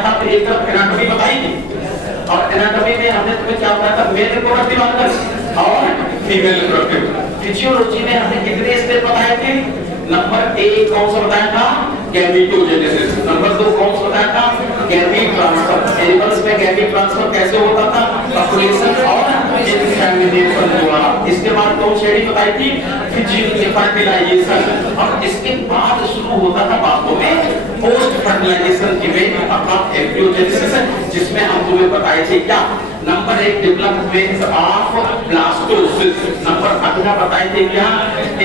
बताया था, तो एक तरफ एनाटॉमी बताई थी, और एनाटॉमी में हमने तुम्हें क्या बताया था, मेल रिप्रोडक्टिव ऑर्गन और फीमेल रिप्रोडक्टिव। फिजियोलॉजी में हमने कितने स्टेप बताए थे? नंबर 1 कौन सा बताया था? गैमेटोजेनेसिस। नंबर 2 कौन सा बताया था? Gamete transfer. एनिमल्स में गैमीट ट्रांसफर कैसे होता था? पॉपुलेशन और इंसेमिनेशन द्वारा। इसके बाद कौन सी बताई थी? फर्टिलाइजेशन। और इसके बाद शुरू होता था वास्तव में पोस्ट फर्टिलाइजेशन की वेट अर्थात एम्ब्रियोजेनेसिस, जिसमें हम तुम्हें बताए थे क्या? Number 1 development of blastocyst. Number अगला बताए थे क्या?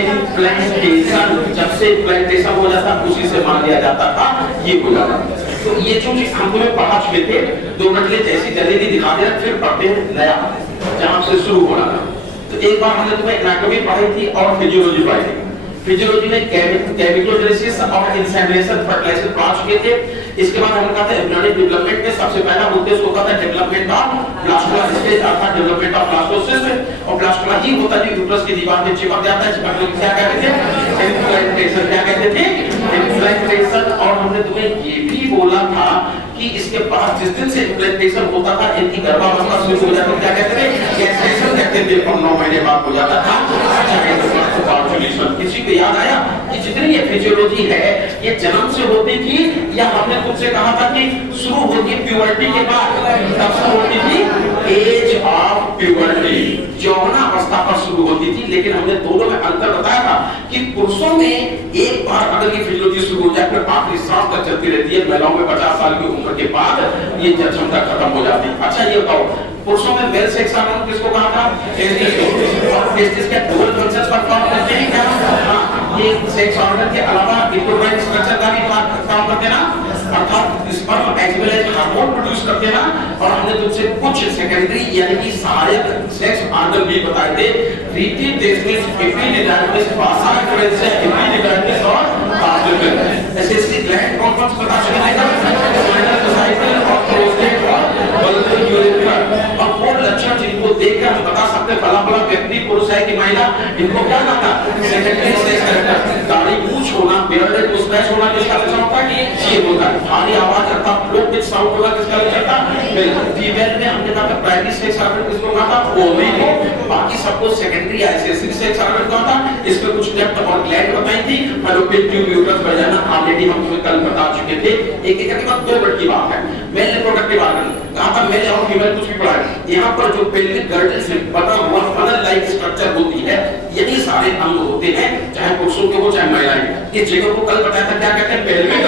इम्प्लांटेशन। जब से इम्प्लांटेशन हो जाता उसी से मान लिया जाता था ये हो जाता। तो ये जो हम तुम्हें पढ़ा चुके थे, 2 मिनट के लिए जैसी जल्दी दिखा दे, फिर पढ़ते हैं नया जहां से शुरू होना था। तो एक बार हमने तुम्हें एनाटॉमी पढ़ाई थी और फिजियोलॉजी पढ़ाई थी। फिजियोलॉजी में गैमेटोजेनेसिस और इंसेमिनेशन फर्टिलाइजेशन पढ़ा चुके थे। इसके बाद हमने कहा था एम्ब्रियोनिक डेवलपमेंट में सबसे पहला उद्देश्य होता था डेवलपमेंट ऑफ ब्लास्टोला स्टेज अर्थात डेवलपमेंट ऑफ ब्लास्टोसिस। और ब्लास्टोला ही होता है जो यूट्रस की दीवार में चिपक जाता है, चिपक के क्या कहते थे? इम्प्लांटेशन। क्या कहते थे? इम्प्लांटेशन। और हमने तुम्हें ये भी बोला था कि इसके बाद जिस दिन से इम्प्लांटेशन होता था इनकी गर्भावस्था शुरू हो जाती, क्या कहते थे? गेस्टेशन कहते थे, और 9 महीने बाद हो जाता था चाइल्ड। किसी को याद आया कि जितनी ये फिजियोलॉजी है ये जन्म से होती थी या हमने तुमसे कहा था कि शुरू होती है प्यूबर्टी के बाद? तब से होती थी एज ऑफ प्यूबर्टी, यौवनावस्था पर शुरू होती थी। लेकिन हमने दोनों में अंतर बताया था कि पुरुषों में एक बार अगर ये फिजियोलॉजी शुरू हो जाए फिर आखिरी सांस तक चलती रहती है। महिलाओं में 50 साल की उम्र के बाद ये क्षमता खत्म हो जाती है। अच्छा ये बताओ, पुरुषों में मेल सेक्स हार्मोन किसको कहा था? टेस्टिस। और टेस्टिस के डबल फंक्शंस परफॉर्म करते हैं क्या? हां, ये सेक्स ऑर्गन के अलावा इंडोक्राइन स्ट्रक्चर का भी काम करते हैं ना, अर्थात sperm as well as hormone produce करते हैं ना। और हमने तुमसे कुछ सेकेंडरी यानी कि सहायक सेक्स ऑर्गन भी बताए थे। रीटी टेस्टिस, एपिडिडाइमिस, वासा फ्रेंस, एपिडिडाइमिस और कार्डियक। एसएससी ग्लैंड कौन-कौन से बता चुके हैं? साइकिल और प्रोस्टेट और बल्ब यूरेथ्रा। और वो लक्षण जिनको देखकर हम बता सकते हैं फला-फला व्यक्ति पुरुष है कि महिला, इनको क्या कहता है? Secondary sex character. दाढ़ी मूंछ होना, बियर्ड मुस्टैच होना किसका लक्षण होता है? ये होता है। भारी आवाज अर्थात लो पिच साउंड होना किसका लक्षण था? फीमेल में हमने कहा था प्राइमरी सेक्स ऑर्गन किसको कहा था? ओवरी को। बाकी सबको सेकेंडरी एक्सेसरी सेक्स ऑर्गन कहा था। इसमें कुछ डेप्थ और ग्लैंड बताई थी। Fallopian tube, uterus, vagina already हम तुम्हें कल बता चुके थे। एक एक के बाद 2 मिनट की बात है। मेल रिप्रोडक्टिव ऑर्गन कहा था, मेल और फीमेल कुछ भी पढ़ा है। यहाँ पर जो पेल्विक गर्डल से बना हुआ फनल लाइक स्ट्रक्चर होती है, यही सारे अंग होते हैं, चाहे पुरुषों के हो चाहे महिलाएं के। इस जगह को कल बताया था क्या कहते हैं? Pelvic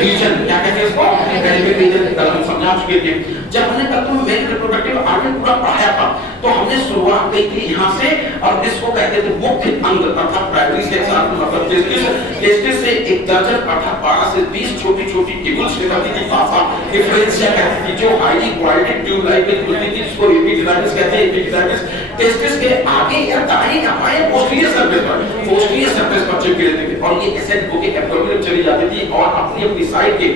region. क्या कहते हैं इसको? Pelvic region. कल हम समझा चुके थे। जब हमने कल तुम्हें मेल रिप्रोडक्टिव ऑर्गन पूरा पढ़ाया था तो हमने शुरुआत की थी यहाँ से, और इसको कहते थे मुख्य अंग अर्थात प्राइमरी सेक्स ऑर्गन मतलब टेस्टिस। टेस्टिस से एक दर्जन अर्थात 12 से 20 छोटी-छोटी ट्यूब्यूल्स निकलती थी। पासा डिफरेंशिया कहती थी जो हाईली क्वालिटी ट्यूब लाइक होती थी, जिसको एपिडिडाइमिस कहते हैं। एपिडिडाइमिस टेस्टिस के आगे या दाएं या बाएं पोस्टीरियर सरफेस पर चिपकी रहती थी, और ये एसेंट होके एब्डोमेन में चली जाती थी और अपनी साइड के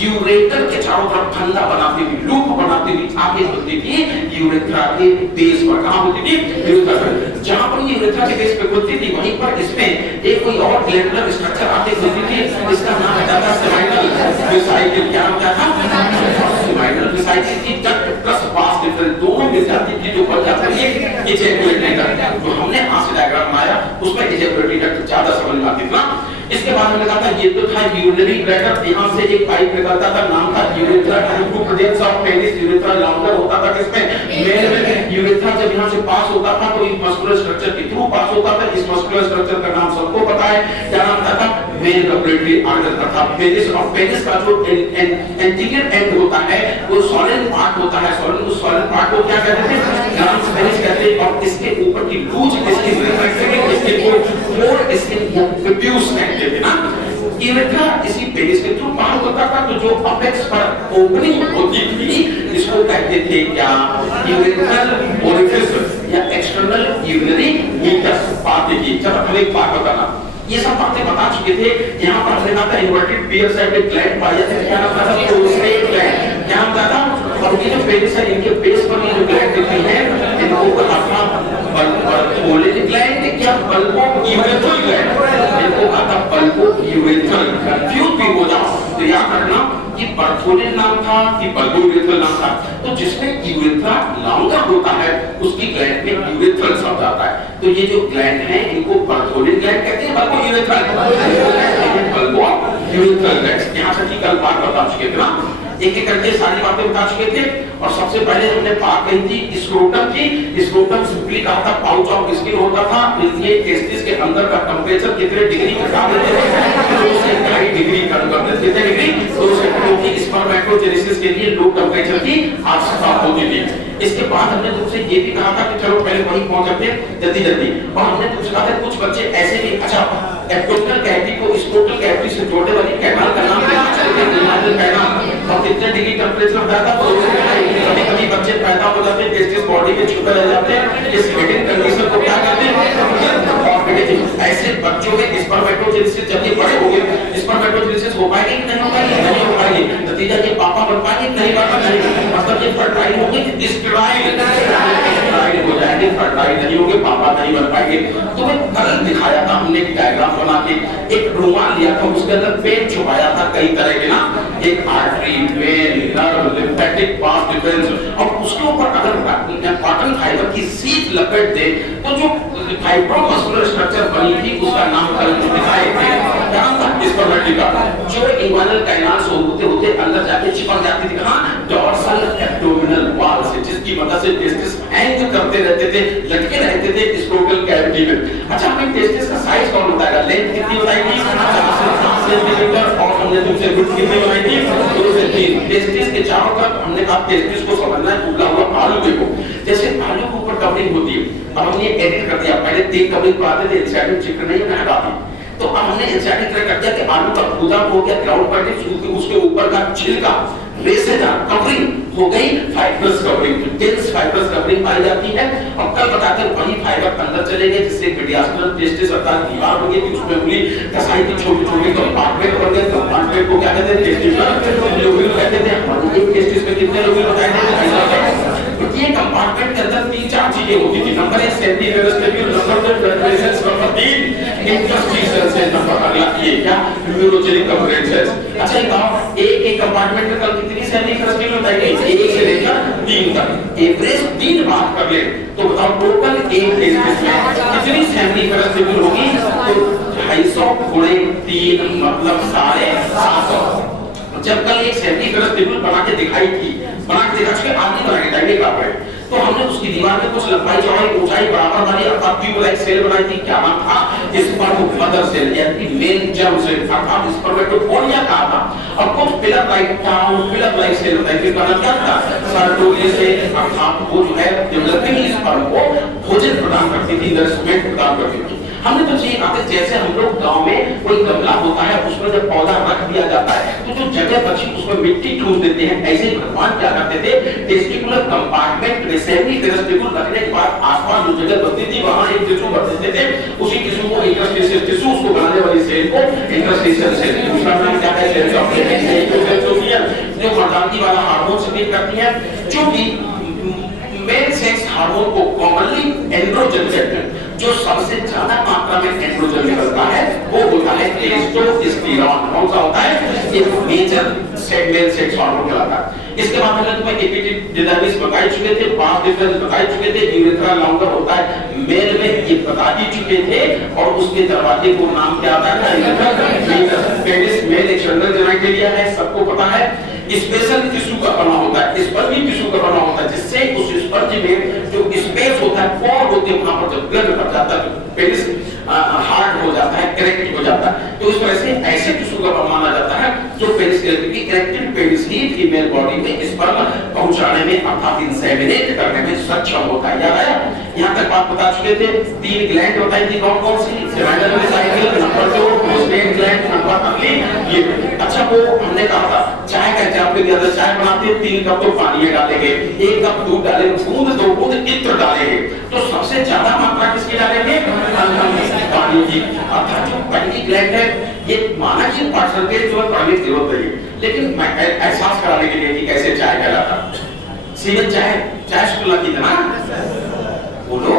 यूरेटर के चारों तरफ फंदा बनाती हुई, लूप बनाती हुई आगे बढ़ती थी यूरेथ्रा के बेस पर। कहां होती थी? यूरेथ्रा पर। जहां पर ये यूरेथ्रा के बेस पे होती थी वहीं पर इसमें एक कोई और ग्लैंडुलर स्ट्रक्चर आके होती थी, इसका नाम था सेमाइनल वेसाइकल। क्या नाम था? सेमाइनल वेसाइकल की डक्ट प्लस वास डिफरेंस दोनों मिल जाती थी, जो बन जाता है इजैकुलेटरी डक्ट। जो हमने आज से डायग्राम बनाया उसमें इजैकुलेटरी डक्ट ज्यादा समझ में आती थी ना। इसके बाद हमने कहा था ये तो था यूरिनरी ब्लैडर, यहाँ से एक पाइप निकलता था, नाम था urethra. To presence of penis urethra longer होता था किसमें? मेल में। यूरेथ्रा जब यहाँ से पास होता था तो इस मस्कुलर स्ट्रक्चर के थ्रू पास होता था। इस मस्कुलर स्ट्रक्चर का नाम सबको पता है, क्या नाम था? मेल रेगुलेटरी ऑर्गन अर्थात पेनिस। और पेनिस का जो एंटीरियर एंड होता है वो सॉलिड पार्ट होता है। सॉलिड पार्ट को क्या कहते थे? ग्रांस पेनिस कहते हैं। और इसके ऊपर की लूज स्किन इसके फोर स्किन या पिप्यूस कहते थे ना। यूरेथ्रा इसी पेनिस के थ्रू पास होता था। तो जो अपेक्स पर ओपनिंग होती थी इसको कहते थे क्या? यूरेथ्रल ओरिफिस या एक्सटर्नल यूरिनरी मीटस। बात देखिए, जब हम एक बात बताना ये सब बातें बता चुके थे। यहाँ पर हमने कहा था इन्वर्टेड पियर साइडेड ग्लैंड पाया जाता है। क्या नाम था? Prostate gland. क्या नाम था? और ये जो पेनिस है इनके बेस पर ये जो ग्लैंड दिखती है इनको कहा बल्बोलेट ग्लैंड या बल्बोयूरेथ्रल ग्लैंड। इनको कहा था बल्बोयूरेथ्रल। कंफ्यूज भी हो जाओ तो याद रखना कि बर्थोलिन नाम था कि बल्बोयूरेथ्रल नाम था। तो जिसमें यूरेथ्रा लॉन्गर होता है उसकी ग्लैंड में यूरेथ्रल शब्द आता है। तो ये जो ग्लैंड है इनको बर्थोलिन ग्लैंड कहते हैं, बल्बोयूरेथ्रल ग्लैंड। यहाँ से कल बात बता चुके थे ना, एक एक करके सारी बातें बता चुके थे। और सबसे पहले हमने बात कही थी स्क्रोटम की। स्क्रोटम सिंपली कहा था पाउच ऑफ स्किन होता था। ये टेस्टिस के अंदर का टेंपरेचर कितने डिग्री घटा देते थे, 2 से 2.5 डिग्री कम कर देते थे। कितने डिग्री? 2 से 2 की स्पर्मेटोजेनेसिस के लिए लो टेंपरेचर की आवश्यकता होती थी। इसके बाद हमने तुमसे ये भी कहा था कि चलो पहले वहीं पहुंच जाते हैं जल्दी जल्दी। और हमने तुमसे कहा था कुछ बच्चे ऐसे भी, अच्छा एब्डोमिनल कैविटी को स्क्रोटल कैविटी से जोड़ने वाली कैनाल का नाम क्या है? और कितने डिग्री टेंपरेचर बताया था? कभी-कभी बच्चे पैदा हो जाते हैं, टेस्टिस बॉडी में छुपे रह जाते हैं। इस वेटिंग कंडीशन को क्या कहते हैं? ऐसे बच्चों में स्पर्मेटोजेनेसिस जब ये बड़े होंगे, स्पर्मेटोजेनेसिस हो पाएगी कि नहीं हो पाएगी? नहीं हो पाएगी। नतीजा ये पापा बन पाएंगे नहीं बन पाएंगे, मतलब ये फर्टाइल होंगे कि स्टेराइल हो जाएंगे, फर्टाइल नहीं होंगे, पापा नहीं बन पाएंगे। तो मैं कल दिखाया था हमने एक डायग्राम बना के, एक रुमाल लिया था, उसके अंदर पेन छुपाया था कई तरह के ना, एक artery, when, nerve, lymphatic path difference, और उसके ऊपर अगर कॉटन फाइबर की सीट लपेट दे तो जो फाइब्रोमस्कुलर स्ट्रक्चर बनी थी उसका नाम कल दिखाए थे, क्या नाम था? स्पर्मेटिका, जो इंग्वानल कैनाल से होते होते अंदर जाके चिपक जाती थी कहां? डॉर्सल एब्डोमिनल वॉल से, जिसकी वजह से टेस्टिस हैंग करते रहते थे, लटके रहते थे स्क्रोटल कैविटी में। अच्छा, हमें टेस्टिस का साइज कौन बताएगा? लेंथ कितनी बताएगी? 4 सेंटीमीटर। और हमने तुमसे विड्थ कितनी बताई थी? 2 से 3। टेस्टिस के चारों तरफ हमने कहा टेस्टिस को समझना है उबला हुआ आलू देखो, जैसे आलू के ऊपर कवरिंग होती है। अब हमने एडिट कर दिया, पहले 3 कवरिंग बनाते थे, इंसाइड चित्र नहीं हटाते, तो अब हमने इंसाइड कर दिया कि आलू का खुदा हो गया ग्राउंड पार्ट, उसके ऊपर का छिलका रेसेदार कवरिंग हो गई fibrous covering, dense fibrous covering पाई जाती है। और कल बताते हैं वही फाइबर अंदर चले गए, जिससे मीडियास्टल टेस्टिस अर्थात दीवार हो गई थी, उसमें उंगली कसाई की छोटी-छोटी कंपार्टमेंट बन गए। कंपार्टमेंट को क्या कहते हैं? टेस्टिकुलर लोब्यूल कहते थे। और एक टेस्टिस में कितने लोब्यूल बताए थे? ये कंपार्टमेंट के अंदर 3-4 चीजें होती थी। नंबर 1 सेंटीवेगस tubule, number 2 blood vessels, number 3 interstitial cell, number अगला ये क्या? Neurogenic components. अच्छा ये बताओ एक कंपार्टमेंट में कल कितनी सेंटीवेगस ट्यूब्यूल बताई गई? 1 से लेकर 3 तक। एवरेज 3 बात कर ले तो बताओ टोटल एक टेस्टिस में कितनी सेंटीवेगस ट्यूब्यूल होगी? तो 250 गुणे 3 मतलब 750। जब कल एक सेंटीवेगस ट्यूब्यूल बना के दिखाई थी, बना के दिखा चुके आदमी बनाए टाइम एक आप, तो हमने उसकी दीवार में कुछ लंबाई चौड़ाई ऊंचाई बराबर वाली अर्थात ट्यूब लाइक सेल बनाई थी। क्या नाम था? स्पर्मोमदर सेल यानी मेन जर्म सेल अर्थात स्पर्मेटोगोनिया कहा था। और कुछ पिलर लाइक सेल बताई थी, बना क्या था? सर्टोलियस से अर्थात वो जो है डेवलपिंग स्पर्म को भोजन प्रदान करती थी, नरिशमेंट प्रदान करती थी। हमने तो ये कहा जैसे हम लोग गांव में कोई गमला होता है उसमें जब पौधा रख दिया जाता है तो जो जगह बची उसमें मिट्टी ठूस देते हैं, ऐसे भगवान क्या करते थे? टेस्टिकुलर कंपार्टमेंट में सेमीवेगस ट्यूब्यूल रखने के बाद आसपास जो जगह बचती थी वहां एक टिश्यू भर देते थे, उसी टिश्यू को इंटरस्टिशियल टिश्यू, उसको बनाने वाली सेल को इंटरस्टिशियल सेल, दूसरा नाम क्या है? सेल ऑफ जो मर्दानगी वाला हार्मोन सिक्रीट करती है, जो कि मेल सेक्स हार्मोन को कॉमनली एंड्रोजन कहते हैं। जो सबसे ज्यादा मात्रा में एंड्रोजन निकलता है वो होता है टेस्टोस्टेरोन। कौन सा होता है? ये मेजर मेल सेक्स हार्मोन कहलाता है। इसके बाद हमने तुम्हें एपिडिडाइमिस बताई चुके थे, पास डिफरेंस बताई चुके थे, यूरेथ्रा लॉन्गर होता है मेल में, ये बता ही चुके थे। और उसके दरवाजे को नाम क्या आता है? पेनिस मेल एक्सटर्नल जेनिटलिया है, सबको पता है। स्पेशल टिश्यू का बना होता है, स्पर्मी टिश्यू का बना होता है, जिससे उस स्पर्ज में जो स्पेस होता है, पोर होते हैं, वहां पर जब ब्लड भर जाता है तो पेनिस हार्ड हो जाता है, इरेक्ट हो जाता है। तो इस तरह से ऐसे टिश्यू का माना जाता है जो पेनिस इरेक्टेड पेनिस ही फीमेल बॉडी में स्पर्म पहुंचाने में अर्थात इंसेमिनेट करने में सक्षम होता है। याद आया? यहाँ तक बात बता चुके थे। 3 ग्लैंड बताई थी, कौन कौन सी? Seminal vesicle, number 2 prostate gland, number 3 ये। अच्छा वो हमने कहा था चाय का एग्जांपल दिया था, चाय बनाते हैं 3 कप तो पानी में डालेंगे, 1 कप दूध डालेंगे, बूंद 2 बूंद इत्र डालेंगे, तो सबसे ज्यादा मात्रा किसकी डालेंगे? पानी की। अर्थात जो पहली ग्लैंड है ये माना कि परसेंटेज जो है पढ़ने की जरूरत नहीं, लेकिन मैं एहसास कराने के लिए कि कैसे चाय कहलाता। सीधे चाय स्कूल की था ना, बोलो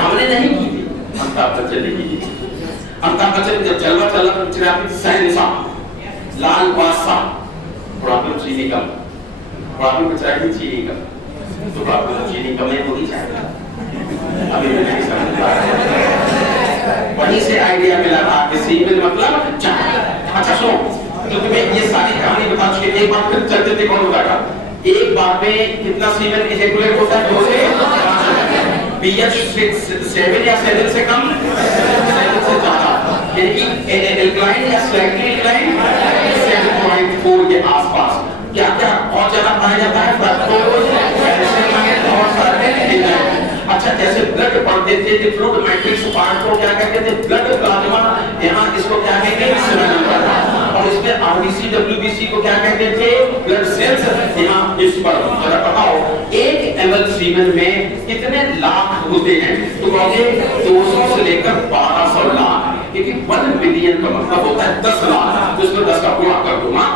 हमने नहीं की थी, अमिताभ बच्चन ने की थी। अमिताभ बच्चन जब चलवा पिक्चर आती थी, सहनशाह, लाल बादशाह, प्रॉब्लम चीनी कम, प्रॉब्लम बचा है चीनी कम, तो प्रॉब्लम चीनी कम है तो नहीं चाहिए। अभी मैं नहीं समझ पा रहा, वहीं से आइडिया मिला था कि सीमेंट मतलब चाय। अच्छा सुनो, तो तुम्हें ये सारी कहानी बता चुके, एक बार फिर चलते थे कौन बताएगा। एक बार में कितना सीमेंट इजैकुलेट होता है? 2 से 5। पीएच 7 या 7 से कम, 7 से ज्यादा, यानी कि एल्कलाइन या स्लाइटली एल्कलाइन 7.4 के आसपास। क्या क्या और ज्यादा पाया जाता है? फ्रक्टोज, कैल्शियम और सारे एंजाइम। अच्छा, जैसे ब्लड पढ़ते थे फ्लूइड मैट्रिक्स पार्ट को क्या कहते थे? Blood plasma. यहाँ इसको क्या कहते हैं? सीमेंट। और इसमें आरबीसी डब्ल्यूबीसी को क्या कहते थे? Blood cells. यहाँ इस पर जरा बताओ 1 ml सीमेंट में कितने लाख होते हैं? तो कहोगे 200 से लेकर 1200 लाख, क्योंकि 1 बिलियन का मतलब होता है 10 लाख, तो इसमें 10 का पूरा कर दो ना।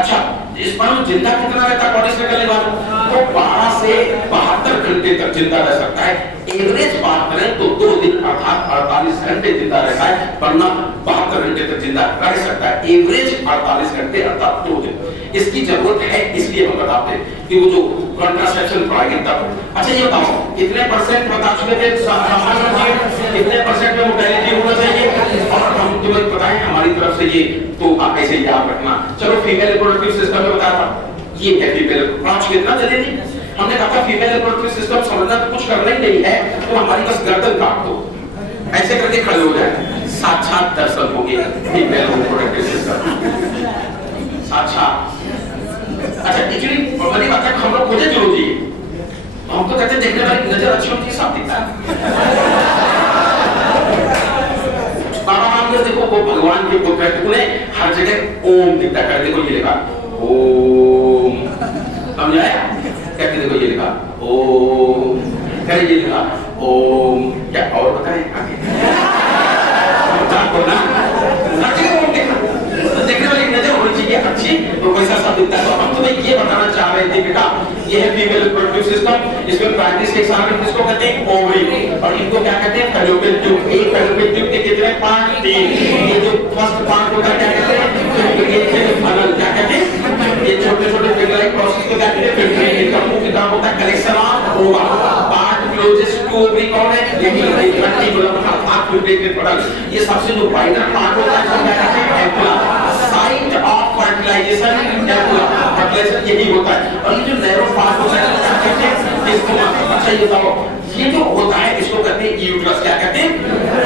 अच्छा, इस पर जिंदा कितना रहता है बॉडी से निकलने के बाद? तो 12 से 72 घंटे तक जिंदा रह सकता है। एवरेज बात करें तो 2 दिन अर्थात 48 घंटे जिंदा रहता है, वरना 72 घंटे तक जिंदा रह सकता है। एवरेज 48 घंटे अर्थात 2 दिन। इसकी जरूरत है इसलिए हम बताते हैं कि वो जो कंट्रासेप्शन पढ़ाएंगे तब। अच्छा ये बताओ कितने परसेंट बता चुके थे कितने परसेंट में मोर्टेलिटी होना चाहिए, और हम तुम्हें बताएं हमारी तरफ से ये तो आप ऐसे याद रखना। चलो फीमेल रिप्रोडक्टिव सिस्टम में बताया था, ये क्या फीमेल पांच कितना जल्दी हमने कहा था फीमेल रिप्रोडक्टिव सिस्टम समझना तो कुछ करना ही नहीं है, तो हमारी बस गर्दन काट दो, ऐसे करके खड़े हो जाए, साक्षात दर्शन होगी फीमेल रिप्रोडक्टिव सिस्टम साक्षात। अच्छा एक्चुअली बड़ी बात है, हम लोग मुझे जरूरी है, हम तो कहते हैं देखने वाली नजर अच्छी होती है, साफ दिखता है। बाबा राम ने देखो वो भगवान के पुत्र है, उन्हें हर जगह ओम दिखता है, देखो ये लिखा ओम, समझाया? कहते देखो ये लिखा ओम, कहते ये लिखा ओम, क्या और बताएं आगे? ना देखने वाली नजर होनी चाहिए अच्छी, तो कैसा सब दिखता है। तो हम तुम्हें ये बताना चाह रहे थे बेटा, ये है फीमेल रिप्रोडक्टिव सिस्टम, इसमें प्राइमरी सेक्स ऑर्गन किसको कहते हैं? ओवरी, और इनको क्या कहते हैं? Fallopian tube. एक फैलोपियन ट्यूब के कितने पार्ट? 3। ये जो फर्स्ट पार्ट होता है क्या कहते हैं? फनल। क्या कहते हैं? ये छोटे-छोटे फिंगर प्रोसेस को क्या कहते हैं? फिल्टरिंग। इनका मुख्य काम होता है collection of ova. Part closest to ovary कौन है? यही रेटिकुलम अर्थात फिल्ट्रेटेड प्रोडक्ट। ये सबसे जो वाइडर पार्ट होता है उसको क्या कहते हैं? Ampulla. Site of fertilization ampulla, fertilization यही होता है। और ये जो नैरो पार्ट होता है क्या कहते हैं? इसको। अच्छा ये बताओ, ये जो होता है इसको कहते हैं यूट्रस। क्या कहते हैं?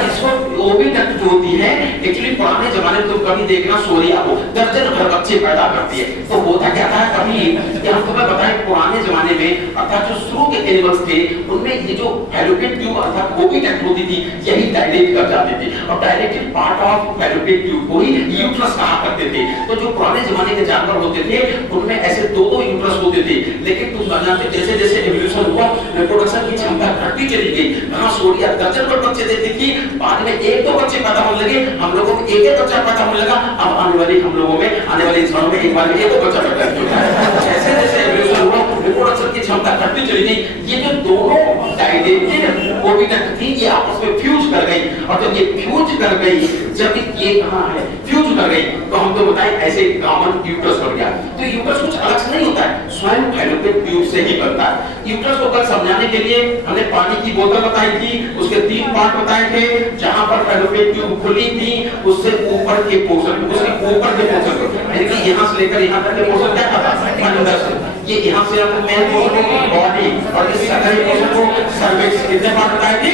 इसको ओविडक्ट जो होती है, एक्चुअली पुराने जमाने में तुम कभी देखना सोरिया हो दर्जन भर बच्चे पैदा करती है, तो होता क्या था कभी कि हम तुम्हें बताएं पुराने जमाने में अर्थात जो शुरू के एनिमल्स थे उनमें ये जो फैलोपियन ट्यूब अर्थात ओविडक्ट होती थी यही डायलेट कर जाती थी, और dilated part of fallopian tube को ही यूट्रस कहा करते थे। तो जो पुराने जमाने के जानवर होते थे उनमें ऐसे 2-2 यूट्रस होते थे, लेकिन तुम जानते जैसे जैसे एवोल्यूशन हुआ रिप्रोडक्शन की क्षमता घटती चली गई। कहां सोरिया दर्जन भर बच्चे देती थी, बाद में 1-2 बच्चे पैदा होने लगे, हम लोगों में 1-1 बच्चा पैदा होने लगा। अब आने वाले हम लोगों में आने वाले इंसानों में एक बार में 1-2 बच्चा पैदा होता है। जैसे जैसे एवोल्यूशन हुआ रिप्रोडक्शन की क्षमता घटती चली गई। ये जो दोनों डायलेटेड ओविडक्ट थी ये आपस में फ्यूज कर गई, और जब ये फ्यूज कर गई, जब ये कहां है फ्यूज कर गई, तो हम तो बताएं ऐसे कॉमन यूट्रस बन गया। तो यूट्रस कुछ अलग से नहीं होता है, स्वयं फैलोपियन ट्यूब से ही बनता है। यूट्रस को कल समझाने के लिए हमने पानी की बोतल बताई थी, उसके 3 पार्ट बताए थे। जहां पर फैलोपियन ट्यूब खुली थी उससे ऊपर के पोर्शन, उसके ऊपर के पोर्शन यानी कि यहां से लेकर यहां तक के पोर्शन क्या था? फंडस। ये यहां से आपको मेन पोर्शन बॉडी, और इस सेकेंडरी पोर्शन को सर्विक्स। कितने पार्ट बताए थे?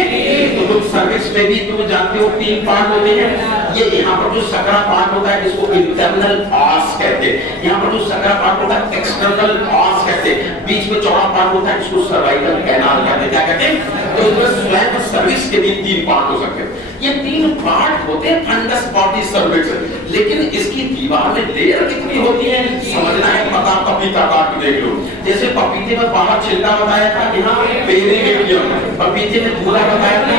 तो तुम सर्विक्स में भी तुम जानते हो 3 पार्ट होते हैं। ये यहाँ पर जो सकरा पार्ट होता है इसको इंटरनल ऑस कहते हैं, यहाँ पर जो सकरा पार्ट होता है एक्सटर्नल ऑस कहते हैं, बीच में चौड़ा पार्ट होता है इसको सर्वाइकल कैनाल कहते हैं। क्या कहते हैं? तो इसमें स्वयं सर्विक्स के भी 3 पार्ट हो सकते हैं। ये 3 पार्ट होते हैं फंडस बॉडी सर्विक्स, लेकिन इसकी दीवार में लेयर कितनी होती है समझना है। पता पपीता काट के देख लो, जैसे पपीते में बाहर छिलका बताया था, यहाँ पेरिमीडियम, पपीते में धूला बताया था,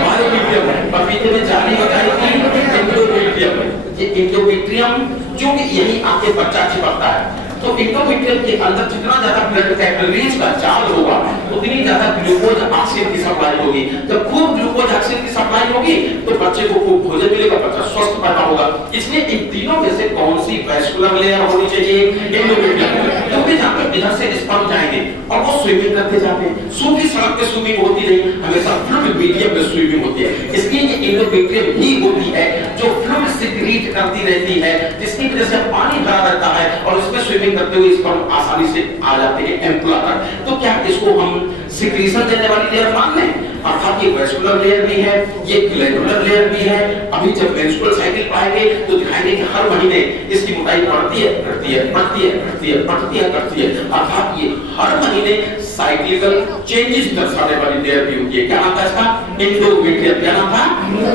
माइलीडियम, पपीते में जाली बताई थी, एंडोमीट्रियम। ये एंडोमीट्रियम जो कि यही आपके बच्चा चिपकता है, तो एंडोमेट्रियम के अंदर जितना ज्यादा ब्लड कैपिलरीज का जाल होगा उतनी ज्यादा ग्लूकोज ऑक्सीजन की सप्लाई होगी। जब खूब ग्लूकोज ऑक्सीजन की सप्लाई होगी तो बच्चे को खूब भोजन मिलेगा, बच्चा स्वस्थ पैदा होगा। इसलिए इन तीनों में से कौन सी वैस्कुलर लेयर होनी चाहिए? एंडोमेट्रियम। क्योंकि जहां पर इधर से स्पर्म जाएंगे और वो स्विमिंग करते जाते हैं, सूखी सड़क पे स्विमिंग होती नहीं, हमेशा फ्लूइड मीडियम में स्विमिंग होती है। इसलिए ये एंडोमेट्रियम ही होती है जो फ्लूइड सिक्रीट करती रहती है, जिसकी वजह से पानी भरा रहता है और इसमें स्विमिंग करते हुए स्पर्म आसानी से आ जाते हैं एम्पुला तक। तो क्या इसको हम सिक्रीशन देने वाली लेयर मान लें? अर्थात ये वैस्कुलर लेयर भी है, ये ग्लैंडुलर लेयर भी है। अभी जब मेंस्ट्रुअल साइकिल पाएंगे तो दिखाएंगे कि हर महीने इसकी मोटाई बढ़ती है, घटती है, बढ़ती है, घटती है, बढ़ती है, घटती है। अर्थात ये हर महीने साइक्लिकल चेंजेस दर्शाने वाली लेयर भी होती है। क्या नाम था इसका? एंडोमेट्रियम। क्या नाम था?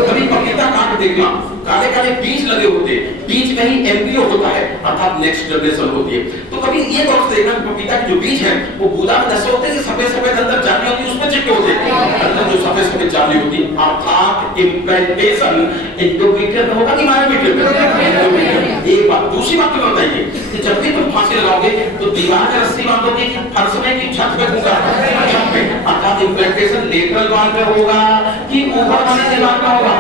कभी पपीता काट देखना, काले काले बीज लगे होते हैं, बीज में ही एम्ब्रियो होता है, अर्थात नेक्स्ट जनरेशन होती है। तो कभी ये गौर से देखना पपीता के जो बीज है वो गूदा में ऐसे होते हैं कि सफेद सफेद अंदर जाली होती है, उसमें चिपके होते हैं, अंदर जो सफेद सफेद जाली होती है, अर्थात इम्प्लांटेशन एंडोमेट्रियम में होगा कि मायोमेट्रियम में? एक बात। दूसरी बात तुम्हें बताइए कि जब भी तुम फांसी लगाओगे तो दीवार में रस्सी बांधोगे कि फर्श में कि छत पे होगा? छत पे। अर्थात इम्प्लांटेशन लेटरल वॉल पे होगा कि ऊपर वाली दीवार पे होगा?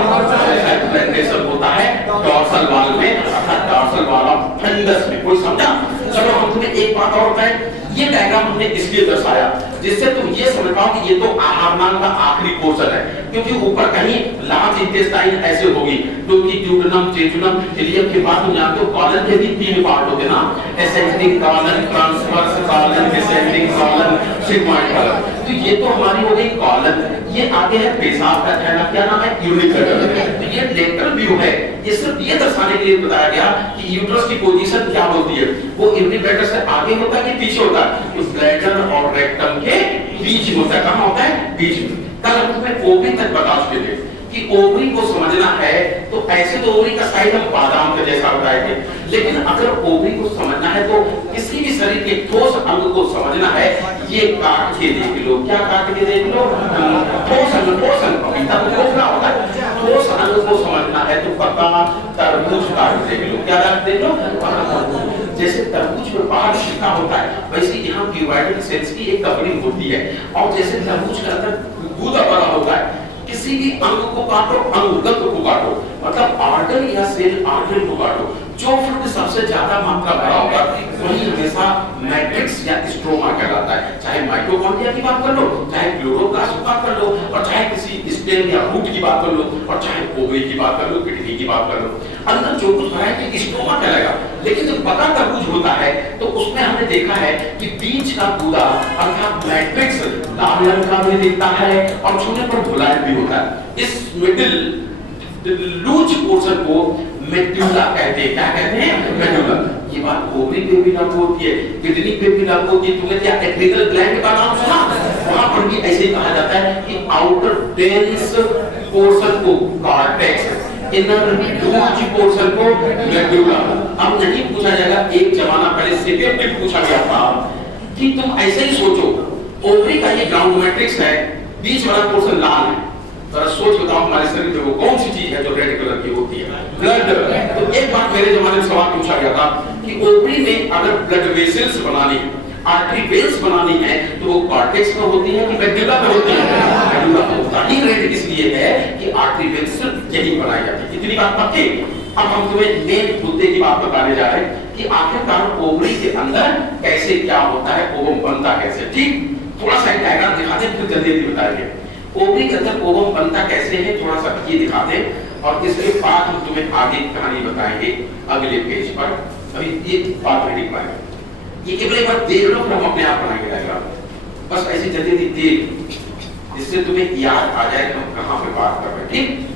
इम्प्लांटेशन होता है डॉर्सल वॉल में, अर्थात डॉर्सल वॉल ऑफ फंडस में। कोई समझा? चलो हम तुम्हें एक बात और बताएं। ये डायग्राम हमने इसलिए दर्शाया जिससे तुम ये समझ पाओ कि ये तो आहार नाल का आखिरी पोर्शन है, क्योंकि ऊपर कहीं लार्ज इंटेस्टाइन ऐसे होगी क्योंकि ड्यूडेनम, जेजुनम, इलियम के बाद तुम जानते हो कॉलन के भी 3 पार्ट होते हैं ना, ascending colon, transverse colon, descending colon, sigmoid colon. तो ये तो हमारी हो गई कॉलन। ये आगे है पेशाब का थैला, क्या नाम है? यूरिथ्रा। तो ये लेटरल व्यू है। ये सिर्फ ये दर्शाने के लिए बताया गया कि यूट्रस की पोजीशन क्या होती है, वो यूरिथ्रा से आगे होता है कि पीछे होता है? उस ब्लैडर और रेक्टम के बीच में होता है। कहां होता है? बीच में। कल हम तुम्हें ओवरी तक बता चुके थे कि ओवरी को समझना है तो ऐसे तो ओवरी का साइज हम बादाम के जैसा बताए थे, लेकिन अगर ओवरी को समझना है तो किसी भी शरीर के ठोस अंग को समझना है, ये काट के देख लो। क्या काट के देख लो? ठोस अंग। ठोस अंग पपीता को खोखला होता है, ठोस अंग को समझना है तो पक्का तरबूज काट देख लो। क्या काट देख लो? जैसे तरबूज में बाहर छिलका होता है, वैसे यहाँ क्यूबाइडल सेल्स की एक कवरिंग होती है, और जैसे तरबूज के अंदर गूदा बड़ा होता है, किसी भी अंग को काटो, अंगगत को काटो, मतलब आर्टर या सेल आर्टर को काटो, जो फ्लूइड सबसे ज्यादा मात्रा भरा होगा वही हमेशा मैट्रिक्स या स्ट्रोमा कहलाता है। चाहे माइटोकॉन्ड्रिया की बात कर लो, चाहे क्लोरोप्लास्ट की बात कर लो, और चाहे किसी स्टेम या रूट की बात कर लो, और चाहे ओवरी की बात कर लो, किडनी की बात कर लो, अंदर जो कुछ भरा है स्ट्रोमा कहलाएगा। लेकिन जब पका तरबूज होता है तो उसमें हमने देखा है कि बीच का गूदा अर्थात मैट्रिक्स लाल रंग का भी दिखता है और छूने पर धुलाई भी होता है। इस मिडिल लूज पोर्शन को मेडुला कहते हैं। क्या कहते हैं? मेडुला। ये बात ओवरी पे भी लागू होती है, किडनी पे भी लागू होती है। तुमने क्या एड्रिनल ग्लैंड का नाम सुना? वहां पर भी ऐसे ही कहा जाता है कि आउटर डेंस पोर्शन को कॉर्टेक्स, इनर लूज पोर्शन को मेडुला। अब नहीं पूछा जाएगा, एक जमाना पहले सिपियम पूछा गया था कि तुम ऐसे ही सोचो, ओवरी का ये ग्राउंड मैट्रिक्स है, बीच वाला पोर्शन लाल है, जरा सोच बताओ हमारे शरीर में वो कौन सी चीज है जो रेड कलर की होती है? ब्लड। तो एक बार मेरे जमाने में सवाल पूछा गया था कि ओवरी में अगर ब्लड वेसल्स बनानी है, आर्टरी वेन्स बनानी है, तो वो कॉर्टेक्स में होती है कि मेडुला में होती है? मेडुला में होता ही रेड इसलिए है कि आर्टरी वेन्स यही बनाई जाती है। इतनी बात पक्की। अब हम तुम्हें मेन मुद्दे की बात बताने जा रहे हैं कि आखिरकार ओवरी के अंदर कैसे क्या होता है, ओवम बनता कैसे। ठीक, थोड़ा सा डायग्राम दिखा दें फिर जल्दी जल्दी बताएंगे। ओवरी के अंदर ओवम बनता कैसे है, थोड़ा सा ये दिखा दें और इसके बाद हम तुम्हें आगे कहानी बताएंगे अगले पेज पर। अभी ये बात नहीं लिख पाएंगे, ये केवल एक बार देख लो फिर हम अपने आप बनाएंगे डायग्राम। बस ऐसे जल्दी जल्दी देख, जिससे तुम्हें याद आ जाए कि हम कहाँ पे बात कर रहे हैं। ठीक,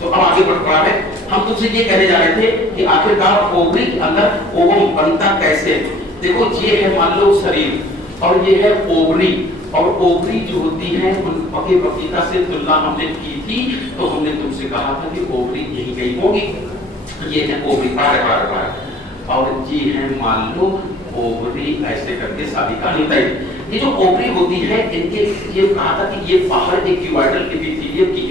तो अब आगे बढ़ पड़ा है। हम तुमसे ये कहने जा रहे थे कि आखिरकार ओवरी के अंदर ओवम बनता कैसे। देखो ये है मान लो शरीर और ये है ओवरी, और ओवरी जो होती है पके पपीता से तुलना हमने की थी, तो हमने तुमसे कहा था कि ओवरी यही कहीं होगी। ये है ओवरी पार, और ये है मान लो ओवरी, ऐसे करके सारी कहानी तय। ये जो ओवरी होती है इनके ये कहा था कि ये बाहर एक क्यूबाइडल एपिथेलियम की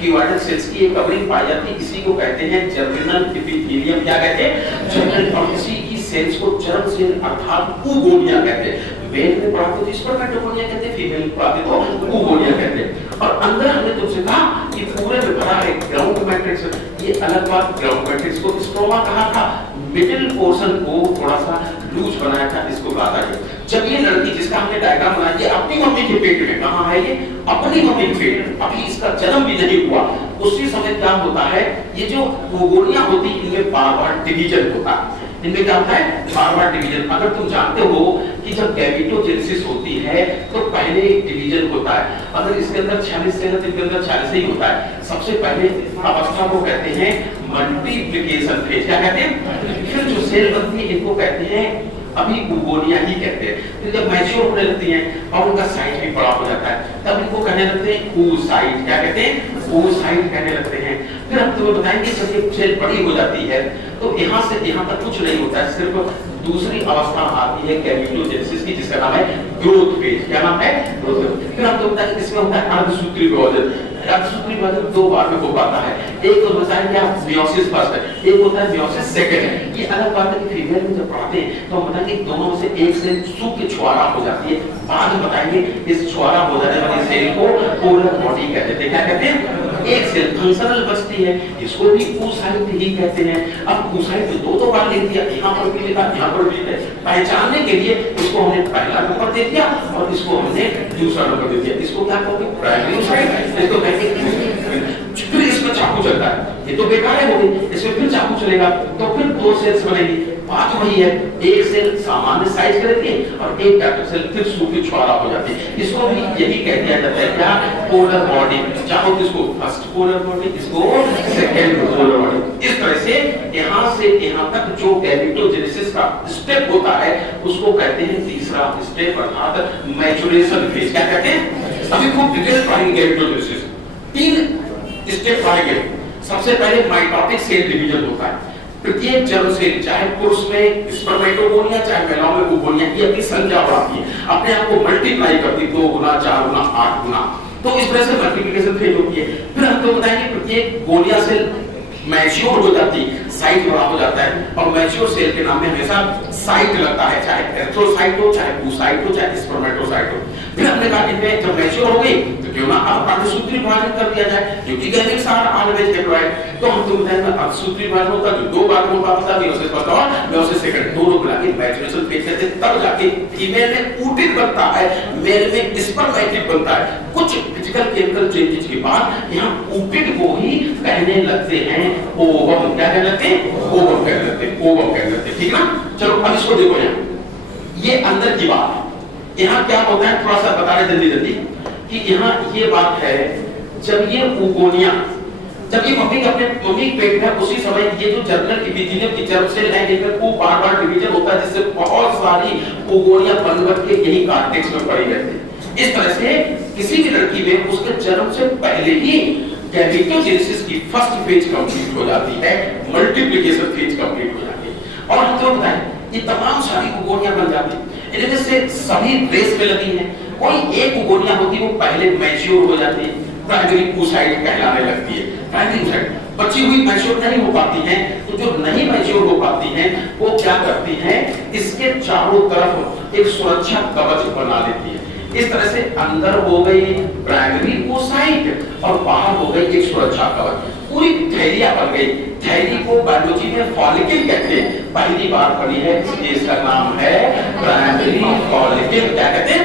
क्यूबाइडल सेल्स की एक कवरिंग पाई जाती है, इसी को कहते हैं जर्मिनल एपिथेलियम। क्या कहते हैं? जर्मिनल। और इसी की सेल्स को जर्म सेल अर्थात oogonia कहते हैं। मेल में पढ़ाते तो स्पर्मेटोगोनिया कहते हैं, फीमेल में पढ़ाते तो oogonia कहते हैं। और अंदर हमने तुमसे कहा कि पूरे में भरा है ग्राउंड मैट्रिक्स। ये अलग बात, ग्राउंड मैट्रिक्स को स्ट्रोमा कहा था, मिडिल पोर्शन को थोड़ा सा लूज बनाया था, इसको कहा था। जब ये लड़की जिसका हमने डायग्राम बनाया, ये अपनी मम्मी के पेट में, कहाँ है ये? अपनी मम्मी के पेट में, अभी इसका जन्म भी नहीं हुआ, उसी समय क्या होता है, ये जो oogonia होती है इनमें बार-बार डिवीजन होता है। इनमें क्या होता है? बार-बार डिवीजन। अगर तुम जानते हो कि जब गैमेटोजेनेसिस होती है तो पहले डिवीजन होता है। अगर इसके अंदर 46 सेल है तो इसके अंदर 46 ही होता है। सबसे पहले अवस्था को कहते हैं मल्टीप्लिकेशन फेज। क्या कहते हैं? फिर जो सेल बनती है इनको कहते हैं अभी oogonia ही कहते हैं। फिर जब मैच्योर होने लगती हैं और उनका साइज भी बड़ा हो जाता है, तब इनको कहने लगते हैं oocyte। क्या कहते हैं? oocyte कहने लगते हैं। फिर हम तुम्हें बताएंगे जब ये सेल बड़ी हो जाती है तो यहाँ से यहाँ तक कुछ नहीं होता है, सिर्फ दूसरी अवस्था आती है गैमेटोजेनेसिस की, जिसका नाम है ग्रोथ फेज। क्या नाम है? Growth phase. फिर हम तुमको बताएंगे इसमें होता है अर्धसूत्री विभाजन। अर्धसूत्री विभाजन दो बार में हो पाता है। एक तो बताएं क्या? मियोसिस फर्स्ट है, एक होता है मियोसिस सेकंड है। ये अलग बात है कि फीमेल में जब पढ़ाते हैं तो हम बताएंगे दोनों से एक सेल सूख के छुआरा हो जाती है। बाद में बताएंगे इस छुआरा हो जाने वाली सेल को पोलर बॉडी कहते हैं। क्या कहते हैं? एक सेल फंक्शनल बचती है, इसको भी oocyte ही कहते हैं। अब oocyte दो बार लिख दिया, यहाँ पर भी लिखा, यहाँ पर भी लिखा। पहचानने के लिए इसको हमने पहला नंबर दे दिया और इसको हमने दूसरा नंबर दे दिया। इसको क्या कहते? Primary oocyte। इसको कहते हैं। फिर इसमें चाकू चलता है, ये तो बेकार है, इसमें फिर चाकू चलेगा तो फिर दो सेल्स बनेगी। बात वही है, एक सेल सामान्य साइज का रहती है और एक कैपिटल सेल फिर सूखी छुआरा हो जाती है। इसको भी यही कह दिया जाता है क्या? Polar body. चाहो तो इसको फर्स्ट पोलर बॉडी, इसको सेकंड पोलर बॉडी। इस तरह से यहाँ से यहाँ तक जो गैमेटोजेनेसिस का स्टेप होता है उसको कहते हैं तीसरा स्टेप अर्थात मैच्योरेशन फेज। क्या कहते हैं? अभी खूब डिटेल पढ़ेंगे गैमेटोजेनेसिस। 3 स्टेप पढ़ेंगे। सबसे पहले माइटोटिक सेल डिवीजन होता है। प्रत्येक जर्म सेल, चाहे पुरुष में स्पर्मेटोगोनिया चाहे महिलाओं में oogonia, ये अपनी संख्या बढ़ाती है, अपने आप को मल्टीप्लाई करती है, 2 गुना 4 गुना 8 गुना। तो इस तरह से मल्टीप्लिकेशन फेज होती है। फिर हम तो बताएंगे प्रत्येक गोनिया सेल मैच्योर हो जाती है, साइज बड़ा हो जाता है और मैच्योर सेल के नाम में हमेशा साइट लगता है, चाहे एरिथ्रोसाइट हो, चाहे oocyte हो, चाहे स्पर्मेटोसाइट हो। फिर हमने कहा इनमें जब मैच्योर हो गई तो क्यों ना अब अर्धसूत्री विभाजन कर दिया जाए, क्योंकि गैमेट्स आर ऑलवेज डिप्लॉयड। तो हम तुम बताएंगे अर्धसूत्री विभाजन होता है जो 2 बार में होता था, मियोसिस फर्स्ट और मियोसिस सेकंड, दोनों मिला के मैच्योरेशन फेज कहते हैं। तब जाके फीमेल में ऊटिक बनता है, मेल में स्पर्मेटिक बनता है। कुछ फिजिकल केमिकल चेंजेस के बाद यहाँ ऊटिक को ही कहने लगते हैं ओवम। क्या कहने लगते हैं? ओवम कहने लगते हैं, ओवम कहने लगते हैं। ठीक ना? चलो अब इसको देखो, यहाँ ये अंदर की बात है। यहाँ क्या होता है थोड़ा सा बता रहे जल्दी जल्दी कि यहाँ ये बात है, जब ये oogonia, जब ये मम्मी अपने मम्मी पेट में, उसी समय ये जो जर्नल एपिथेलियम की जर्म सेल है इनमें खूब बार-बार डिवीजन होता है, जिससे बहुत सारी oogonia बन के यही कॉर्टेक्स में पड़ी रहती है। इस तरह से किसी भी लड़की में उसके जन्म से पहले ही गैमेटोजेनेसिस की फर्स्ट फेज कंप्लीट हो जाती है, मल्टीप्लिकेशन फेज कंप्लीट हो जाती है। और हम तो बताएं ये तमाम सारी oogonia बन जाती है, इनमें से सभी रेस में लगी हैं। कोई एक oogonia होती है वो पहले मैच्योर हो जाती है, प्राइमरी oocyte कहलाने लगती है। प्राइमरी oocyte बची हुई मैच्योर नहीं हो पाती हैं, तो जो नहीं मैच्योर हो पाती हैं वो क्या करती हैं, इसके चारों तरफ एक सुरक्षा कवच बना लेती है। इस तरह से अंदर हो गई प्राइमरी oocyte और बाहर हो गई एक सुरक्षा कवच, पूरी थैलिया बन गई। थैली को बायोलॉजी में फॉलिकल कहते हैं, पहली बार पढ़ी है, इसलिए इसका नाम है प्राइमरी फॉलिकल। क्या कहते हैं?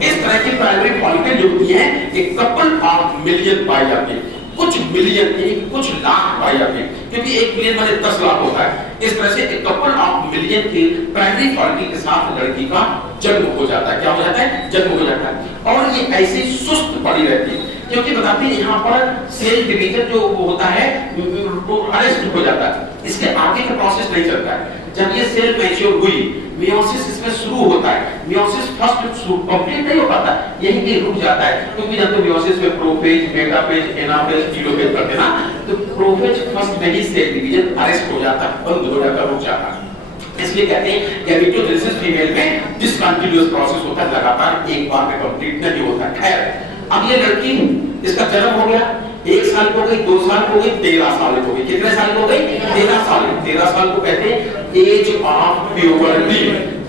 इस तरह की प्राइमरी फॉलिकल जो होती है एक कपल ऑफ मिलियन पाई जाती है, कुछ मिलियन एक कुछ लाख पाई जाती है, क्योंकि 1 मिलियन माने 10 लाख होता है। इस तरह से एक कपल ऑफ मिलियन के प्राइमरी फॉलिकल के साथ लड़की का जन्म हो जाता है। क्या हो जाता है? जन्म हो जाता है। और ये ऐसी सुस्त पड़ी रहती है, क्योंकि बताते हैं यहाँ पर सेल डिवीजन जो होता है वो अरेस्ट हो जाता है, इसके आगे का प्रोसेस नहीं चलता है। जब ये सेल मैच्योर हुई, मियोसिस इसमें शुरू होता है। मियोसिस फर्स्ट कंप्लीट नहीं हो पाता, यही कहीं रुक जाता है, क्योंकि जब तो मियोसिस में प्रोफेज, मेटाफेज, एनाफेज, टेलोफेज करते हैं ना, तो प्रोफेज फर्स्ट में ही सेल डिवीजन अरेस्ट हो जाता है, बंद हो जाता है, रुक जाता है। इसलिए कहते हैं गैमेटोजेनेसिस फीमेल में डिसकंटिन्यूअस प्रोसेस होता है, लगातार एक बार में कंप्लीट नहीं होता। खैर अब ये लड़की, इसका जन्म हो गया, 1 साल हो गई, 2 साल हो गई, 13 साल हो गई। कितने साल हो गई? 13 साल। 13 साल को कहते हैं एज ऑफ प्यूबर्टी।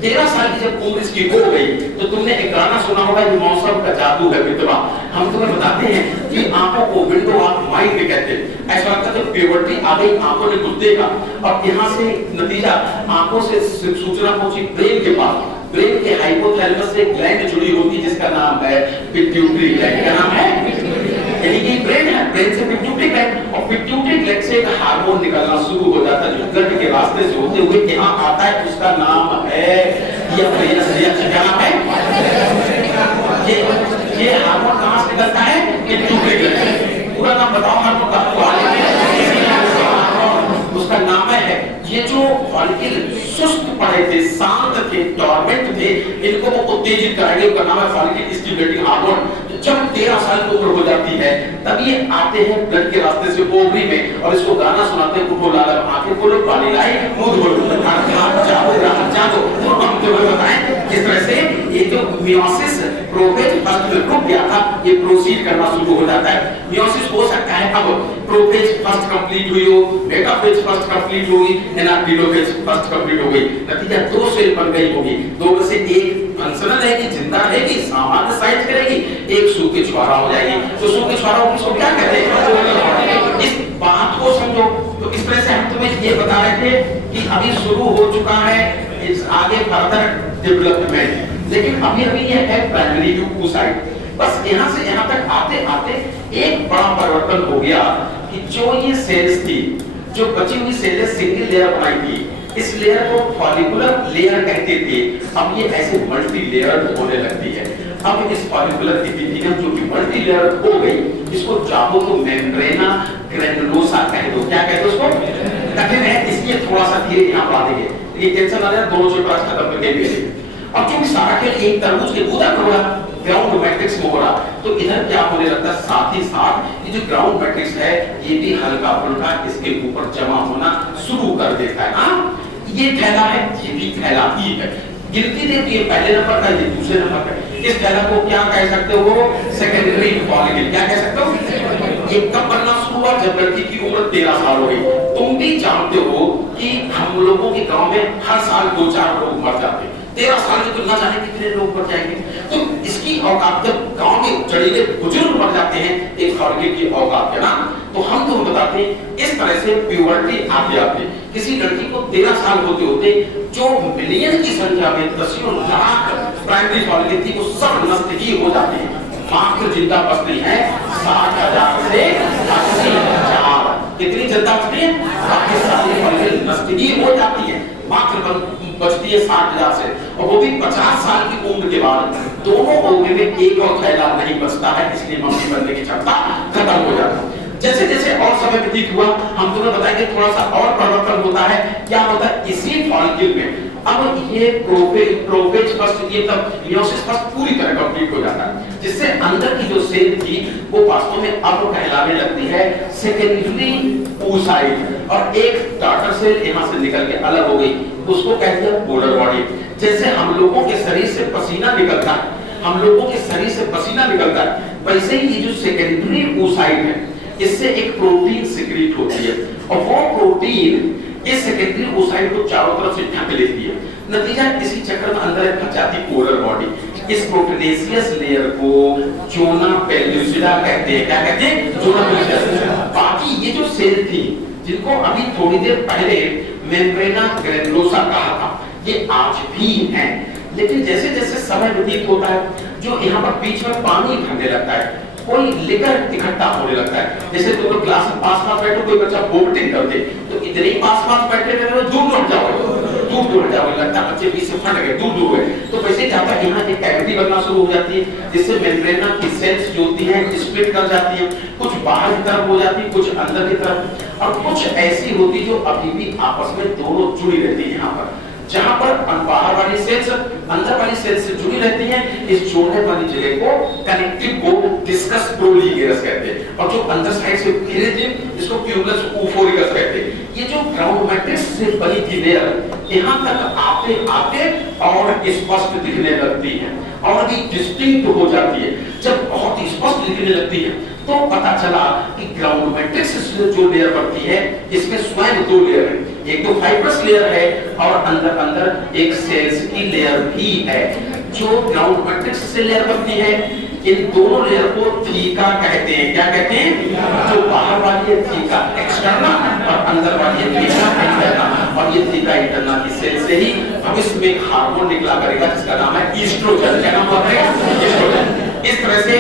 13 साल की जब उम्र इसकी हो गई तो तुमने एक गाना सुना होगा, ये मौसम का जादू है मित्रवा। हम तुम्हें बताते हैं कि आंखों को विंडो ऑफ माइंड भी कहते हैं। ऐसा लगता है जब प्यूबर्टी आ गई आंखों ने कुछ देखा और यहाँ से नतीजा आंखों से सूचना पहुंची ब्रेन के पास। ब्रेन के हाइपोथैलेमस से ग्लैंड जुड़ी होती है जिसका नाम है पिट्यूटरी ग्लैंड। क्या नाम है? यानी कि ब्रेन है, ब्रेन से पिट्यूटरी ग्लैंड, और पिट्यूटरी ग्लैंड से एक हार्मोन निकलना शुरू हो जाता है जो ब्लड के रास्ते से होते हुए यहाँ आता है। उसका नाम है क्या नाम है? ये हार्मोन कहाँ से निकलता है? Pituitary gland. पूरा नाम बताओ उसका नाम है। ये जो फॉलिकल सुस्त पड़े थे, शांत थे, डोरमेंट थे, इनको वो उत्तेजित कराएंगे। उनका नाम है फॉलिकल स्टिमुलेटिंग हार्मोन। जब 13 साल की उम्र हो जाती है तब ये आते हैं ब्लड के रास्ते से ओवरी में और इसको गाना सुनाते हैं, उठो लाल आंखें खोलो पानी लाई मुंह धो जाओ। तो हम तुम्हें बताएं किस तरह से ये जो मियोसिस प्रोफेज फर्स्ट में रुक गया था ये प्रोसीड करना शुरू हो जाता है। मियोसिस हो सकता है अब प्रोफेज फर्स्ट कंप्लीट हुई हो, मेटाफेज फर्स्ट कंप्लीट होगी, एनाफिलोफेज फर्स्ट कंप्लीट हो गई। नतीजा 2 सेल बन गई होगी। 2 में से एक फंक्शनल रहेगी, जिंदा रहेगी, सामान्य साइज करेगी, एक सूखी छुआरा हो जाएगी। तो सूखी छुआरा को क्या कहते हैं? इस बात को समझो। तो इस तरह से हम तुम्हें ये बता रहे थे कि अभी शुरू हो चुका है इस आगे फर्दर डेवलपमेंट, लेकिन अभी ये है प्राइमरी ल्यूकोसाइट। बस यहाँ से यहाँ तक आते आते एक बड़ा परिवर्तन हो गया कि जो ये सेल्स थी, जो बची हुई सेल्स सिंगल लेयर बनाई थी, इस लेयर को फॉलिकुलर लेयर कहते थे। अब ये ऐसे मल्टी लेयर्ड होने लगती है। अब इस फॉलिकुलर एपिथेलियम जो कि मल्टी लेयर हो गई, इसको चाहो तो मेम्ब्रेना ग्रैनुलोसा कह दो। क्या कहते हो उसको? कठिन है, इसलिए थोड़ा सा धीरे यहाँ पा देंगे। ये टेंशन आ रहा है, दोनों चैप्टर खत्म करके भेजेंगे। अब क्योंकि सारा खेल एक तरबूज के गुदा हो रहा, ग्राउंड मैट्रिक्स में हो रहा, तो इधर क्या होने लगता है, साथ ही साथ ये जो ग्राउंड मैट्रिक्स है ये भी हल्का फुल्का इसके ऊपर जमा होना शुरू कर देता है। हाँ, ये थैला है, ये भी थैला ही है। गिनती दे तो ये पहले नंबर का, ये दूसरे नंबर का। इस थैला को क्या कह सकते हो? Secondary follicle. क्या कह सकते हो? ये कब बनना शुरू हुआ? जब लड़की की उम्र 13 साल हो गई। तुम भी जानते हो कि हम लोगों के गांव में हर साल 2-4 लोग मर जाते हैं। 13 साल में तो ना जाने कितने लोग मर जाएंगे। तो इसकी औकात, जब गांव में जड़ीले बुजुर्ग मर जाते हैं, एक फॉलिकल की औकात है ना। तो हम तो बताते हैं इस तरह से प्यूबर्टी आती आती किसी लड़की को 13 साल होते होते जो मिलियन की संख्या में दसियों लाख प्राइमरी फॉलिकल थी वो सब नष्ट ही हो जाते हैं। मात्र जिंदा बचती है 60,000 से 80,000। कितनी जनता बचती है? बाकी सारी फॉलिकल नष्ट ही हो जाती है। मात्र बचती है 60,000 से, और वो भी 50 साल की उम्र के बाद। दोनों उम्र में एक और थैला नहीं बचता है, इसलिए मम्मी बनने की क्षमता खत्म हो जाती है। जैसे जैसे और समय व्यतीत हुआ हम तुम्हें बताएंगे थोड़ा सा और परिवर्तन होता है। क्या होता है इसी फॉलिकल में? अब ये प्रोफेज फर्स्ट, ये तब मियोसिस फर्स्ट पूरी तरह कंप्लीट हो जाता है, जिससे अंदर की जो सेल थी वो वास्तव में अब कहलाने लगती है सेकेंडरी oocyte, और एक डॉटर सेल यहाँ से निकल के अलग हो गई, उसको कहते हैं पोलर बॉडी। जैसे हम लोगों के शरीर से पसीना निकलता है, वैसे ही ये जो सेकेंडरी oocyte है इससे एक प्रोटीन सिक्रीट होती है, और वो प्रोटीन इस सेकेंडरी oocyte को चारों तरफ से ढक लेती है। नतीजा इसी चक्र में अंदर फंस जाती पोलर बॉडी। इस प्रोटीनेशियस लेयर को जोना पेल्यूसिडा कहते हैं। क्या कहते हैं? जोना पेल्यूसिडा। बाकी ये जो सेल थी जिनको अभी थोड़ी देर पहले मेम्ब्रेना ग्रैनुलोसा कहा था, ये आज भी हैं, लेकिन जैसे जैसे समय व्यतीत होता है जो यहाँ पर बीच में पानी भरने लगता है, कोई लेकर इकट्ठा होने लगता है। जैसे तुम लोग क्लास में पास बैठो, कोई बच्चा वोमिटिंग करते तो इतने ही पास बैठे रहे दूर हट जाओ, लगता है बच्चे बीच से फट गए, दूर हुए। तो वैसे जाता है यहाँ एक कैविटी बनना शुरू हो जाती है, जिससे मेम्ब्रेना की सेल्स जो होती हैं स्प्लिट कर जाती है, कुछ बाहर की तरफ हो जाती है, कुछ अंदर की तरफ, और कुछ ऐसी होती जो अभी भी आपस में दोनों जुड़ी रहती है। यहाँ पर जहां पर बाहर वाली सेल्स अंदर वाली सेल्स से जुड़ी रहती हैं, इस जोड़ने वाली जगह को कनेक्टिव को डिस्कस प्रोलीगेरस कहते हैं, और जो अंदर साइड से घेरे थे इसको क्यूबुलस ओफोरिकस कहते हैं। ये जो ग्राउंड मैट्रिक्स से बनी थी लेयर यहाँ तक आते आते और स्पष्ट दिखने लगती है, और भी डिस्टिंक्ट हो जाती है। जब बहुत स्पष्ट दिखने लगती है तो पता चला कि ग्राउंड मैट्रिक्स जो लेयर बनती है इसमें स्वयं 2 लेयर है। एक तो फाइब्रस लेयर है और अंदर अंदर एक सेल्स की लेयर भी है जो ग्राउंड मैट्रिक्स से लेयर बनती है। इन दोनों लेयर को थीका कहते हैं। क्या कहते हैं? जो बाहर वाली है थीका एक्सटर्ना और अंदर वाली है थीका इंटरना, और ये थीका इंटरना की सेल से ही भविष्य में एक हार्मोन निकला करेगा जिसका नाम है ईस्ट्रोजन। क्या नाम होता है? ईस्ट्रोजन। इस तरह से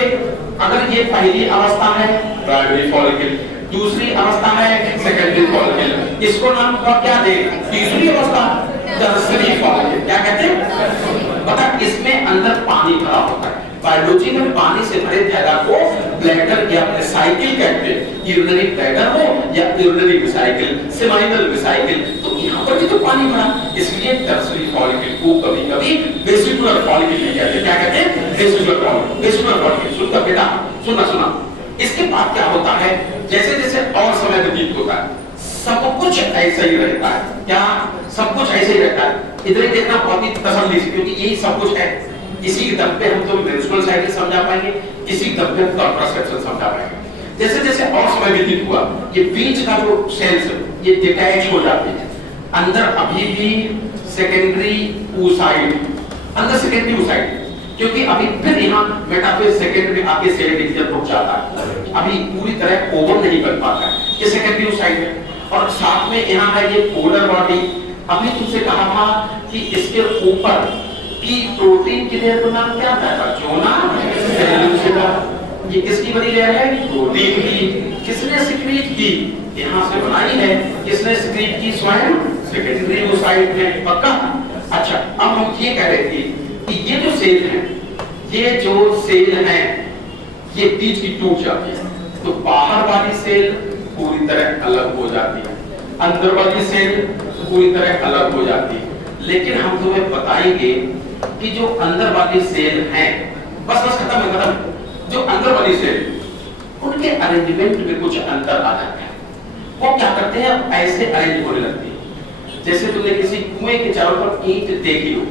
अगर ये पहली अवस्था है प्राइमरी फॉलिकल, दूसरी अवस्था है सेकेंडरी फॉलिकल, इसको नाम क्या दें? तीसरी अवस्था टर्शियरी फॉलिकल। क्या कहते हैं? पता इसमें अंदर पानी भरा होता है। बायोलॉजी में पानी से भरे थैला को ब्लैडर या वेसाइकिल कहते हैं। यूरिनरी ब्लैडर हो या यूरिनरी वेसाइकिल, सेमाइनल वेसाइकिल, तो यहाँ पर भी तो पानी भरा, इसलिए टर्शियरी फॉलिकल को कभी-कभी वेसिकुलर फॉलिकल भी कहते हैं। क्या कहते हैं? Vesicular follicle. वेसिकुलर फॉलिकल सुनता बेटा, सुनना। इसके बाद क्या होता है? जैसे जैसे और समय व्यतीत होता है सब कुछ ऐसा ही रहता है। क्या? सब कुछ ऐसे ही रहता है। इधर ही देखना बहुत ही तसल्ली से, क्योंकि यही सब कुछ है। इसी के दम पे हम तो मेंस्ट्रुअल साइकिल समझा पाएंगे, इसी के दम पे हम कॉन्ट्रासेप्शन समझा पाएंगे। जैसे जैसे और समय व्यतीत हुआ ये बीच का जो सेल्स ये डिटैच हो जाते हैं। अंदर अभी भी सेकेंडरी oocyte, अंदर सेकेंडरी oocyte, क्योंकि अभी फिर यहाँ मेटाफेज सेकेंडरी आके सेल डिवीजन रुक जाता है, अभी पूरी तरह ओवम नहीं बन पाता है। ये सेकेंडरी oocyte है और साथ में यहाँ है ये पोलर बॉडी। अभी तुमसे कहा था कि इसके ऊपर की प्रोटीन की लेयर का नाम क्या था? जोना सेल्यूलोज। ये किसकी बनी लेयर है? प्रोटीन की। किसने सिक्रीट की? यहाँ से बनाई है। किसने सिक्रीट की? स्वयं सेकेंडरी oocyte में। पक्का? अच्छा, अब हम ये कह रहे थे कि ये जो सेल है, ये जो सेल है, ये बीच की टूट जाती है, तो बाहर वाली सेल पूरी तरह अलग हो जाती है, अंदर वाली सेल पूरी तरह अलग हो जाती है। लेकिन हम तुम्हें बताएंगे कि जो अंदर वाली सेल हैं, बस खत्म। जो अंदर वाली सेल, उनके अरेंजमेंट में कुछ अंतर आ जाता है। वो क्या करते हैं? ऐसे अरेंज होने लगती है जैसे तुमने किसी कुएं के चारों पर ईंट देखी हो,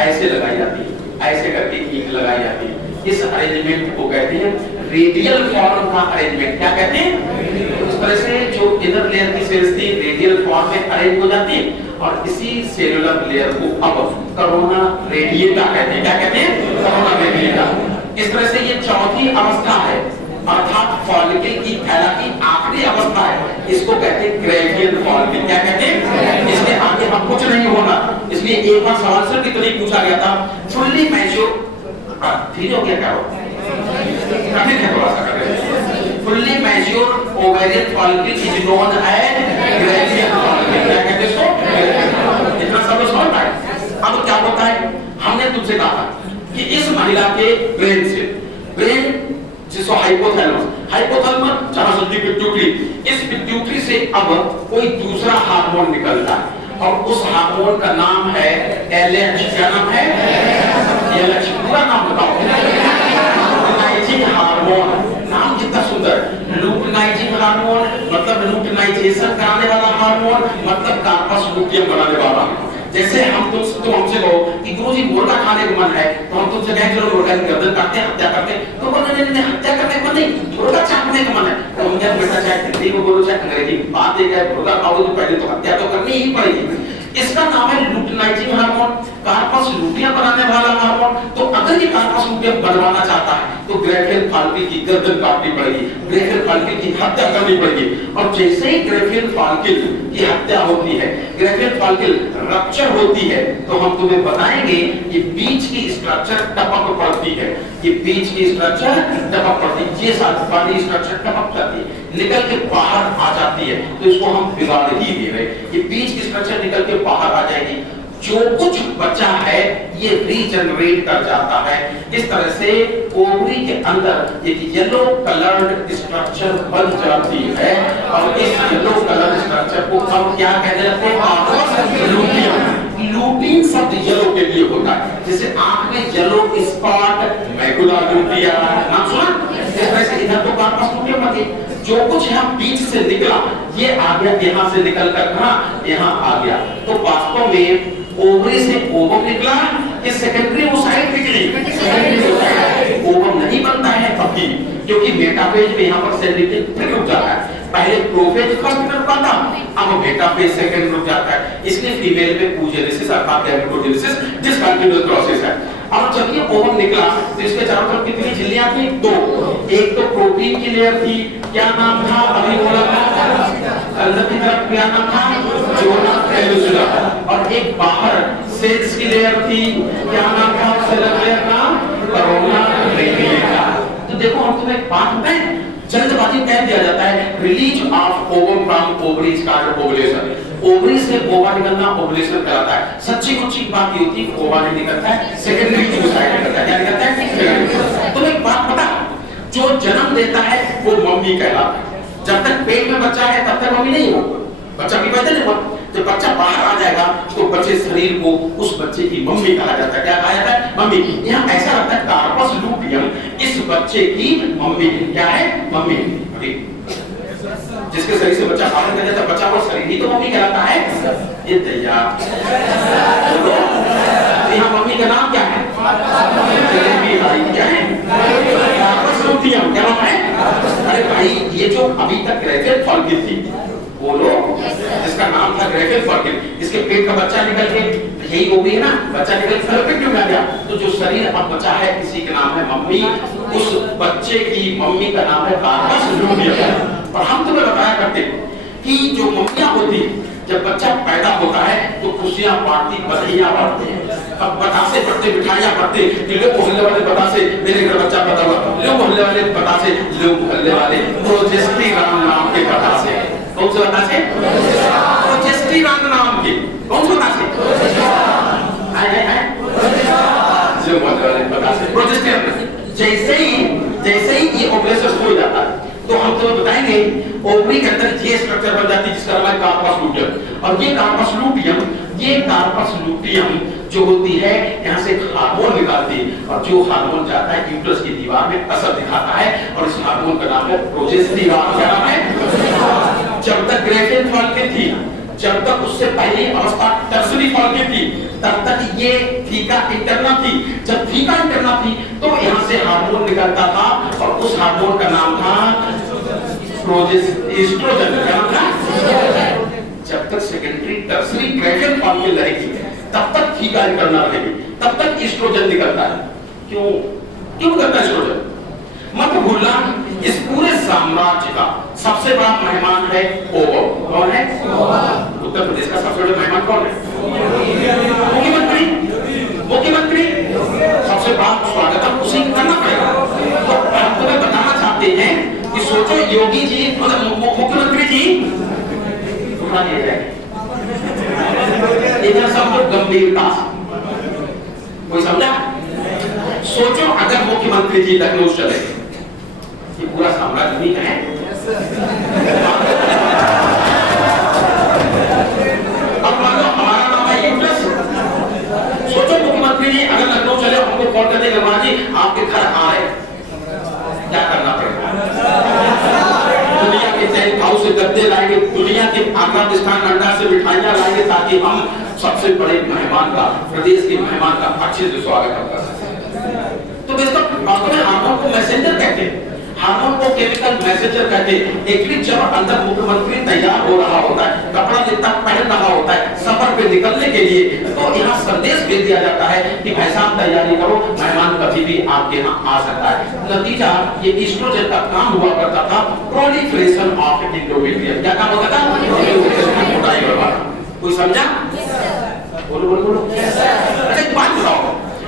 ऐसे लगाई जाती है, ऐसे करके ईंट लगाई जाती है। इस अरेंजमेंट को कहते हैं रेडियल फॉर्म का अरेंजमेंट। क्या कहते हैं? इस तरह से जो इनर लेयर की सेल्स थी रेडियल फॉर्म में अरेंज हो जाती है, और इसी सेलुलर लेयर को अब कोरोना रेडिएटा कहते हैं। क्या कहते हैं? Corona radiata. इस तरह से ये चौथी अवस्था है, अर्थात फॉलिकल की थैला की आखिरी अवस्था है। इसको कहते हैं ग्रेवियन फॉलिकल। क्या कहते हैं? इसके आगे अब कुछ नहीं होना। इसलिए एक बार सवाल सर की तरह पूछा गया था, फुल्ली मैच्योर ठीक हो गया क्या? कठिन है थोड़ा सा कर। Fully mature ovarian follicle is known as Graafian follicle. क्या कहते हैं इसको? इतना सब समझ पाए। अब क्या होता है? हमने तुमसे कहा कि इस महिला के ब्रेन जिसको हाइपोथैलेमस जहां से पिट्यूटरी, इस पिट्यूटरी से अब कोई दूसरा हार्मोन निकलता है और उस हार्मोन का नाम है LH। क्या नाम है? LH। पूरा नाम बताओ। Luteinising hormone. नाम कितना सुंदर। लुटिनाइजिंग हार्मोन मतलब लुटिनाइजेशन कराने वाला हार्मोन, मतलब कार्पस लुटियम बनाने वाला। जैसे हम तुम हमसे कहो कि गुरुजी मुर्गा खाने का मन है, तो हम तुमसे कहें चलो मुर्गा की गर्दन काटते हैं, हत्या करते हैं, तो बोलो नहीं हत्या करने का मन नहीं, मुर्गा चाटने का मन है। तो हम क्या बेटा चाहे हिंदी में बोलो चाहे अंग्रेजी में, बात एक है मुर्गा खाओ तो पहले तो हत्या तो करनी ही पड़ेगी। इसका नाम है लुटिनाइजिंग हार्मोन, कार्पस लुटियम बनाने वाला हार्मोन। तो अगर ये कार्पस लुटियम बनवाना चाहता है तो ग्रेफियन फॉलिकल की गर्दन काटनी पड़ेगी, ग्रेफियन फॉलिकल की हत्या करनी पड़ेगी। और जैसे ही ग्रेफियन फॉलिकल की हत्या होती है, ग्रेफियन फॉलिकल रप्चर होती है, तो हम तुम्हें बताएंगे ये बीच की स्ट्रक्चर टपक पड़ती है। ये बीच की स्ट्रक्चर टपक पड़ती है, ये वाली स्ट्रक्चर टपक जाती है, निकल के बाहर आ जाती है। तो इसको हम बिगाड़ ही दे रहे। ये बीच की स्ट्रक्चर निकल के बाहर आ जाएगी, जो कुछ बचा है ये रीजनरेट कर जाता है। इस तरह से ओवरी के अंदर एक येलो कलर्ड स्ट्रक्चर बन जाती है, और इस येलो कलर स्ट्रक्चर को हम क्या कहते हैं? लुटियम। लुटिन शब्द येलो के लिए होता है, जैसे आंख में येलो स्पॉट, मैकुला लुटिया, नाम सुना? इस तरह से इधर तो कार्पस लुटियम बन गई। जो कुछ यहाँ बीच से निकला ये आ गया, यहाँ से निकल कर यहाँ आ गया। तो वास्तव में ओवरी से ओवम निकला, ये सेकेंडरी oocyte निकली। ओवम नहीं बनता है अभी, क्योंकि मेटाफेज में यहाँ पर सेल फिर रुक जाता है। पहले प्रोफेज फर्स्ट में रुका था, अब मेटाफेज सेकंड रुक जाता है। इसलिए फीमेल में oogenesis अर्थात गैमेटोजेनेसिस डिसकंटिन्यूअस प्रोसेस है। और जब ये ओवम निकला तो इसके चारों तरफ कितनी झिल्लियां थी? दो। एक तो प्रोटीन की लेयर थी, क्या नाम था? अभी बोला था। अंदर की तरफ क्या नाम था? जोना एलुसिडा। और एक बाहर सेल्स की लेयर थी, क्या नाम था? सेलर लेयर का कोरोना रेडिएटा। तो देखो हम तुम्हें एक बात बताएं, जल्दबाजी कह दिया जाता है release of ovum from ovaries का ओवुलेशन। ओवरी से ओवा निकलना ओवुलेशन कहलाता है। सच्ची मुच्ची बात ये होती है ओवा नहीं निकलता है, सेकेंडरी ट्यूबसाइड निकलता है। क्या निकलता है? तो एक बात पता, जो जन्म देता है वो मम्मी कहलाता है। जब तक पेट में बच्चा है तब तक मम्मी नहीं हो, बच्चा भी पैदा नहीं हुआ। जब बच्चा बाहर आ जाएगा तो बच्चे शरीर को उस बच्चे की मम्मी कहा जाता है। क्या कहा जाता है? मम्मी। यहाँ ऐसा लगता है कार्पस लूटियम इस बच्चे की मम्मी क्या है? मम्मी। जिसके शरीर से बच्चा बाहर निकल जाता है, बच्चा और शरीर ही तो मम्मी कहलाता है। ये दैया यहाँ मम्मी का नाम क्या है? क्या है? Corpus luteum. क्या नाम है? अरे भाई ये जो अभी तक ग्रेफेल फॉल्किन थी, बोलो, जिसका नाम था ग्रेफेल फॉल्किन, इसके पेट का बच्चा निकल के यही हो गई है ना, बच्चा निकल के पेट क्यों आ गया? तो जो शरीर अब बचा है किसी का नाम है मम्मी, उस बच्चे की मम्मी का नाम है कार्पस लूटियम। और हम तुम्हें बताया करते कि जो मम्मियां होती जब बच्चा पैदा होता है तो खुशियां बांटती, बधाइयां बांटती हैं। अब बतासे पड़ते, मिठाइयां पड़ते, लो मोहल्ले वाले बतासे, मेरे घर बच्चा पैदा हुआ, लो मोहल्ले वाले बतासे, लो मोहल्ले वाले प्रोजेस्टेरॉन नाम के बतासे। कौन से बतासे? प्रोजेस्टेरॉन नाम के। कौन से बतासे? हाय जो मोहल्ले वाले बतासे प्रोजेस्टेरॉन। जैसे ही ये ओवुलेशन हो जाता है तो हम तुम्हें बताएंगे ओवरी के अंदर ये स्ट्रक्चर बन जाती है जिसका नाम है कार्पस लूटियम। और ये कार्पस लूटियम जो होती है यहाँ से हार्मोन निकालती है, और जो हार्मोन जाता है यूट्रस की दीवार में असर दिखाता है, और इस हार्मोन का नाम है प्रोजेस्टेरॉन। क्या नाम है? जब तक ग्रेफेल फॉल्किन थी, जब तक उससे पहली अवस्था टर्सरी फॉल्किन थी, तब तक ये फीका इंटरना थी। जब फीका इंटरना थी तो यहाँ से हार्मोन निकलता था, और उस हार्मोन का नाम था एस्ट्रोजन। क्या नाम था? जब तक सेकेंडरी टर्सरी ग्रेफेल फॉल्किन रहेगी तब तक फीका इंटरना रहेगी, तब तक एस्ट्रोजन निकलता है। क्यों निकलता है एस्ट्रोजन? मत भूलना इस पूरे साम्राज्य का सबसे बड़ा मेहमान है ओवम। कौन है? उत्तर प्रदेश का सबसे बड़ा मेहमान कौन है? मुख्यमंत्री। सबसे बड़ा स्वागत उसी को करना पड़ेगा। तो हम तुम्हें बताना चाहते हैं कि सोचो योगी जी मतलब मुख्यमंत्री जी उठा लिए जाए इधर सब लोग गंभीरता से, कोई समझा? सोचो अगर मुख्यमंत्री जी लखनऊ चले, ये पूरा साम्राज्य नहीं है। अब मान लो हमारा नाम है यूट्रस। सोचो मुख्यमंत्री जी अगर लखनऊ चले, हमको कॉल करते हैं महाराज जी आपके घर आ रहे, क्या करना पड़ेगा? दुनिया के टेंट हाउस से गद्दे लाएंगे, दुनिया के अफगानिस्तान अंडा से मिठाइयां लाएंगे, ताकि हम सबसे बड़े मेहमान का, प्रदेश के मेहमान का अच्छे से स्वागत कर सकें। तो दोस्तों वास्तव में हार्मोन को मैसेंजर कहते हैं, हार्मोन को केमिकल मैसेंजर कहते हैं। एक्चुअली जब अंदर मुख्यमंत्री तैयार हो रहा होता है, कपड़ा लित्ता पहन रहा होता है सफर पे निकलने के लिए, तो यहाँ संदेश भेज दिया जाता है कि भाई साहब तैयारी करो, मेहमान कभी भी आपके यहाँ आ सकता है। नतीजा ये एस्ट्रोजन का काम हुआ करता था प्रोलिफरेशन ऑफ एंडोमेट्रियम। क्या काम होता था? कोई समझा? बोलो। एक बात बताओ,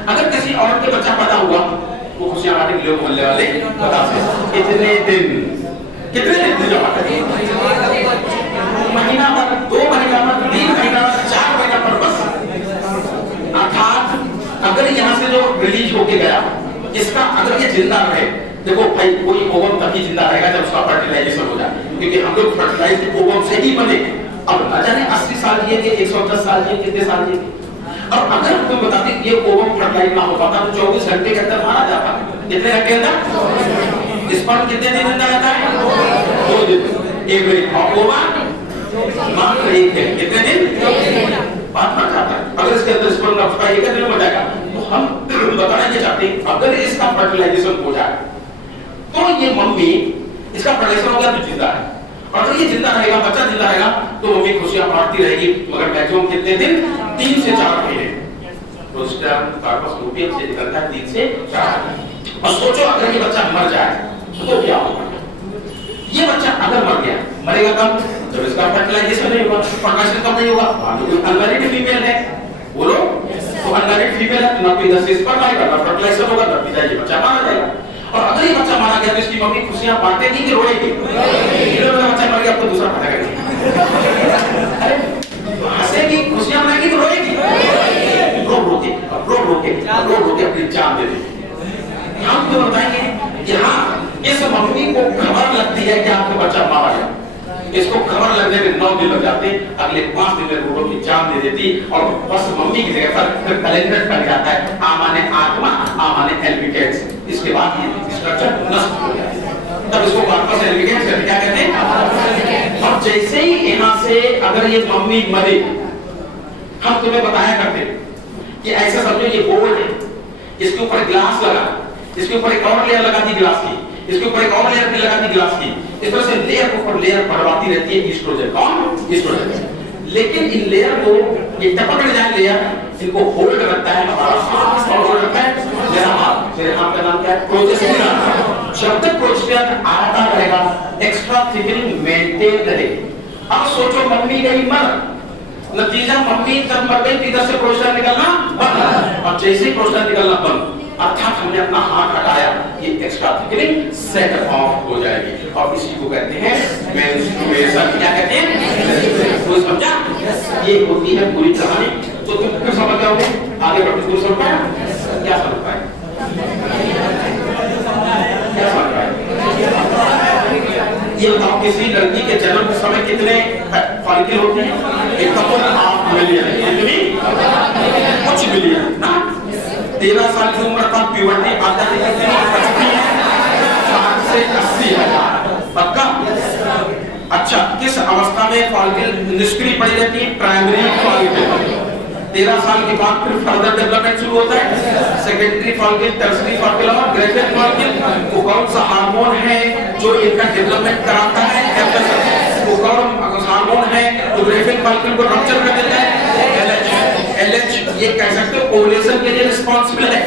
अगर किसी औरत के बच्चा पैदा हुआ वो खुशियां बांटे के लोग मोहल्ले वाले बता से कितने दिन जमा करें? महीना भर, 2 महीना भर, 3 महीना भर, 4 महीना पर बस। अर्थात अगर यहाँ से जो रिलीज होके गया इसका अगर ये जिंदा रहे, देखो भाई कोई ओवम तभी जिंदा रहेगा जब उसका फर्टिलाइजेशन हो जाए, क्योंकि हम लोग फर्टिलाइज्ड ओवम से ही बने। अब न जाने 80 साल जिएंगे, 110 साल जिएंगे, कितने साल जिएंगे। और अगर आपको बता दें ये ओवम फर्टिलाइज ना हो पाता तो 24 घंटे के अंदर मारा जाता है। कितने घंटे अंदर? स्पर्म कितने दिन अंदर रहता है? 2 दिन एवरेज। और ओवम मात्र 1 दिन। कितने दिन? बात मर जाता है। अगर इसके अंदर स्पर्म रखता है 1 दिन में जाएगा। तो हम बताना ये चाहते हैं अगर इसका फर्टिलाइजेशन हो जाए तो ये मम्मी, इसका फर्टिलाइजेशन हो गया तो जिंदा है, अगर ये जिंदा रहेगा, बच्चा जिंदा रहेगा, तो मम्मी खुशियां बांटती रहेगी, मगर मैक्सिमम कितने दिन? 3 से 4 महीने। प्रोजेस्टेरॉन कार्पस लुटियम से निकलता है 3 से 4। और सोचो अगर ये बच्चा मर जाए तो क्या होगा? ये बच्चा अगर मर गया, मरेगा कब? जब इसका फर्टिलाइजेशन नहीं होगा। फर्टिलाइजेशन कब नहीं होगा? अनमैरिड फीमेल है, बोलो, तो अनमैरिड फीमेल है, ना कोई 10 स्पर्म आएगा, ना फर्टिलाइजेशन होगा, तब भी ये बच्चा मारा जाएगा। और अगर ये बच्चा मारा गया तो इसकी मम्मी खुशियां बांटेगी कि रोएगी? मेरा बच्चा मर गया, आपको दूसरा पता करेगी, अरे हंसेगी, खुशियां मनाएगी तो रोएगी? रो रोके अपनी जान दे देगी। हम तो बताएंगे यहाँ इस मम्मी को खबर लगती है कि आपका बच्चा मारा गया, इसको खबर लगने में 9 दिन लग जाते, अगले 5 दिन में रोडों की जान दे देती, और बस मम्मी की जगह पर फिर कैलेंडर पड़ जाता है, आ माने आत्मा, आ माने एल्बिकेट्स। इसके बाद ये स्ट्रक्चर नष्ट हो जाता है, तब इसको वापस एल्बिकेट्स क्या कहते हैं। और जैसे ही यहाँ से अगर ये मम्मी मरे, हम तुम्हें बताया करते कि ऐसा समझो ये बोर्ड है, इसके ऊपर ग्लास लगा, इसके ऊपर एक और लेयर लगा दी ग्लास की, इसके ऊपर एक और लेयर भी लगा दी ग्लास की, इस तरह से लेयर के ऊपर लेयर बढ़वाती रहती है ईस्ट्रोजन। कौन? ईस्ट्रोजन। लेकिन इन लेयर को ये टपक जाए लेयर, इनको होल्ड करता है हमारा सांस, और होल्ड करता है मेरा हाथ का नाम क्या है? प्रोजेस्टेरॉन। जब तक प्रोजेस्टेरॉन आता रहेगा, एक्स्ट्रा थिकनिंग मेंटेन रहेगी। अब सोचो मम्मी गई मर, नतीजा मम्मी जब मर गई, इधर से प्रोजेस्टेरॉन निकलना बंद, और जैसे ही प्रोजेस्टेरॉन निकलना बंद, अर्थात हमने अपना हाथ हटाया, ये एक्स्ट्रा थिकनिंग सेट ऑफ हो जाएगी, और इसी को कहते हैं मेंस्ट्रुएशन। क्या कहते हैं? कोई समझा? ये होती है पूरी कहानी। तो तुम फिर समझ जाओगे, आगे बढ़ते हुए समझ पाए? क्या समझ पाए? क्या समझ पाए? ये बताओ, किसी लड़की के जन्म के समय कितने फॉलिकल होते हैं? 1.5 मिलियन, कितनी? कुछ मिलियन ना। 13 साल की उम्र तक प्यूबर्टी आता है, कितनी? 60 से 80 हजार। पक्का? अच्छा, किस अवस्था में फॉलिकल निष्क्रिय पड़ी रहती है? Primary follicle. 13 साल के बाद फिर फर्दर डेवलपमेंट शुरू होता है, सेकेंडरी फॉलिकल, टर्शियरी फॉलिकल और ग्रेजुएट फॉलिकल। वो कौन सा हार्मोन है जो इनका डेवलपमेंट कराता है? वो कौन हार्मोन है जो ग्रेजुएट फॉलिकल को रप्चर कर देता है? LH। ये कह सकते हो ओवुलेशन के लिए रिस्पांसिबल है,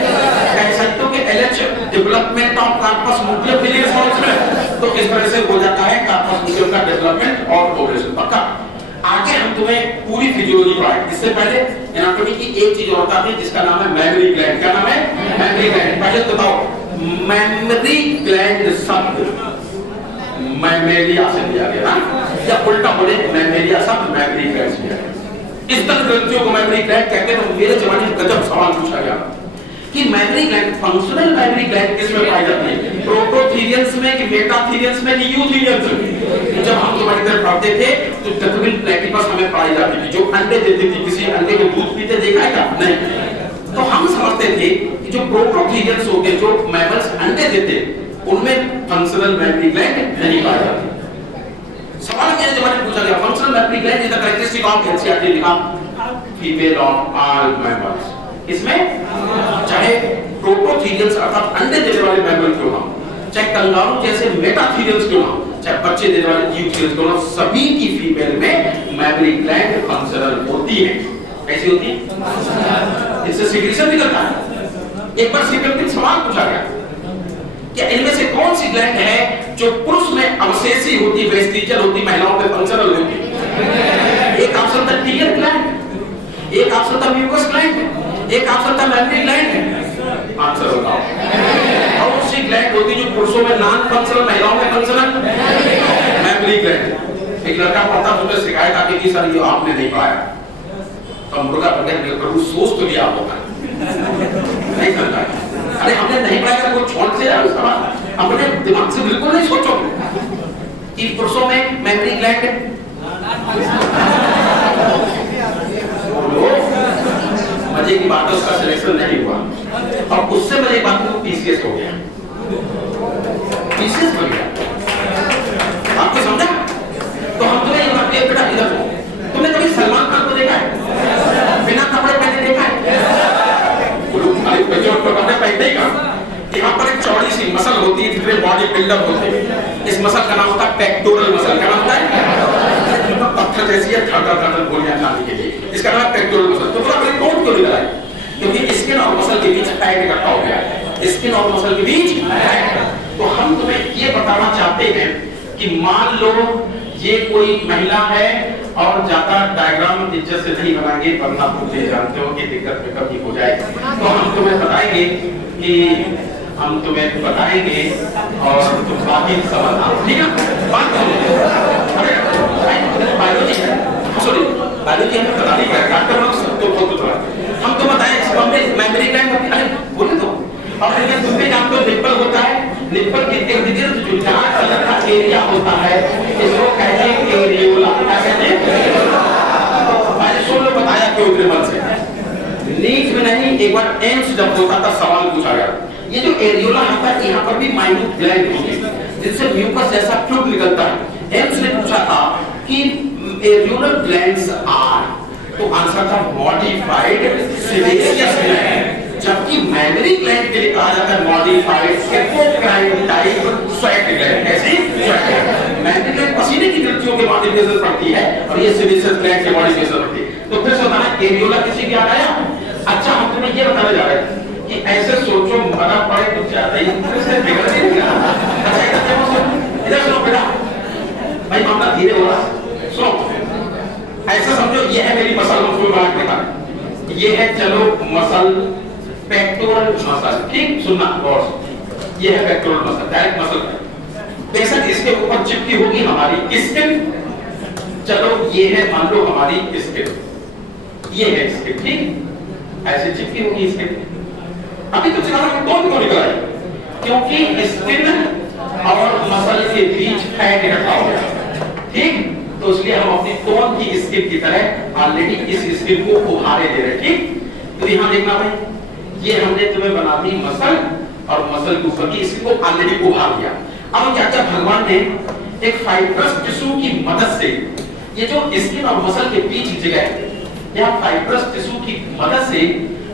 कह सकते हो कि LH development of corpus luteum के लिए रिस्पांसिबल है। तो इस तरह से हो जाता है कार्पस लूटियम का डेवलपमेंट और ओवुलेशन। पक्का? आगे हम तुम्हें पूरी फिजियोलॉजी पढ़ाएंगे। इससे पहले एनाटॉमी की एक चीज और बताते हैं जिसका नाम है मेमोरी ग्लैंड। क्या नाम है? Memory gland. पहले तो बताओ, मेमोरी ग्लैंड शब्द मैमेलिया से लिया गया, या उल्टा बोले मैमेलिया शब्द मेमोरी ग्लैंड से लिया गया। इस तरह ग्रंथियों को मेमोरी ग्लैंड कहते हैं। तो मेरे जमाने में गजब सवाल पूछा गया कि memory gland, functional mammary gland किसमें पाई जाती है? प्रोटोथीरियंस में कि मेटाथीरियंस में कि यूथीरियंस में? जब हम तुम्हारी तरफ पढ़ते थे तो डकविल प्लेटिपस हमें पाई जाती थी, जो अंडे देती थी। किसी अंडे के दूध पीते देखा है क्या? नहीं। तो हम समझते थे कि जो प्रोटोथीरियंस होते, जो मैमल्स अंडे देते, उनमें फंक्शनल मेमोरी ग्लैंड नहीं पाई जाती। सवाल मेरे जमाने में पूछा गया, functional mammary gland is the characteristic of NCERT लिखा फीमेल ऑफ ऑल मैमल्स। इसमें चाहे प्रोटोथीरियंस अर्थात अंडे देने वाले मैमल क्यों ना, चाहे कंगारू जैसे मेटाथीरियंस क्यों ना, चाहे बच्चे देने वाले यूथीरियंस क्यों ना, सभी की फीमेल में मेमोरी ग्लैंड फंक्शनल होती है। कैसी होती है? इससे सिक्रीशन निकलता है। एक बार सिक्रीशन सवाल पूछा गया कि इनमें से कौन सी ग्लैंड है जो पुरुष में अवशेषी होती, वेस्टिजियल होती, महिलाओं में फंक्शनल होती? एक ऑप्शन था टीयर ग्लैंड, एक ऑप्शन था म्यूकस ग्लैंड, एक ऑप्शन था मेमोरी ग्लैंड। आंसर बताओ, कौन सी ग्लैंड होती जो पुरुषों में नॉन फंक्शनल, महिलाओं में फंक्शनल? Memory gland. एक लड़का पढ़ता तो मुझे शिकायत आती कि सर ये आपने नहीं पढ़ाया। तो मुर्गा पकड़ प्रभु सोच तो लिया होगा, नहीं समझा। अरे हमने नहीं पढ़ाया, कोई छोड़ से अपने दिमाग से बिल्कुल नहीं सोचो कि पुरुषों में मेमोरी ग्लैंड। मजे की बात है, उसका सिलेक्शन नहीं हुआ, और उससे मजे की बात को पीसीएस हो गया, पीसीएस बन गया। आपको समझा? तो हम तुम्हें ये बात बेटा इधर हो, तुमने कभी सलमान खान को देखा है बिना कपड़े पहने? देखा है? कपड़े पहनते ही कहा, यहाँ पर एक चौड़ी सी मसल होती है, जितने बॉडी बिल्डर होते हैं, इस मसल का नाम होता है पेक्टोरल मसल। क्या नाम होता है? पत्थर जैसी है, थर गोलियां खाने के लिए, इसका नाम है पेक्टोरल मसल। तो फिर कोट क्यों निकला है? क्योंकि स्किन और मसल के बीच फैट इकट्ठा हो गया है, स्किन और मसल के बीच फैट। तो हम तुम्हें ये बताना चाहते हैं कि मान लो ये कोई महिला है और ज्यादा डायग्राम इज्जत से नहीं बनाएंगे, वरना तुम ये जानते हो कि दिक्कत में कभी हो जाए। तो हम तुम्हें बताएंगे और तुम बाकी समझना, ठीक है? बात बायोलॉजी है, सॉरी बायोलॉजी हमें पता नहीं है, डॉक्टर लोग हम तो बताएं इसको हमने मेमोरी ग्लैंड होती है, बोले तो। और अगर तुम भी जानते हो निप्पल होता है, निप्पल के इर्द गिर्द जो लाल कलर का एरिया होता है इसको कहते हैं एरियोला। क्या कहते हैं? मैंने सोलो बताया क्यों ट्रिमल से, नीच में नहीं, एक बार एम्स जब होता था सवाल पूछा गया। ये जो एरियोला होता है यहाँ पर भी माइन्यूट ग्लैंड होती है जिससे म्यूकस जैसा फ्लूइड निकलता है। एम्स ने पूछा था कि एरियोलर ग्लैंड्स आर, तो आंसर था मॉडिफाइड सेबेशियस ग्लैंड, जबकि मेमोरी ग्लैंड के लिए कहा जाता है modified apocrine type sweat gland. कैसे? स्वेट। मेमोरी ग्लैंड पसीने की ग्रंथियों के मॉडिफिकेशन पड़ती है और ये सेबेशियस ग्लैंड के मॉडिफिकेशन पड़ती है। तो फिर से बताना एरियोला किसी के याद आया? अच्छा, हम तुम्हें ये बताने जा रहे हैं कि ऐसे सोचो मना पड़े कुछ ज्यादा ही बिगड़ नहीं गया। अच्छा इधर सुनो बेटा, भाई मामला धीरे हो रहा, सुनो। ऐसा समझो ये है मेरी मसल, फुल बात दिखा, ये है चलो मसल, पेक्टोरल मसल, ठीक? सुनना गौर से, ये है पेक्टोरल मसल, डायरेक्ट मसल। बेशक इसके ऊपर चिपकी होगी हमारी स्किन, चलो ये है मान लो हमारी स्किन, ये है स्किन, ठीक? ऐसे चिपकी होगी स्किन। अभी तो चला टोन क्यों निकला है? क्योंकि स्किन और मसल के बीच फैट इकट्ठा हो गया, ठीक? तो इसलिए हम अपनी टोन की स्किन की तरह ऑलरेडी इस स्किन को उभारे दे रहे, ठीक? तो यहां देखना भाई, ये हमने तुम्हें बना दी मसल और मसल के ऊपर की स्किन को ऑलरेडी उभार दिया। अब क्या क्या भगवान ने एक फाइब्रस टिश्यू की मदद से ये जो स्किन और मसल के बीच की जगह है, यह फाइब्रस टिश्यू की मदद से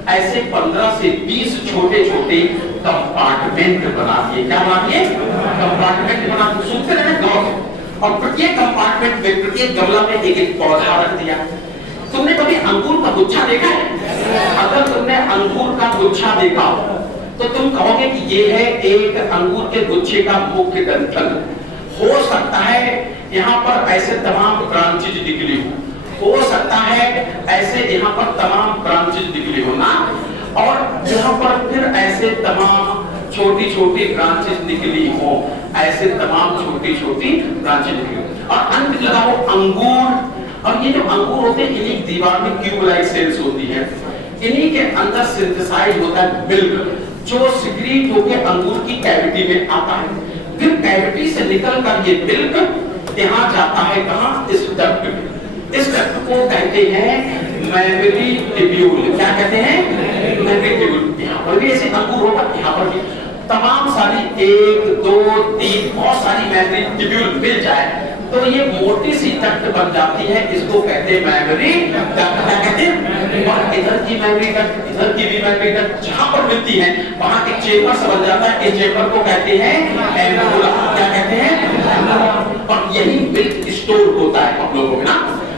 ऐसे 15 से 20 छोटे छोटे कंपार्टमेंट बना दिए। क्या बना दिए? कंपार्टमेंट बना दिए, सूखते रहने गाँव। और प्रत्येक कंपार्टमेंट में, प्रत्येक गमला में एक एक पौधा रख दिया। तुमने कभी अंगूर का गुच्छा देखा है? अगर तुमने अंगूर का गुच्छा देखा तो तुम कहोगे कि ये है एक अंगूर के गुच्छे का मुख्य डंठल। हो सकता है यहाँ पर ऐसे तमाम ब्रांचेज निकली हो सकता है ऐसे यहाँ पर तमाम ब्रांचेज निकली हो ना, और यहाँ पर फिर ऐसे तमाम छोटी छोटी ब्रांचेज निकली हो, ऐसे तमाम छोटी छोटी ब्रांचेज निकली हो, और अंत लगा हो अंगूर। और ये जो अंगूर होते हैं इन्हीं दीवार में ट्यूब लाइक सेल्स होती है, इन्हीं के अंदर सिंथेसाइज होता है मिल्क, जो सिक्रीट होकर अंगूर की कैविटी में आता है। फिर कैविटी से निकलकर ये मिल्क यहाँ जाता है कहाँ? इस डक्ट में। इस डक्ट को कहते हैं मेमोरी ट्यूब्यूल। क्या कहते हैं? Memory tubule. यहाँ पर भी ऐसे अंगूर होगा, यहाँ पर भी तमाम सारी 1 2 3 बहुत सारी मेमोरी ट्यूब्यूल मिल जाए तो ये मोटी सी डक्ट बन जाती है, इसको कहते हैं मेमोरी डक्ट। क्या कहते हैं? और इधर की मेमोरी डक्ट, इधर की भी मेमोरी डक्ट जहां पर मिलती है वहां एक चेंबर से बन जाता है। इस चेंबर को कहते हैं एम्पुला। क्या कहते हैं? और यही मिल्क स्टोर होता है हम लोगों में ना।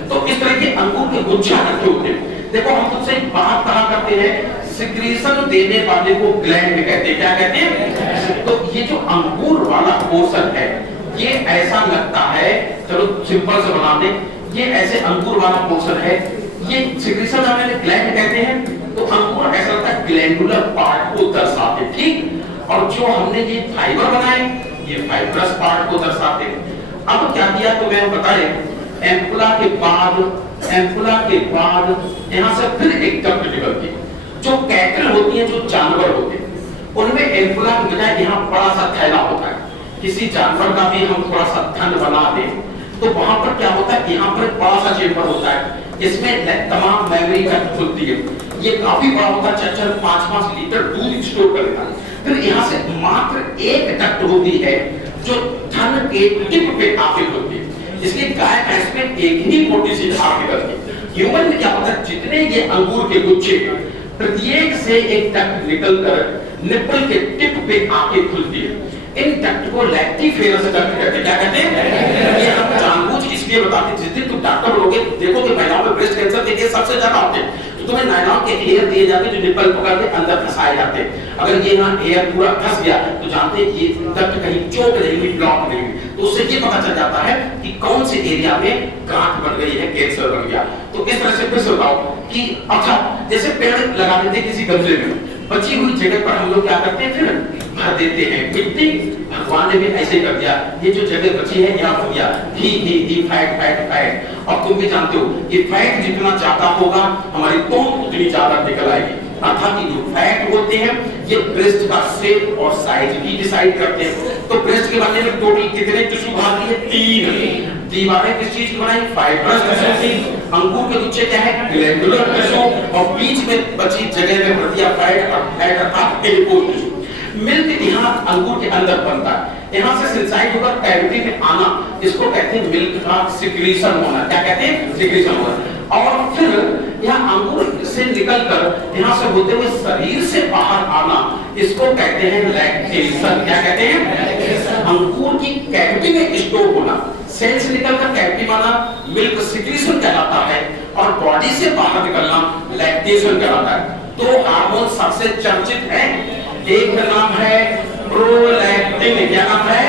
तो इस तरह के अंगूर के गुच्छा रखे होते हैं। देखो हम तुमसे एक बात कहा करते हैं, सिक्रीशन देने वाले को ग्लैंड कहते हैं। क्या कहते हैं? तो ये जो अंगूर वाला पोर्शन है ये ऐसा लगता है, चलो सिंपल से बना दे, ये ऐसे अंगूर वाला पोर्शन है, ये सिक्रीशन वाले ग्लैंड कहते हैं। तो अंगूर ऐसा लगता है ग्लैंडुलर पार्ट को दर्शाते, ठीक? और जो हमने ये फाइबर बनाए ये फाइब्रस पार्ट को दर्शाते। अब क्या किया तो मैं बताए, एम्पुला के बाद यहाँ से फिर एक डक्ट निकलती है। जो कैटल होती है, जो जानवर होते हैं, उनमें एम्पुला के बजाय यहाँ बड़ा सा थैला होता है। किसी जानवर का भी हम थोड़ा सा थन बना दें तो वहां पर क्या होता है, यहाँ पर बड़ा सा चेंबर होता है, इसमें तमाम मेमोरी डक्ट खुलती है। ये काफी बड़ा होता है, 4-5 लीटर दूध स्टोर कर देता है। फिर यहाँ से मात्र एक डक्ट होती है जो थन के टिप पे आके खुलती है। इसलिए गाय भैंस में एक ही मोटी सी धार निकलती है। ह्यूमन में क्या होता है, जितने ये अंगूर के गुच्छे प्रत्येक से एक डक्ट निकलकर निप्पल के टिप पे आके खुलती है। इन डक्ट को लैक्टिफेरस डक्ट कहते हैं। क्या कहते हैं? ये हम जानबूझ इसलिए बताते हैं, जिस दिन तुम डॉक्टर लोगे देखोगे महिलाओं में ब्रेस्ट कैंसर के केस सबसे ज्यादा होते हैं, तो तुम्हें नायलॉन के हेयर दिए जाते हैं जो निप्पल पकड़ के अंदर फंसाए जाते हैं। अगर ये यहाँ हेयर पूरा फंस गया तो जानते हैं ये डक्ट कहीं चोक नहीं हुई, ब्लॉक नहीं हुई, तो उससे ये पता चल जाता है कि कौन से एरिया में गांठ बन गई है, कैंसर बन गया। तो इस तरह से फिर से बताओ कि अच्छा जैसे पेड़ लगा देते किसी गमले में, बची हुई जगह पर हम लोग क्या करते हैं, फिर भर देते हैं मिट्टी। भगवान ने भी ऐसे ही कर दिया, ये जो जगह बची है यहाँ हो गया घी फैट फैट फैट। और तुम भी जानते हो ये फैट जितना ज्यादा होगा हमारी तोंद उतनी ज्यादा निकल आएगी। अर्थात जो फैट होते हैं ये ब्रेस्ट का शेप और साइज भी डिसाइड करते हैं। तो ब्रेस्ट के बारे में टोटल कितने टिश्यू भाग लिए? 3। दीवारें किस चीज की बनाई? फाइब्रस टिश्यू की। अंगूर के गुच्छे क्या है? Glandular tissue. और बीच में बची जगह में भर दिया फैट और फैट अर्थात एडिपोज टिश्यू। मिल्क यहाँ अंगूर के अंदर बनता है, यहाँ से सिंसाइड होकर कैविटी में आना, इसको कहते हैं मिल्क का सिक्रीशन होना। क्या कहते हैं? सिक्रीशन होना। और फिर यहाँ अंगूर से निकलकर यहाँ से होते हुए शरीर से बाहर आना, इसको कहते हैं लैक्टेशन। क्या कहते हैं? अंगूर की कैविटी में स्टोर होना, सेल से निकलकर कैविटी में आना मिल्क सिक्रीशन कहलाता है, और बॉडी से बाहर निकलना लैक्टेशन कहलाता है। तो हार्मोन सबसे चर्चित है, एक का नाम है प्रोलैक्टिन। क्या नाम है?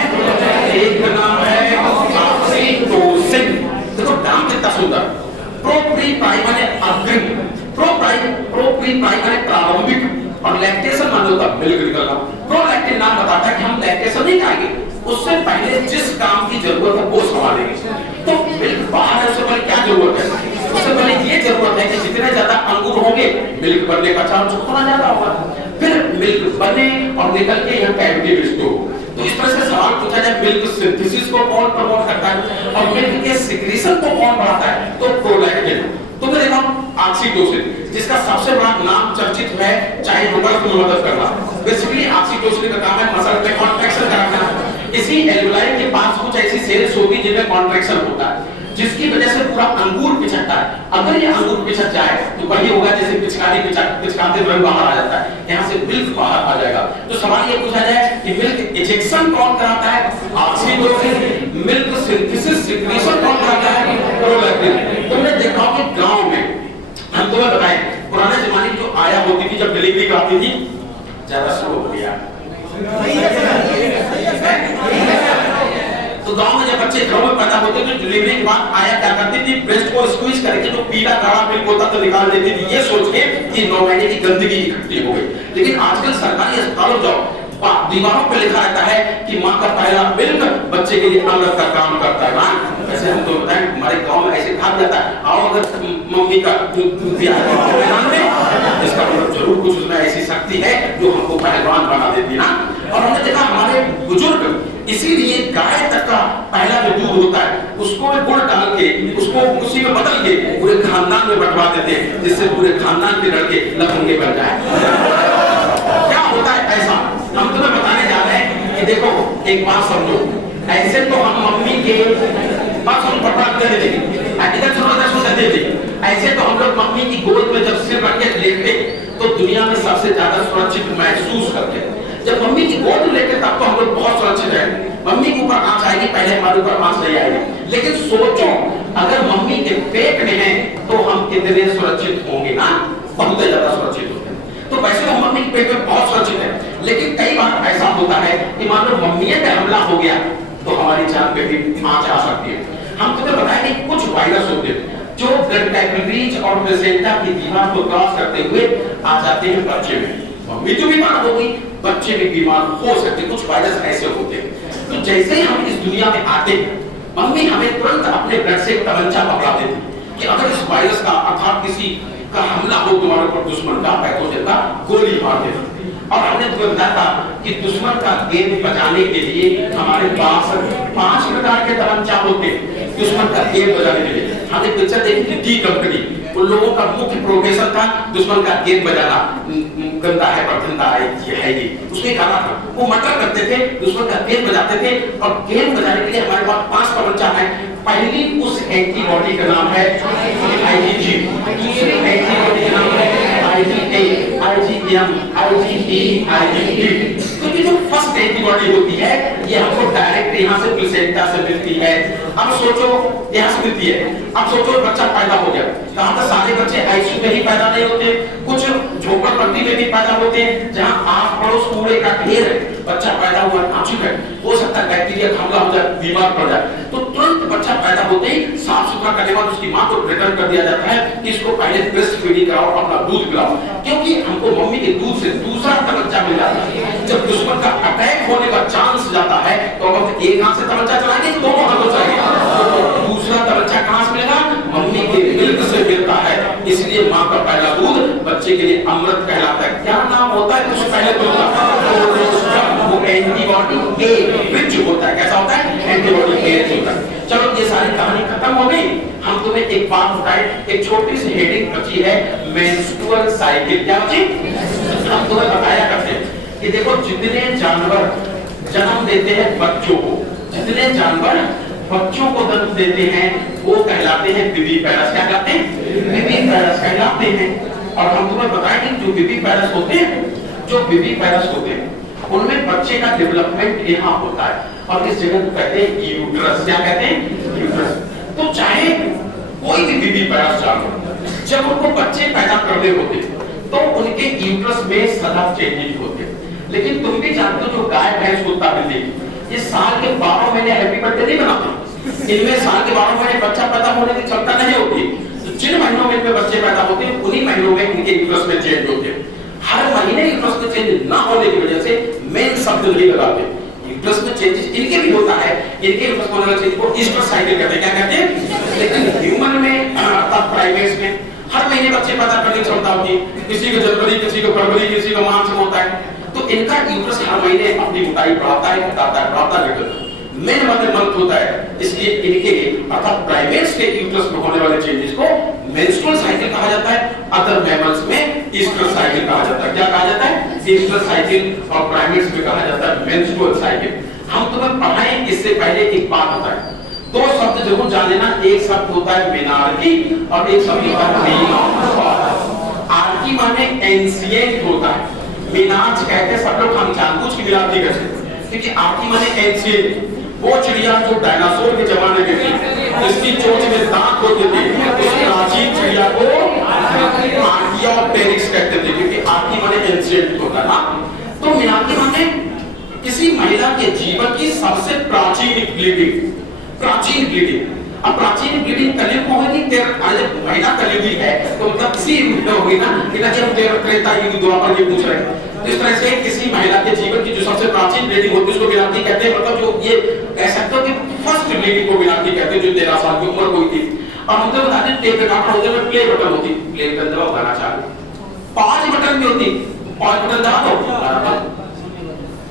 एक का नाम है ऑक्सीटोसिन। देखो नाम कितना सुंदर। प्रोप्रीप्राइम माने अग्रिम, प्रोप्रीप्राइम माने प्रारंभिक, और लैक्टेशन मान लो तब मिल्क निकलना। प्रोलैक्टिन नाम बताता है कि हम लैक्टेशन नहीं खाएंगे, उससे पहले जिस काम की जरूरत है वो संभालेंगे। तो मिल्क बाहर है, उससे पहले क्या जरूरत है? उससे पहले ये जरूरत है कि जितने ज्यादा अंगूर होंगे मिल्क बनने का चांस उतना ज्यादा होगा, फिर मिल्क बने और निकल के यहाँ कैविटी में स्टोर हो। तो इस तरह से सवाल पूछा जाए मिल्क सिंथेसिस को कौन प्रमोट करता है और मिल्क के सिक्रीशन को कौन बढ़ाता है? तो प्रोलैक्टिन। तो मैं देखा ऑक्सीटोसिन, जिसका सबसे बड़ा नाम चर्चित है चाहे मदद में मदद करना। बेसिकली ऑक्सीटोसिन का काम है मसल में कॉन्ट्रैक्शन कराना। इसी एल्वेओलाई के पास कुछ ऐसी सेल्स होती है जिनमें कॉन्ट्रैक्शन होता है, जिसकी वजह से पूरा अंगूर पिचकता है। अगर ये अंगूर पिचक जाए तो वही होगा जैसे पिचकारी पिचकाते रंग बाहर आ जाता है, यहाँ से मिल्क बाहर आ जाएगा। तो सवाल ये पूछा जाए कि मिल्क इजेक्शन कौन कराता है? ऑक्सीटोसिन। मिल्क सिंथेसिस सिक्रीशन कौन कराता है? प्रोलैक्टिन। तुमने देखा हो कि गांव में हम तुम्हें बताएं पुराने जमाने की जो आया होती थी जब डिलीवरी कराती थी, ज्यादा स्लो हो गया। तो गांव में जब बच्चे घरों में पैदा होते थे डिलीवरी के बाद आया क्या करती थी? ब्रेस्ट को स्क्वीज करके जो पीला गाढ़ा मिल्क होता तो निकाल देती थी, ये सोच के कि 9 महीने की गंदगी इकट्ठी हो गई। लेकिन आजकल सरकारी अस्पतालों जाओ, दीवारों पे लिखा रहता है कि माँ का पहला मिल्क बच्चे के लिए अमृत का काम करता है। ना वैसे हम तो बताएं हमारे गांव में ऐसे कहा जाता है, आओ अगर मम्मी का दूध दिया है इसका मतलब जरूर कुछ उसमें ऐसी शक्ति है जो हमको पहलवान बना देती है ना। और हमने देखा हमारे बुजुर्ग इसीलिए गाय तक का पहला जो दूध होता है उसको गुड़ डाल के उसको उसी में बदल के पूरे खानदान में बंटवा देते हैं, जिससे पूरे खानदान के लड़के लफंगे बन जाए। क्या होता है ऐसा? हम तुम्हें बताने जा रहे हैं कि देखो एक बात समझो, ऐसे तो हम मम्मी के पास हम पकड़ा दे देंगे, इधर सुनो इधर सुनो दे देंगे। ऐसे तो हम लोग मम्मी की गोद में जब सिर रख के लेते तो दुनिया में सबसे ज्यादा सुरक्षित महसूस करते। जब मम्मी की गोद लेते तब तो हम लोग बहुत सुरक्षित हैं, मम्मी के ऊपर आंच आएगी पहले हमारे ऊपर आंच नहीं आएगी। लेकिन सोचो अगर मम्मी के पेट में है तो हम कितने सुरक्षित होंगे ना, बहुत ज्यादा सुरक्षित होंगे। तो वैसे तो मम्मी के पेट में बहुत सुरक्षित है, लेकिन कई बार ऐसा होता है कि मान लो मम्मी पे हमला हो गया तो हमारी जान पे भी आंच आ सकती है। हम तुम्हें बताएंगे कुछ वायरस होते हैं जो ब्लड कैपिलरीज और प्लेसेंटा की दीवार को क्रॉस करते हुए आ जाते हैं बच्चे में। मम्मी तो बीमार हो गई, बच्चे भी बीमार हो सकते, कुछ वायरस ऐसे होते हैं। तो जैसे ही हम इस दुनिया में आते हैं मम्मी हमें तुरंत अपने ब्लड से तमंचा पकड़ा देती कि अगर इस वायरस का अर्थात किसी का हमला हो तुम्हारे ऊपर, दुश्मन का पैथोजन का, गोली मार देती। और हमने तुम्हें बताया था कि दुश्मन का गेंद बजाने के लिए हमारे पास 5 प्रकार के तमंचा होते हैं दुश्मन का गेंद बजाने के लिए। हमने पिक्चर देखी थी डी कंपनी, उन लोगों का मुख्य प्रोफेशन था दुश्मन का गेंद बजाना। गंदा है पर धंधा है ये उसने कहा था, वो मटर करते थे, दुश्मन का गेंद बजाते थे। और गेंद बजाने के लिए हमारे पास 5 तमंचा है। पहली उस एंटीबॉडी का नाम है आईजीजी, दूसरी एंटीबॉडी का नाम है आईजीए, आईजीएम, आईजीई, आईजीडी। तो ये जो फर्स्ट एंटीबॉडी होती है ये हमको डायरेक्ट यहाँ से प्लेसेंटा से मिलती है। अब सोचो यहाँ से मिलती है। अब सोचो बच्चा पैदा हो गया, कहाँ तक सारे बच्चे आईसीयू में ही पैदा नहीं होते, कुछ झोपड़पट्टी में भी पैदा होते हैं जहाँ आस पड़ोस कूड़े का ढेर है, बच्चा पैदा हुआ नाजुक है, हो सकता है बैक्टीरिया हमला हो जाए, बीमार पड़ जाए, तो तुरंत बच्चा पैदा होते ही साफ सुथरा करने के बाद उसकी माँ को रिटर्न कर दिया जाता है कि इसको पहले ब्रेस्ट फीडिंग कराओ, अपना दूध पिलाओ, क्योंकि हमको मम्मी के दूध से दूसरा बच्चा मिल जाता है। जब दुश्मन का अटैक होने का चांस जाता है तो अब एक हाथ से तवज्जा चलाएंगे, दोनों हाथों से तो दूसरा तवज्जा कहां से मिलेगा? मम्मी के मिल्क से मिलता है। इसलिए माँ का पहला दूध बच्चे के लिए अमृत कहलाता है। क्या नाम होता है कुछ पहले तो वो एंटीबॉडी ए रिच होता है। कैसा होता है? एंटीबॉडी ए रिच होता है। चलो ये सारी कहानी खत्म हो गई। हम तुम्हें एक बात बताएं, एक छोटी सी हेडिंग बची है, मेंस्ट्रुअल साइकिल। क्या बची? हम तुम्हें बताया करते हैं कि देखो जितने जानवर जन्म देते हैं बच्चों को, जितने जानवर बच्चों को जन्म देते हैं वो कहलाते हैं विविपेरस। क्या कहलाते हैं? विविपेरस कहलाते हैं। और हम तुम्हें बताएं कि जो विविपेरस होते हैं, जो विविपेरस होते हैं उनमें बच्चे का डेवलपमेंट यहाँ होता है और इस जगह को कहते हैं यूट्रस। क्या कहते हैं? यूट्रस। तो चाहे कोई भी विविपेरस जानवर जब उनको बच्चे पैदा करने होते तो उनके यूट्रस में सदा चेंजेस होते, लेकिन तुम भी जानते हो जो गाय भैंस कुत्ता बिल्ली ये साल के 12 महीने हैप्पी बर्थडे नहीं मनाते। इनमें साल के 12 महीने बच्चा पैदा होने की क्षमता नहीं होती। तो जिन महीनों में इनमें बच्चे पैदा होते हैं उन्हीं महीनों में इनके यूट्रस में चेंज होते हैं। हर महीने यूट्रस में चेंज ना होने की वजह से मेन शब्द नहीं लगाते। यूट्रस में चेंजेस इनके भी होता है, इनके यूट्रस में होने वाले चेंज को ईस्टर साइकिल कहते हैं। क्या कहते हैं? लेकिन ह्यूमन में अर्थात प्राइमेट्स में हर महीने बच्चे पैदा करने की क्षमता होती है। किसी को जनवरी, किसी को फरवरी, किसी को मार्च में होता है। तो इनका यूट्रस हर महीने अपनी मोटाई बढ़ाता है, घटाता है, बढ़ाता है, घटाता है। मेन मंथ होता है। इसलिए इनके अर्थात प्राइमेट्स के यूट्रस में होने वाले चेंजेस को मेंस्ट्रुअल साइकिल कहा जाता है। अदर मैमल्स में ईस्टर साइकिल कहा जाता है। क्या कहा जाता है? Easter cycle. और प्राइमेट्स में कहा जाता है मेंस्ट्रुअल साइकिल। हम तुम्हें पढ़ाएं इससे पहले एक बात होता है, दो शब्द जरूर जान लेना। एक शब्द होता है मेनार्की और एक शब्द होता है मेनॉर्की। आर्की माने एंशिएंट होता है, मेनार्च कहते हैं सब लोग हम जानबूझ के मिलाते करते हैं, क्योंकि आर्की माने एंशिएंट। वो चिड़िया जो डायनासोर के जमाने में थी, जिसकी चोंच में दांत होते थे, उस प्राचीन चिड़िया को आर्कियोप्टेरिक्स कहते थे, क्योंकि आर्की माने एंशिएंट होता है ना। तो मेनार्की माने किसी महिला के जीवन की सबसे प्राचीन ब्लीडिंग, प्राचीन ब्लीडिंग। अब प्राचीन ब्लीडिंग कलयुग में होगी, महिला कलयुगी है तो मतलब किसी युग में होगी ना, कि ना कि हम त्रेता युग द्वापर ये पूछ रहे हैं। तो इस तरह से किसी महिला के जीवन की जो सबसे प्राचीन ब्लीडिंग होती है उसको मेनार्की कहते हैं। मतलब जो ये कह सकते हो कि फर्स्ट ब्लीडिंग को मेनार्की कहते हैं, जो 13 साल की उम्र हुई थी। और हम तो बताते हैं टेप रिकॉर्डर होते हैं, प्ले बटन होती, प्ले बटन दबाओ गाना चालू, 5 बटन भी होती, 5 बटन दबा दो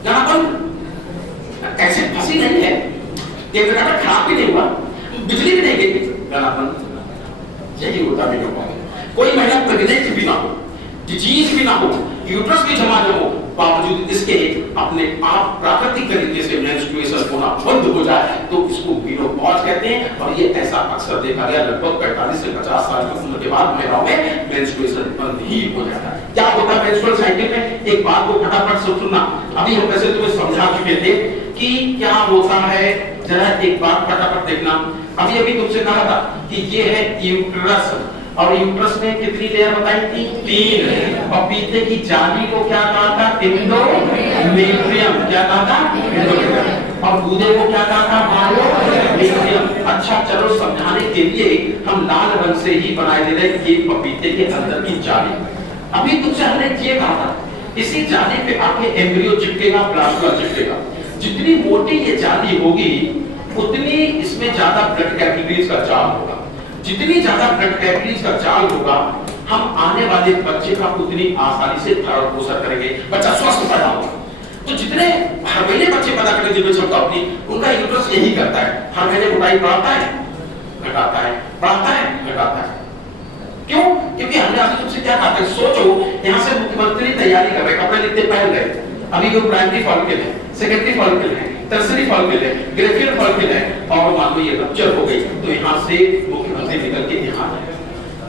गाना बंद। कैसे फंसी नहीं है, टेप रिकॉर्डर खराब भी नहीं हुआ, बिजली भी नहीं गई, गाना बंद। यही होता है। कोई महिला प्रेग्नेंट भी ना हो, डिजीज भी ना हो, यूट्रस भी जमा न हो, बावजूद इसके अपने आप प्राकृतिक तरीके से मेंस्ट्रुएशन होना बंद हो जाए तो इसको मेनोपॉज कहते हैं। और ये ऐसा अक्सर देखा गया, लगभग 45 से 50 साल की उम्र के बाद महिलाओं में मेंस्ट्रुएशन बंद ही हो जाता है। क्या होता है मेंस्ट्रुअल साइकिल में? एक बात को फटाफट से सुनना। अभी हम वैसे तुम्हें समझा चुके थे कि क्या होता है, जरा एक बात फटाफट देखना। अभी तुमसे कहा था कि ये है यूट्रस, और यूट्रस में कितनी लेयर बताई थी? 3। और पीते की जाली को क्या कहा था? एंडोमेट्रियम। क्या कहा था? एंडोमेट्रियम। और गूदे को क्या कहा था? बायोमेट्रियम। अच्छा चलो समझाने के लिए हम लाल रंग से ही बनाए दे रहे ये पपीते के अंदर की जाली। अभी तुमसे हमने ये कहा था इसी जाली पे आके एम्ब्रियो चिपकेगा, प्लाज्मा चिपकेगा। जितनी मोटी ये जाली होगी उतनी इसमें ज्यादा ब्लड कैपिलरीज का जाल होगा। जितनी ज्यादा ब्लड कैपिलरीज का जाल होगा, हम आने वाले बच्चे का उतनी आसानी से भरण पोषण करेंगे, बच्चा स्वस्थ पैदा होगा। तो जितने हर महीने बच्चे पैदा करने की क्षमता होती उनका यूट्रस यही करता है, हर महीने मोटाई बढ़ाता है, घटाता है, बढ़ाता है, घटाता है। क्यों? क्योंकि हमने आपसे तुमसे क्या कहा था? सोचो यहाँ से मुख्यमंत्री तैयारी कर रहे, कपड़े लिखते पहन गए, अभी जो प्राइमरी फॉलिकल है, सेकेंडरी फॉलिकल है, टर्सरी फॉलिकल है, ग्रेफियल फॉलिकल है, और मान लो ये रप्चर हो गई तो यहाँ से मुख्यमंत्री निकल के यहाँ आए।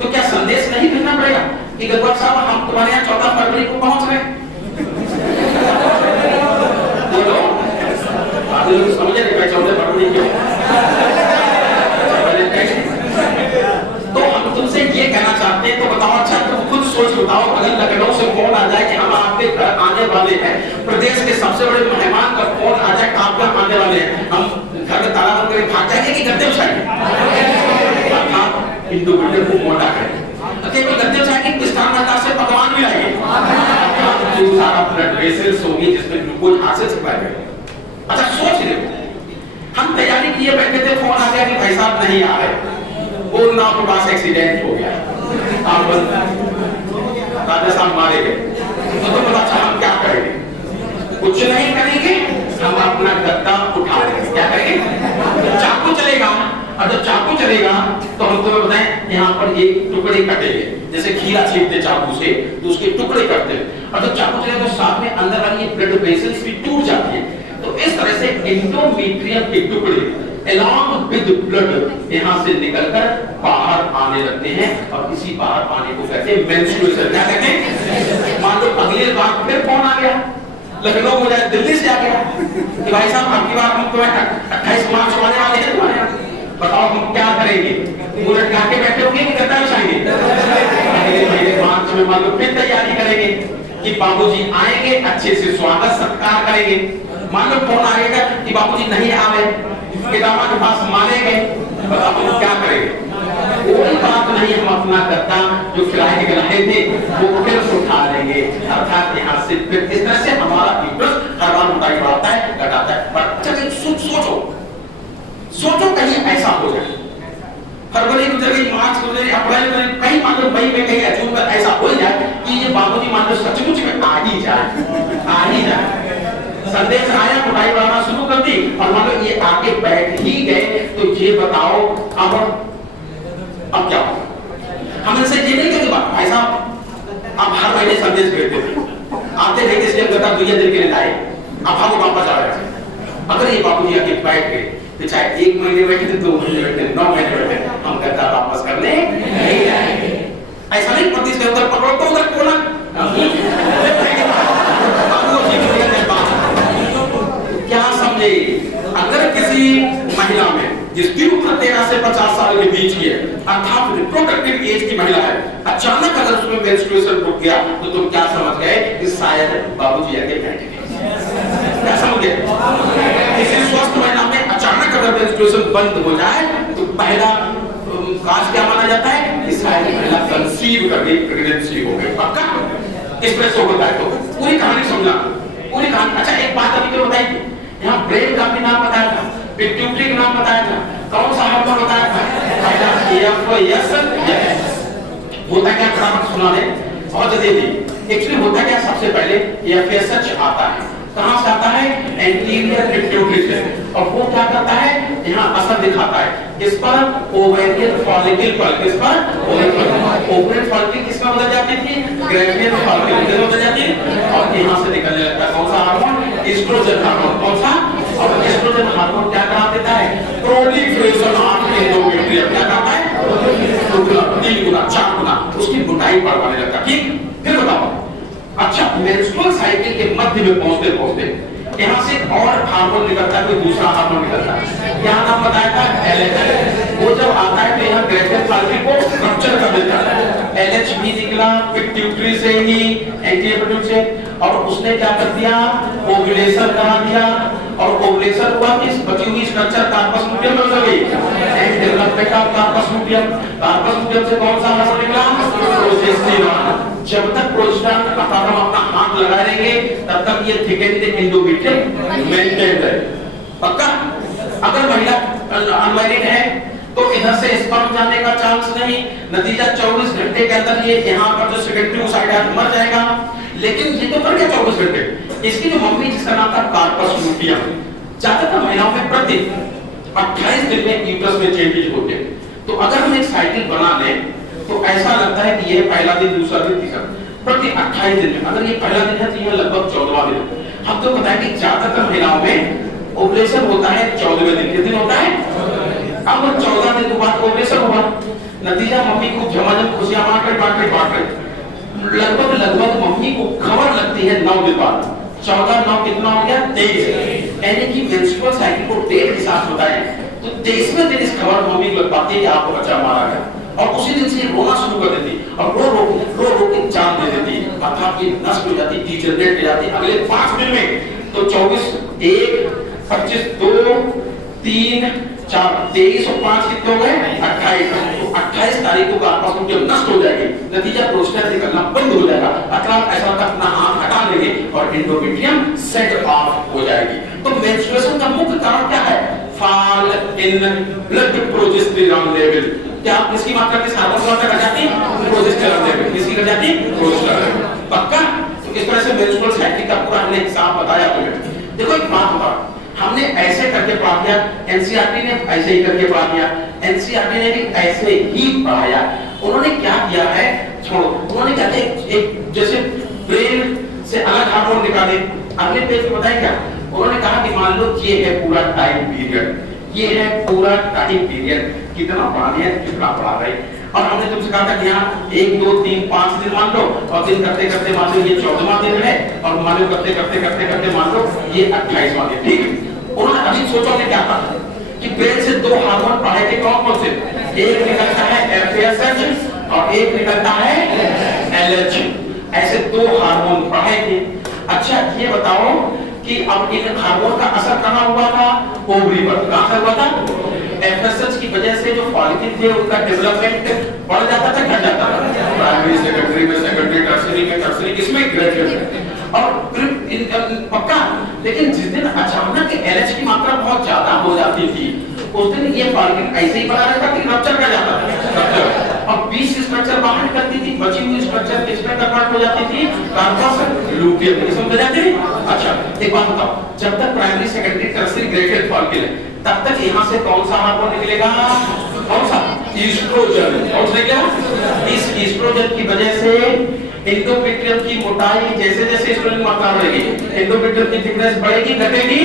तो क्या संदेश नहीं भेजना पड़ेगा कि गजबा साहब हम तुम्हारे यहाँ 14 फरवरी को पहुंच रहे? बोलो हैं प्रदेश के सबसे बड़े मेहमान का फोन आ जाए आप लोग आने वाले हैं, हम घर में ताला बंद करके भाग जाएंगे कि गद्दे बिछाएंगे? अर्थात इंडिविजुअल को मोटा करें, केवल गद्दे बिछाएंगे, स्थान से पकवान भी लाएंगे, जो सारा ब्लड वेसल्स होंगे जिसमें ग्लूकोज हाथ से सप्लाई करें। अच्छा सोच रहे हो, हम तैयारी किए बैठे थे, फोन आ गया कि भाई साहब नहीं आ रहे, वो ना के पास एक्सीडेंट हो गया, आप राजा साहब मारे गए, तो तुम अच्छा हम क्या करेंगे? कुछ नहीं करेंगे, हम अपना गद्दा उठा लेंगे। क्या करेंगे? चाकू चलेगा, और जब चाकू चलेगा तो हम तुम्हें बताएं यहाँ पर ये टुकड़े कटेंगे, जैसे खीरा छीलते चाकू से तो उसके टुकड़े करते हैं, और जब चाकू चलेगा तो साथ में अंदर वाली ब्लड वेसल्स भी टूट जाती है। तो इस तरह से एंडोमेट्रियम के टुकड़े along with blood यहाँ से निकलकर बाहर आने लगते हैं, और इसी बाहर आने को कहते हैं मेंस्ट्रुएशन। क्या कहते हैं? मान लो अगली बार फिर फोन आ गया, लखनऊ हो जाए, दिल्ली से आ गया कि भाई साहब आपकी बार हम तो 28 मार्च को आने वाले हैं तुम्हारे यहाँ, बताओ हम क्या करेंगे? पूरे के बैठे होंगे कि गद्दा बिछाएंगे? मार्च में मान लो फिर तैयारी करेंगे कि बाबूजी आएंगे, अच्छे से स्वागत सत्कार करेंगे। मान लो फोन आएगा कि बाबूजी नहीं आ रहे, दामा के पास मानेंगे, बताओ हम क्या करेंगे? कोई बात नहीं, हम अपना गद्दा जो किराए के रहे थे वो फिर से उठा लेंगे, अर्थात यहाँ से फिर इस तरह से हमारा यूट्रस हर बार मोटाई बढ़ाता है, घटाता है। पर सोचो कहीं ऐसा हो जाए, फरवरी गुजर गई, मार्च गुजर गई, अप्रैल गुजर गई, कहीं मान लो मई में कहीं अचूक ऐसा हो जाए कि ये बाबूजी मान लो सचमुच में आ ही जाए, संदेश आया, मोटाई बढ़ाना शुरू कर दी, और मान लो ये आके बैठ ही गए, तो ये बताओ अब क्या होगा? हम इनसे ये नहीं कहते भाई साहब आप हर महीने संदेश भेजते थे, आते थे इसलिए गद्दा दुनिया दिन के लिए लाए, अब हम वापस आ रहे हैं। अगर ये बाबूजी आके बैठ गए तो चाहे 1 महीने बैठे थे, 2 महीने बैठे, 9 महीने बैठे, हम गद्दा वापस करने नहीं आएंगे। ऐसा नहीं पति से उधर पकड़ो तो उधर कोना क्या समझे? अगर किसी महिला में जिसकी उम्र 13 से 50 साल के बीच की है, अर्थात रिप्रोडक्टिव एज की महिला है, अचानक अगर उसमें मेंस्ट्रुएशन रुक गया तो तुम क्या समझ गए कि शायद बाबूजी आके बैठ गए? क्या समझ गए? किसी स्वस्थ महिला में अचानक अगर मेंस्ट्रुएशन बंद हो जाए तो पहला काज क्या माना जाता है कि शायद महिला कंसीव कर गई, प्रेगनेंसी हो गई। पक्का एक्सप्रेस होता है। तो पूरी कहानी समझना, पूरी कहानी। अच्छा एक बात अभी तो बताइए, यहाँ ब्रेन का भी नाम बताया था, पिट्यूटरी का नाम बताया था, कौन सा हार्मोन बताया था? होता क्या फटाफट सुना दे और दे दी। एक्चुअली होता क्या, सबसे पहले FSH आता है, कहां से आता है? एंटीरियर पिट्यूटरी से, और वो क्या करता है? यहाँ असर दिखाता है इस पर ओवेरियन फॉलिकल पर, किस पर? ओवेरियन फॉलिकल किसमें बदल जाती थी? ग्रेवियन फॉलिकल में बदल जाती है, और यहाँ से निकलने लगता है कौन सा हार्मोन? Oestrogen hormone. कौन सा? और एस्ट्रोजन हार्मोन क्या करा देता है? Proliferation of endometrium. क्या करता है? 3 गुना 4 गुना उसकी मोटाई बढ़ाने लगता है। ठीक, फिर बताओ। अच्छा, मेंस्ट्रुअल साइकिल के मध्य में पहुंचते पहुंचते यहाँ से और हार्मोन निकलता है, कोई दूसरा हार्मोन निकलता है, यहाँ नाम बताया था LH। वो जब आता है तो यहाँ ग्रेवियन फॉलिकल को रप्चर कर देता है, LH भी निकला पिट्यूटरी से ही, एंटीरियर पिट्यूटरी से, और उसने क्या कर दिया? ओव्यूलेशन करा दिया, और ओव्यूलेशन हुआ कि बची हुई स्ट्रक्चर कार्पस लूटियम में बदल गई, and development of corpus luteum. Corpus luteum से कौन सा हार्मोन निकला? प्रोजेस्टेरॉन। जब तक प्रोजेस्टेरॉन पर हम अपना हाथ लगा रहेंगे तब तक ये थिकेंड एंडोमेट्रियम मेंटेन है। पक्का? अगर महिला अनमैरिड है तो इधर से स्पर्म जाने का चांस नहीं, नतीजा 24 घंटे के अंदर ये यहाँ पर जो सेकेंडरी साइड है मर जाएगा। लेकिन ये तो कर गया 24 घंटे। इसकी जो मम्मी जिसका नाम था कार्पस लूटियम, ज्यादातर महिलाओं में प्रति 28 दिन में यूट्रस में चेंजेस होते हैं। तो अगर हम एक साइकिल बना लें तो ऐसा लगता है कि ये पहला दिन, दूसरा दिन, तीसरा, प्रति 28 दिन में अगर ये पहला दिन है तो ये लगभग 14वां दिन। हम तो बताएं कि ज्यादातर महिलाओं में ओवुलेशन होता है 14वें दिन। किस दिन होता है? अब 14 दिन के बाद ओवुलेशन हुआ, नतीजा मम्मी को झमाझम खुशियां बांट लगभग मम्मी को खबर लगती है 9 दिन बाद। 14 9 कितना हो गया? 23। यानी कि मेंस्ट्रुअल साइकिल को डेट के साथ होता है, तो 23वें दिन इस खबर मम्मी को पाती है कि आपको बच्चा मारा गया। और उसी दिन से रोना शुरू कर देती और रो के जान दे देती, अर्थात ये नष्ट हो जाती, डिजनरेट हो जाती अगले 5 दिन में। तो 24 1 25 2 3 4 23 और 5 कितने हो गए 28। तो 28 तारीख को आपस में जब नष्ट हो जाएगी, नतीजा प्रोस्टेट निकलना बंद हो जाएगा, अर्थात ऐसा होता अपना हाथ हटा लेंगे और एंडोमेट्रियम सेट ऑफ हो जाएगी। तो मेंस्ट्रुएशन का मुख्य कारण क्या है? Fall in blood progesterone level. क्या किसकी मात्रा किस हार्मोन की मात्रा घट जाती है? Progesterone level. किसकी घट जाती है? Progesterone level. पक्का? तो इस तरह से मेंस्ट्रुअल साइकिल का पूरा हमने हिसाब बताया तुम्हें। देखो एक बात होगा, हमने ऐसे करके पढ़ा दिया, एनसीईआरटी ने ऐसे ही करके पढ़ा दिया, एनसीईआरटी ने भी ऐसे ही पढ़ाया। उन्होंने क्या किया है, छोड़ो, उन्होंने क्या किया, एक जैसे ब्रेन से अलग हार्मोन निकाले। अगले पेज पे बताएं क्या उन्होंने कहा कि मान लो ये है पूरा टाइम पीरियड, ये है पूरा टाइम पीरियड, कितना पढ़ा दिया, कितना पढ़ा रहे। और हमने तुमसे कहा था कि यहाँ 1 2 3 5 दिन मान लो, और दिन करते करते मान लो ये 14वां दिन है, और मान लो करते करते मान लो ये 28वां दिन। ठीक, उन्होंने अभी सोचो ने क्या कहा कि ब्रेन से 2 हार्मोन पढ़े थे, कौन से? एक निकलता है एफएसएच और एक निकलता है एलएच। ऐसे 2 हार्मोन पढ़े थे। अच्छा ये बताओ कि अब इन हार्मोन का असर कहां हुआ था? ओवरी पर। कहां हुआ था? एफएसएच की वजह से जो फॉलिकल थे उनका डेवलपमेंट बढ़ जाता था, घट जाता था, प्राइमरी सेकेंडरी में, सेकेंडरी टर्शियरी में, टर्शियरी किसमें, ग्रेजुएट। और फिर पक्का, लेकिन जिस दिन अचानक एलएच की मात्रा बहुत ज्यादा हो जाती थी, उस दिन ये फॉलिकल ऐसे ही बना रहता कि रप्चर कर जाता था, और 20 स्ट्रक्चर बाहर निकलती थी, बची हुई स्ट्रक्चर किसमें कन्वर्ट हो जाती थी? कार्पस लूटियम में समझ जाते हैं। अच्छा एक बात बताओ, जब तक primary secondary tertiary graduate follicle है तब तक यहाँ से कौन सा हार्मोन निकलेगा? कौन सा? ईस्ट्रोजन। कौन सा निकलेगा? इस ईस्ट्रोजन की वजह से एंडोमेट्रियम की मोटाई, जैसे जैसे ईस्ट्रोजन मात्रा बढ़ेगी, एंडोमेट्रियम की थिकनेस बढ़ेगी घटेगी?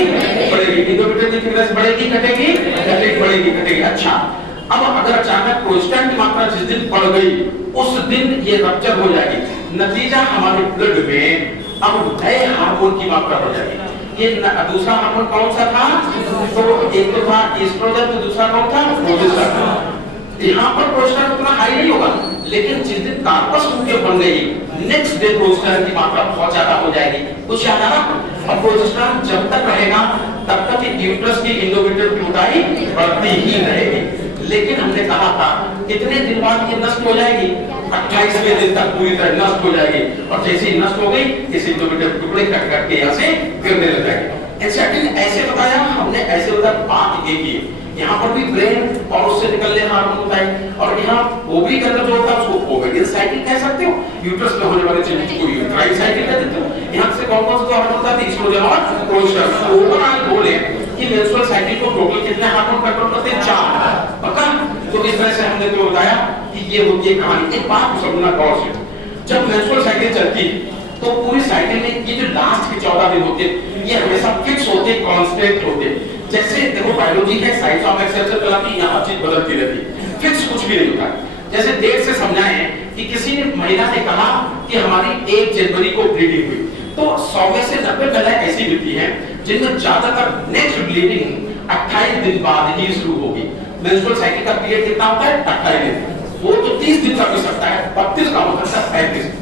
बढ़ेगी। एंडोमेट्रियम की थिकनेस बढ़ेगी घटेगी? घटेगी बढ़ेगी घटेगी। अच्छा अब अगर अचानक प्रोस्टेट की मात्रा जिस दिन बढ़ गई उस दिन ये रप्चर हो जाएगी, नतीजा हमारे ब्लड में अब नए हार्मोन की मात्रा बढ़ जाएगी। ये दूसरा हार्मोन कौन सा था? तो एक तो था एस्ट्रोजन, तो दूसरा कौन था? प्रोजेस्टेरॉन। यहाँ पर प्रोजेस्टेरॉन उतना हाई नहीं होगा, लेकिन जिस दिन कार्पस लूटियम बन गई, नेक्स्ट डे प्रोजेस्टेरॉन की मात्रा बहुत ज्यादा हो जाएगी। कुछ याद आना? और प्रोजेस्टेरॉन जब तक रहेगा तब तक यूट्रस की एंडोमेट्रियम की मोटाई बढ़ती ही रहेगी। लेकिन हमने कहा था कितने दिन बाद ये नष्ट हो जाएगी? 28वें दिन तक पूरी तरह नष्ट हो जाएगी, और जैसे ही नष्ट हो गई इस एंडोमेट्रियम टुकड़े कट कट के यहाँ से गिरने लग जाएंगे। एनसीईआरटी ने ऐसे बताया, हमने ऐसे बताया, बात एक ही है। यहाँ पर भी ब्रेन और उससे निकलने हार्मोन होता है, और यहाँ ओवरी का जो होता है उसको ओवेरियन साइकिल कह सकते हो, यूट्रस में होने वाले चीज को यूट्राइन साइकिल कह देते हो। यहाँ से कौन कौन सा हार्मोन होता है? ईस्ट्रोजन और प्रोजेस्टेरॉन। ओवरऑल बोले कि मेंस्ट्रुअल साइकिल को टोटल कितने हार्मोन कंट्रोल करते हैं? 4। पक्का? तो इस तरह से हमने तो बताया कि ये होती है कहानी। एक बात समझना गौर से, जब मेंस्ट्रुअल साइकिल चलती तो पूरी साइकिल में ये जो लास्ट के 14 दिन होते हैं ये हमेशा फिक्स होते, कांस्टेंट होते। जैसे देखो बायोलॉजी है, साइंस ऑफ एक्सेप्शन चलाती है, यहाँ चीज बदलती रहती है, फिक्स कुछ भी नहीं होता। जैसे डेट से समझाएं कि किसी ने महिला ने कहा कि हमारी 1 जनवरी को ब्लीडिंग हुई, तो 100 में से 90 महिलाएं ऐसी मिलती हैं जिनमें ज्यादातर नेक्स्ट ब्लीडिंग 28 दिन बाद ही शुरू होगी। मेंस्ट्रुअल साइकिल का पीरियड कितना होता है? 28 दिन। वो तो 30 दिन का भी सकता है, 32 का हो सकता है, 35,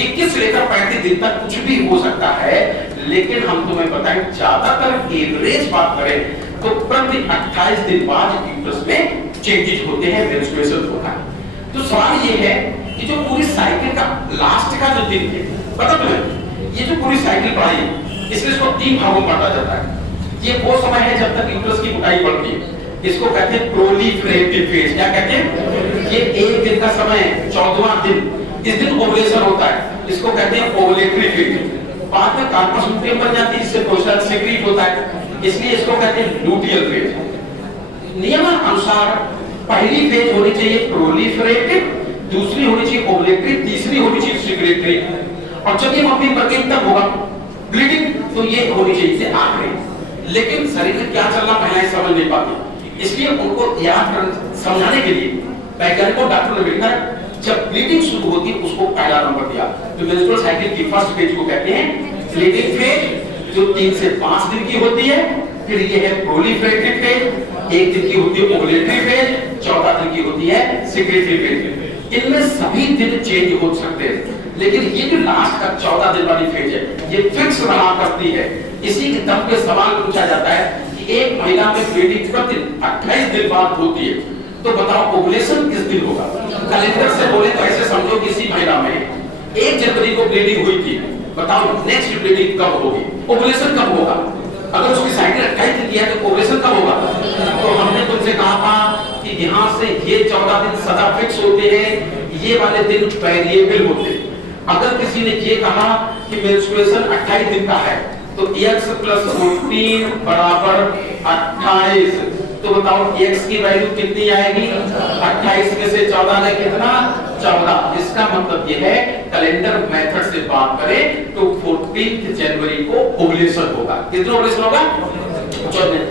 21 से लेकर 35 दिन तक कुछ भी हो सकता है। लेकिन हम तुम्हें बताएं ज्यादातर एवरेज बात करें तो प्रति 28 दिन बाद यूट्रस में चेंजेस होते हैं, मेंस्ट्रुएशन होता है। तो सवाल ये है कि जो पूरी साइकिल का लास्ट का जो दिन है, पता तुम्हें ये जो पूरी साइकिल पढ़ाई है इसमें इसको 3 भागों में बांटा जाता है। ये वो समय है जब तक यूट्रस की मोटाई बढ़ती है, इसको कहते हैं प्रोलिफरेटिव फेज। क्या कहते हैं? ये 1 दिन का समय है, 14वां दिन, इस दिन ओवुलेशन होता है, इसको कहते हैं ओवुलेटरी फेज। बाद में कार्पस लूटियम बन जाती है, इससे प्रोस्टेट सीक्रेट होता है, इसलिए इसको कहते हैं लूटियल फेज। नियमानुसार पहली फेज होनी चाहिए प्रोलिफरेटिव, दूसरी होनी चाहिए ओवुलेटरी, तीसरी होनी चाहिए सीक्रेटरी। और जब ये मम्मी मर गई तब होगा ब्लीडिंग, तो ये होनी चाहिए आखिरी। लेकिन शरीर में क्या चल रहा महिलाएं समझ नहीं पाती, इसलिए उनको याद समझाने के लिए वैज्ञानिकों डॉक्टर ने लिखा जब ब्लीडिंग शुरू होती है उसको पहला नंबर दिया। तो मेंस्ट्रुअल साइकिल की फर्स्ट फेज को कहते हैं ब्लीडिंग फेज, जो 3 से 5 दिन की होती है। फिर ये है प्रोलिफरेटिव फेज, 1 दिन की होती है ओवुलेटरी फेज, 14 दिन की होती है सेक्रेटरी फेज। इनमें सभी दिन चेंज हो सकते हैं, लेकिन ये जो लास्ट का 14 दिन वाली फेज है ये फिक्स रहा करती है। इसी के दम पे सवाल पूछा जाता है कि एक महिला में ब्लीडिंग प्रतिदिन 28 दिन बाद होती है, तो बताओ ओवुलेशन किस दिन होगा? कैलेंडर से बोले तो ऐसे समझो किसी महिला में 1 जनवरी को ब्लीडिंग हुई थी, बताओ नेक्स्ट ब्लीडिंग कब होगी, ओवुलेशन कब होगा? अगर उसकी साइकिल 28 दिन की है तो ओवुलेशन कब होगा? तो हमने तुमसे कहा था कि यहाँ से ये 14 दिन सदा फिक्स होते हैं, ये वाले दिन वेरिएबल होते हैं। अगर किसी ने ये कहा कि मेंस्ट्रुएशन 28 दिन का है तो x + 14 = 28, तो बताओ x की वैल्यू कितनी आएगी? 28 में से 14 ने कितना? 14। इसका मतलब ये है कैलेंडर मेथड से बात करें तो 14 जनवरी को ओवुलेशन होगा। कितना ओवुलेशन होगा? 14।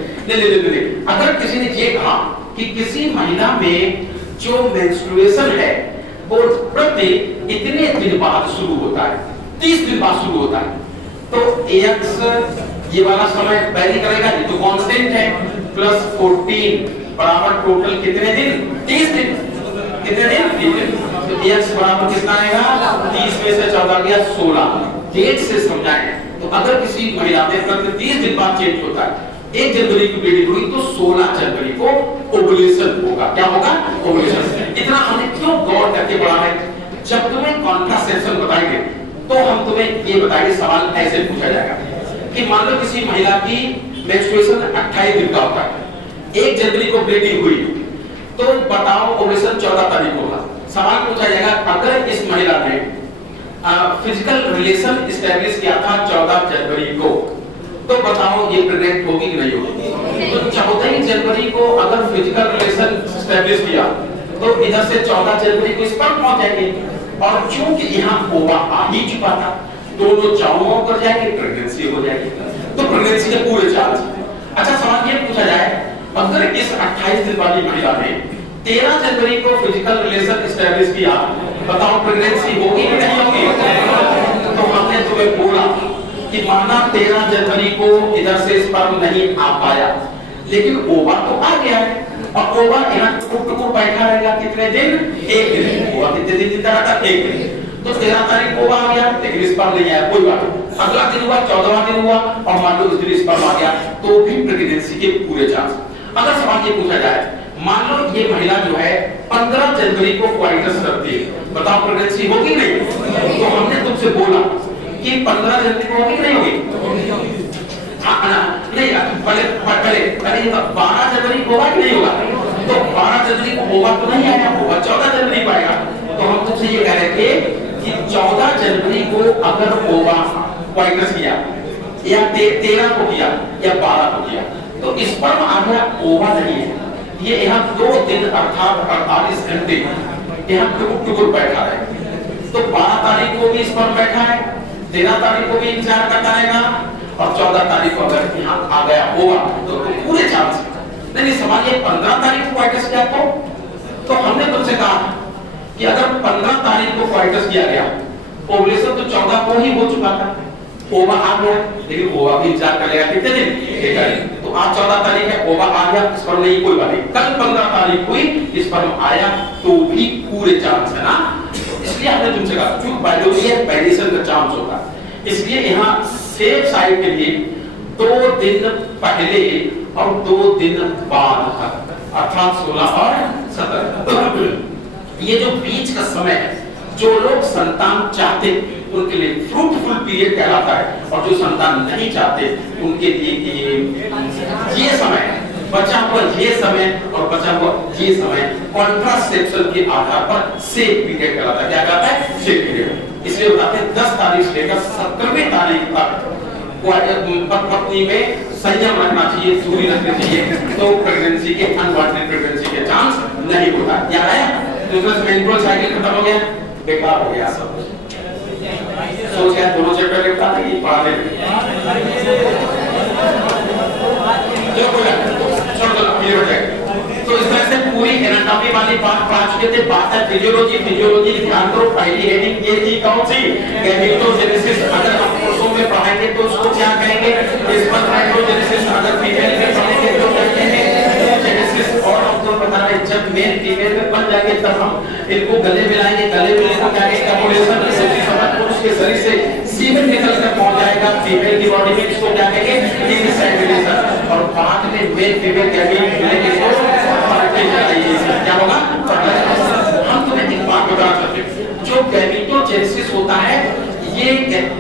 अगर किसी ने ये कहा कि किसी महिला में जो मेंस्ट्रुएशन है वो प्रति इतने दिन बाद शुरू होता है, 30 दिन बाद शुरू होता है, तो x ये वाला समय वैरी करेगा, ये तो कांस्टेंट है, प्लस 14 बराबर टोटल कितने दिन? 30 दिन। कितने दिन? 30 दिन। तो x बराबर कितना आएगा? 30 में से 14 गया 16। डेट से समझाएं तो अगर किसी महिला में प्रति 30 दिन बाद चेंज होता है, 1 जनवरी की ब्लीडिंग हुई तो 16 जनवरी को ओवुलेशन होगा। क्या होगा? ओवुलेशन। इतना हमने क्यों गौर करके पढ़ा है? जब तुम्हें कॉन्ट्रासेप्शन बताएंगे तो हम तुम्हें ये बताएंगे, सवाल ऐसे पूछा जाएगा कि मान लो किसी महिला की मेंस्ट्रुएशन 28 दिन का होता है, 1 जनवरी को ब्लीडिंग हुई, तो बताओ ओवुलेशन 14 तारीख को होगा। सवाल पूछा जाएगा अगर इस महिला ने फिजिकल रिलेशन एस्टैब्लिश किया था 14 जनवरी को, तो बताओ ये प्रेग्नेंट होगी कि नहीं होगी? तो 14 जनवरी को अगर फिजिकल रिलेशन एस्टैब्लिश किया तो इधर से 14 जनवरी को स्पर्म पहुंच जाएगी, और चूंकि यहाँ ओवा आ ही चुका था, दोनों चारों कर जाएंगे, प्रेगनेंसी हो जाएगी। तो प्रेगनेंसी के पूरे चांस। अच्छा सवाल ये पूछा जाए अगर इस 28 दिन वाली महिला ने 13 जनवरी को फिजिकल रिलेशन एस्टैब्लिश किया, बताओ प्रेगनेंसी होगी कि नहीं होगी? तो हमने तुम्हें बोला कि माना 13 जनवरी को इधर से स्पर्म नहीं आ पाया, लेकिन ओवा तो आ गया है, और ओवा यहाँ टुक बैठा रहेगा कितने दिन? 1 दिन। ओवा कितने दिन जिंदा रहता? 1 दिन। तो 13 तारीख को ओवा आ गया, लेकिन स्पर्म नहीं आया, कोई बात नहीं। अगला दिन हुआ, 14वां दिन हुआ, और मान लो उस दिन स्पर्म आ गया, तो भी प्रेगनेंसी के पूरे चांस। अगर सवाल ये पूछा जाए, मान लो ये महिला जो है 15 जनवरी को क्वाइटस करती है, बताओ प्रेगनेंसी होगी नहीं? तो हमने तुमसे बोला कि 15 जनवरी को होगी कि नहीं होगी? नहीं, पहले 12 जनवरी को होगा कि नहीं होगा? तो 12 जनवरी को होगा तो नहीं आया, होगा 14 जनवरी को आएगा। तो हम तुमसे ये कह रहे थे कि 14 जनवरी को अगर होगा क्वाइटस किया, या 13 को किया, या 12 को किया, तो इस पर आ गया ओवा नहीं है, ये यहाँ 2 दिन अर्थात 48 घंटे यहाँ टुकुर बैठा है। तो 12 तारीख को भी इस पर बैठा है, 13 तारीख को भी इंतजार करता रहेगा, और 14 तारीख को अगर यहाँ आ गया होगा तो पूरे चांस। नहीं, सवाल ये 15 तारीख को क्वाइटस किया तो हमने तुमसे कहा कि अगर 15 तारीख को क्वाइटस किया गया, ओवुलेशन तो 14 को ही हो चुका था, ओवा आ गया, लेकिन ओवा भी इंतजार करेगा कितने दिन? 1 दिन। तो आज 14 तारीख है, ओवा आ गया, इस पर नहीं कोई बात नहीं, कल 15 तारीख हुई, इस पर आया तो भी पूरे चांस है ना। इसलिए हमने तुमसे कहा जो बायोलॉजी है वेरिएशन का चांस होता है, इसलिए यहाँ सेफ साइड के लिए 2 दिन पहले और 2 दिन बाद, अर्थात 16 और 17। ये जो बीच का समय है, जो लोग संतान चाहते उनके लिए फ्रूटफुल पीरियड कहलाता है, और जो संतान नहीं चाहते उनके लिए ये समय, बचा हुआ ये समय और बचा हुआ ये समय कॉन्ट्रासेप्शन के आधार पर सेफ पीरियड कहलाता है। क्या कहलाता है? Safe period. इसलिए बताते हैं 10 तारीख से लेकर 17वीं तारीख तक पत्नी में संयम रखना चाहिए, दूरी रखनी चाहिए, तो प्रेगनेंसी के अनवांटेड प्रेगनेंसी के चांस नहीं होता। क्या है? मेंस्ट्रुअल साइकिल खत्म हो गया, बेकार हो गया सब। सोच क्या दोनों चैप्टर लिखता था कि पढ़ाने जो बोला छोड़ दो, क्लियर हो जाएगा। तो इस तरह से पूरी एनाटॉमी वाली बात पढ़ा चुके थे। बात है फिजियोलॉजी ध्यान करो, पहली हेडिंग ये थी कौन सी? गैमेटोजेनेसिस। अगर हम पुरुषों में पढ़ाएंगे तो उसको क्या कहेंगे? स्पर्मेटोजेनेसिस। अगर फीमेल में पढ़ेंगे तो क्या कहेंगे? जेनेसिस। और हम तो बता रहे जब मेल फीमेल में बन जाएंगे तब हम इनको गले मिलाएंगे, गले मिलने को क्या कहेंगे कॉपुलेशन, पुरुष के शरीर से सीमेन निकल कर पहुंच जाएगा फीमेल की बॉडी में, इसको क्या कहेंगे इनसेमिनेशन। और बाद में मेल फीमेल गैमेट मिलेंगे तो फर्टिलाइजेशन क्या होगा, फर्टिलाइजेशन। हम तुम्हें एक बात बताना चाहते हैं, जो गैमेटोजेनेसिस होता है ये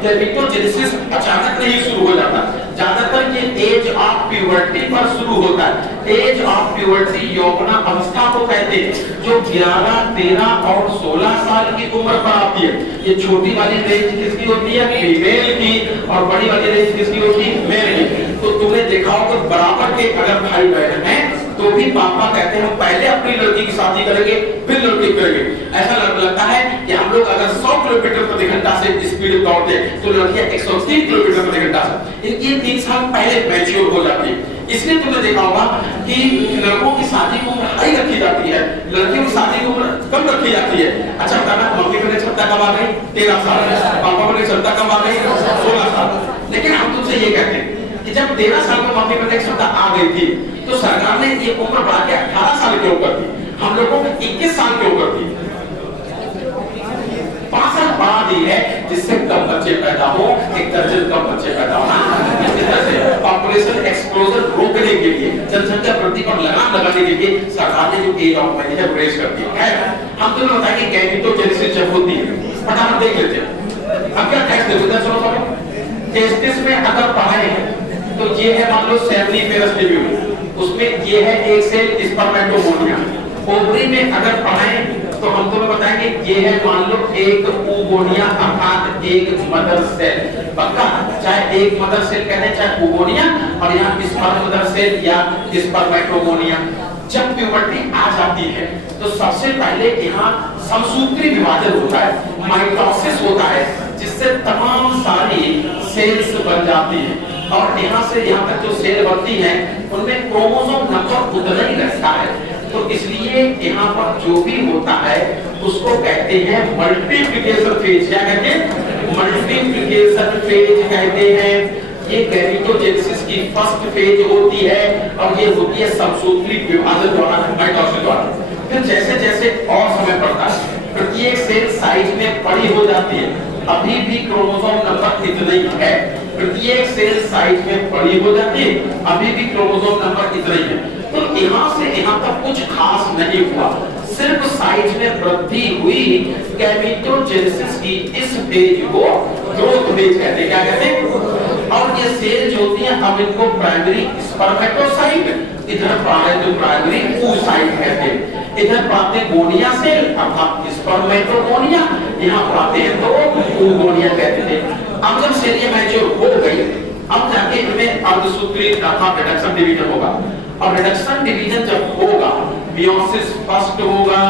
गैमेटोजेनेसिस अचानक नहीं शुरू हो जाता, ज्यादातर ये एज ऑफ प्यूबर्टी पर शुरू होता है। एज ऑफ प्यूबर्टी यौवना अवस्था को कहते हैं, जो 11, 13 और 16 साल की उम्र पर आती है। ये छोटी वाली रेंज किसकी होती है, फीमेल की, और बड़ी वाली रेंज किसकी होती है, मेल की। तो तुमने देखा होगा बराबर के अगर भाई बहन हैं तो भी पापा कहते हैं हम पहले अपनी लड़की की शादी करेंगे फिर लड़की करेंगे। ऐसा लगता है कि हम लोग अगर 100 किलोमीटर प्रति घंटा से स्पीड दौड़ते हैं तो लड़कियां 130 किलोमीटर प्रति घंटा से, ये 3 साल पहले मैच्योर हो जाती है। इसलिए तुमने देखा होगा कि लड़कों की शादी की उम्र हाई रखी जाती है, लड़कियों की शादी की उम्र कम रखी जाती है। अच्छा बताना, मम्मी को क्षमता कब आ गई, 13 साल, पापा को क्षमता कब आ गई, 16 साल। लेकिन हम तुमसे ये कहते हैं कि जब 13 साल में मम्मी को क्षमता आ गई थी तो सरकार ने ये उम्र बढ़ा के 18 साल के ऊपर दी, हम लोगों को 21 साल के ऊपर दी। 5 साल बढ़ा दी है जिससे कम बच्चे पैदा हो, एक दर्जन कम बच्चे पैदा होना। इस तरह से पॉपुलेशन एक्सप्लोजन रोकने के लिए, जनसंख्या वृद्धि पर लगाम लगाने के लिए सरकार ने जो एज ऑफ मैरिज है रेज कर दी है। हम तुम्हें बताएंगे गैमेटोजेनेसिस जब होती है, फटाफट देख लेते हैं। अब क्या टेस्ट देखो, चलो टेस्टिस में अगर पढ़ाए तो ये है मान लो सेमिनिफेरस ट्यूब्यूल, उसमें ये है एक सेल स्पर्मेटोगोनिया। ओवरी में अगर पढ़ाए तो हम तुम्हें बताएंगे ये है मान लो एक oogonia अर्थात एक मदर सेल, पक्का, चाहे एक मदर सेल कहते हैं चाहे oogonia, और यहाँ स्पर्म मदर सेल या स्पर्मेटोगोनिया। जब प्यूबर्टी आ जाती है तो सबसे पहले यहाँ समसूत्री विभाजन होता है, माइटोसिस होता है, जिससे तमाम सारी सेल्स बन जाती है। और यहाँ से यहाँ तक जो सेल बनती है उनमें क्रोमोसोम नंबर उतना ही रहता है। तो इसलिए यहाँ पर जो भी होता है उसको कहते हैं मल्टीप्लिकेशन फेज। क्या कहते हैं, मल्टीप्लिकेशन फेज कहते हैं। ये गैमेटोजेनेसिस की फर्स्ट फेज होती है और ये होती है समसूत्री विभाजन द्वारा, माइटोसिस द्वारा। फिर जैसे जैसे और समय बढ़ता है प्रत्येक सेल साइज में बड़ी हो जाती है, अभी भी क्रोमोसोम नंबर इतना ही है, प्रत्येक सेल साइज में बड़ी हो जाती है, अभी भी क्रोमोसोम नंबर इतना ही है। तो यहाँ से यहाँ तक कुछ खास नहीं हुआ, सिर्फ साइज में वृद्धि हुई। गैमेटोजेनेसिस की इस फेज को ग्रोथ फेज कहते हैं। क्या कहते हैं, और ये सेल जो होती है अब इनको प्राइमरी स्पर्मेटोसाइट, इधर प्राइमरी oocyte कहते हैं, इधर पाते गोनिया सेल अर्थात स्पर्मेटोगोनिया, यहाँ पाते हैं तो oogonia कहते थे। अब जब सेल ये मैच्योर हो गई, अब जाके इनमें अर्धसूत्री अर्थात रिडक्शन डिवीजन होगा, और रिडक्शन डिवीजन जब होगा मियोसिस फर्स्ट होगा,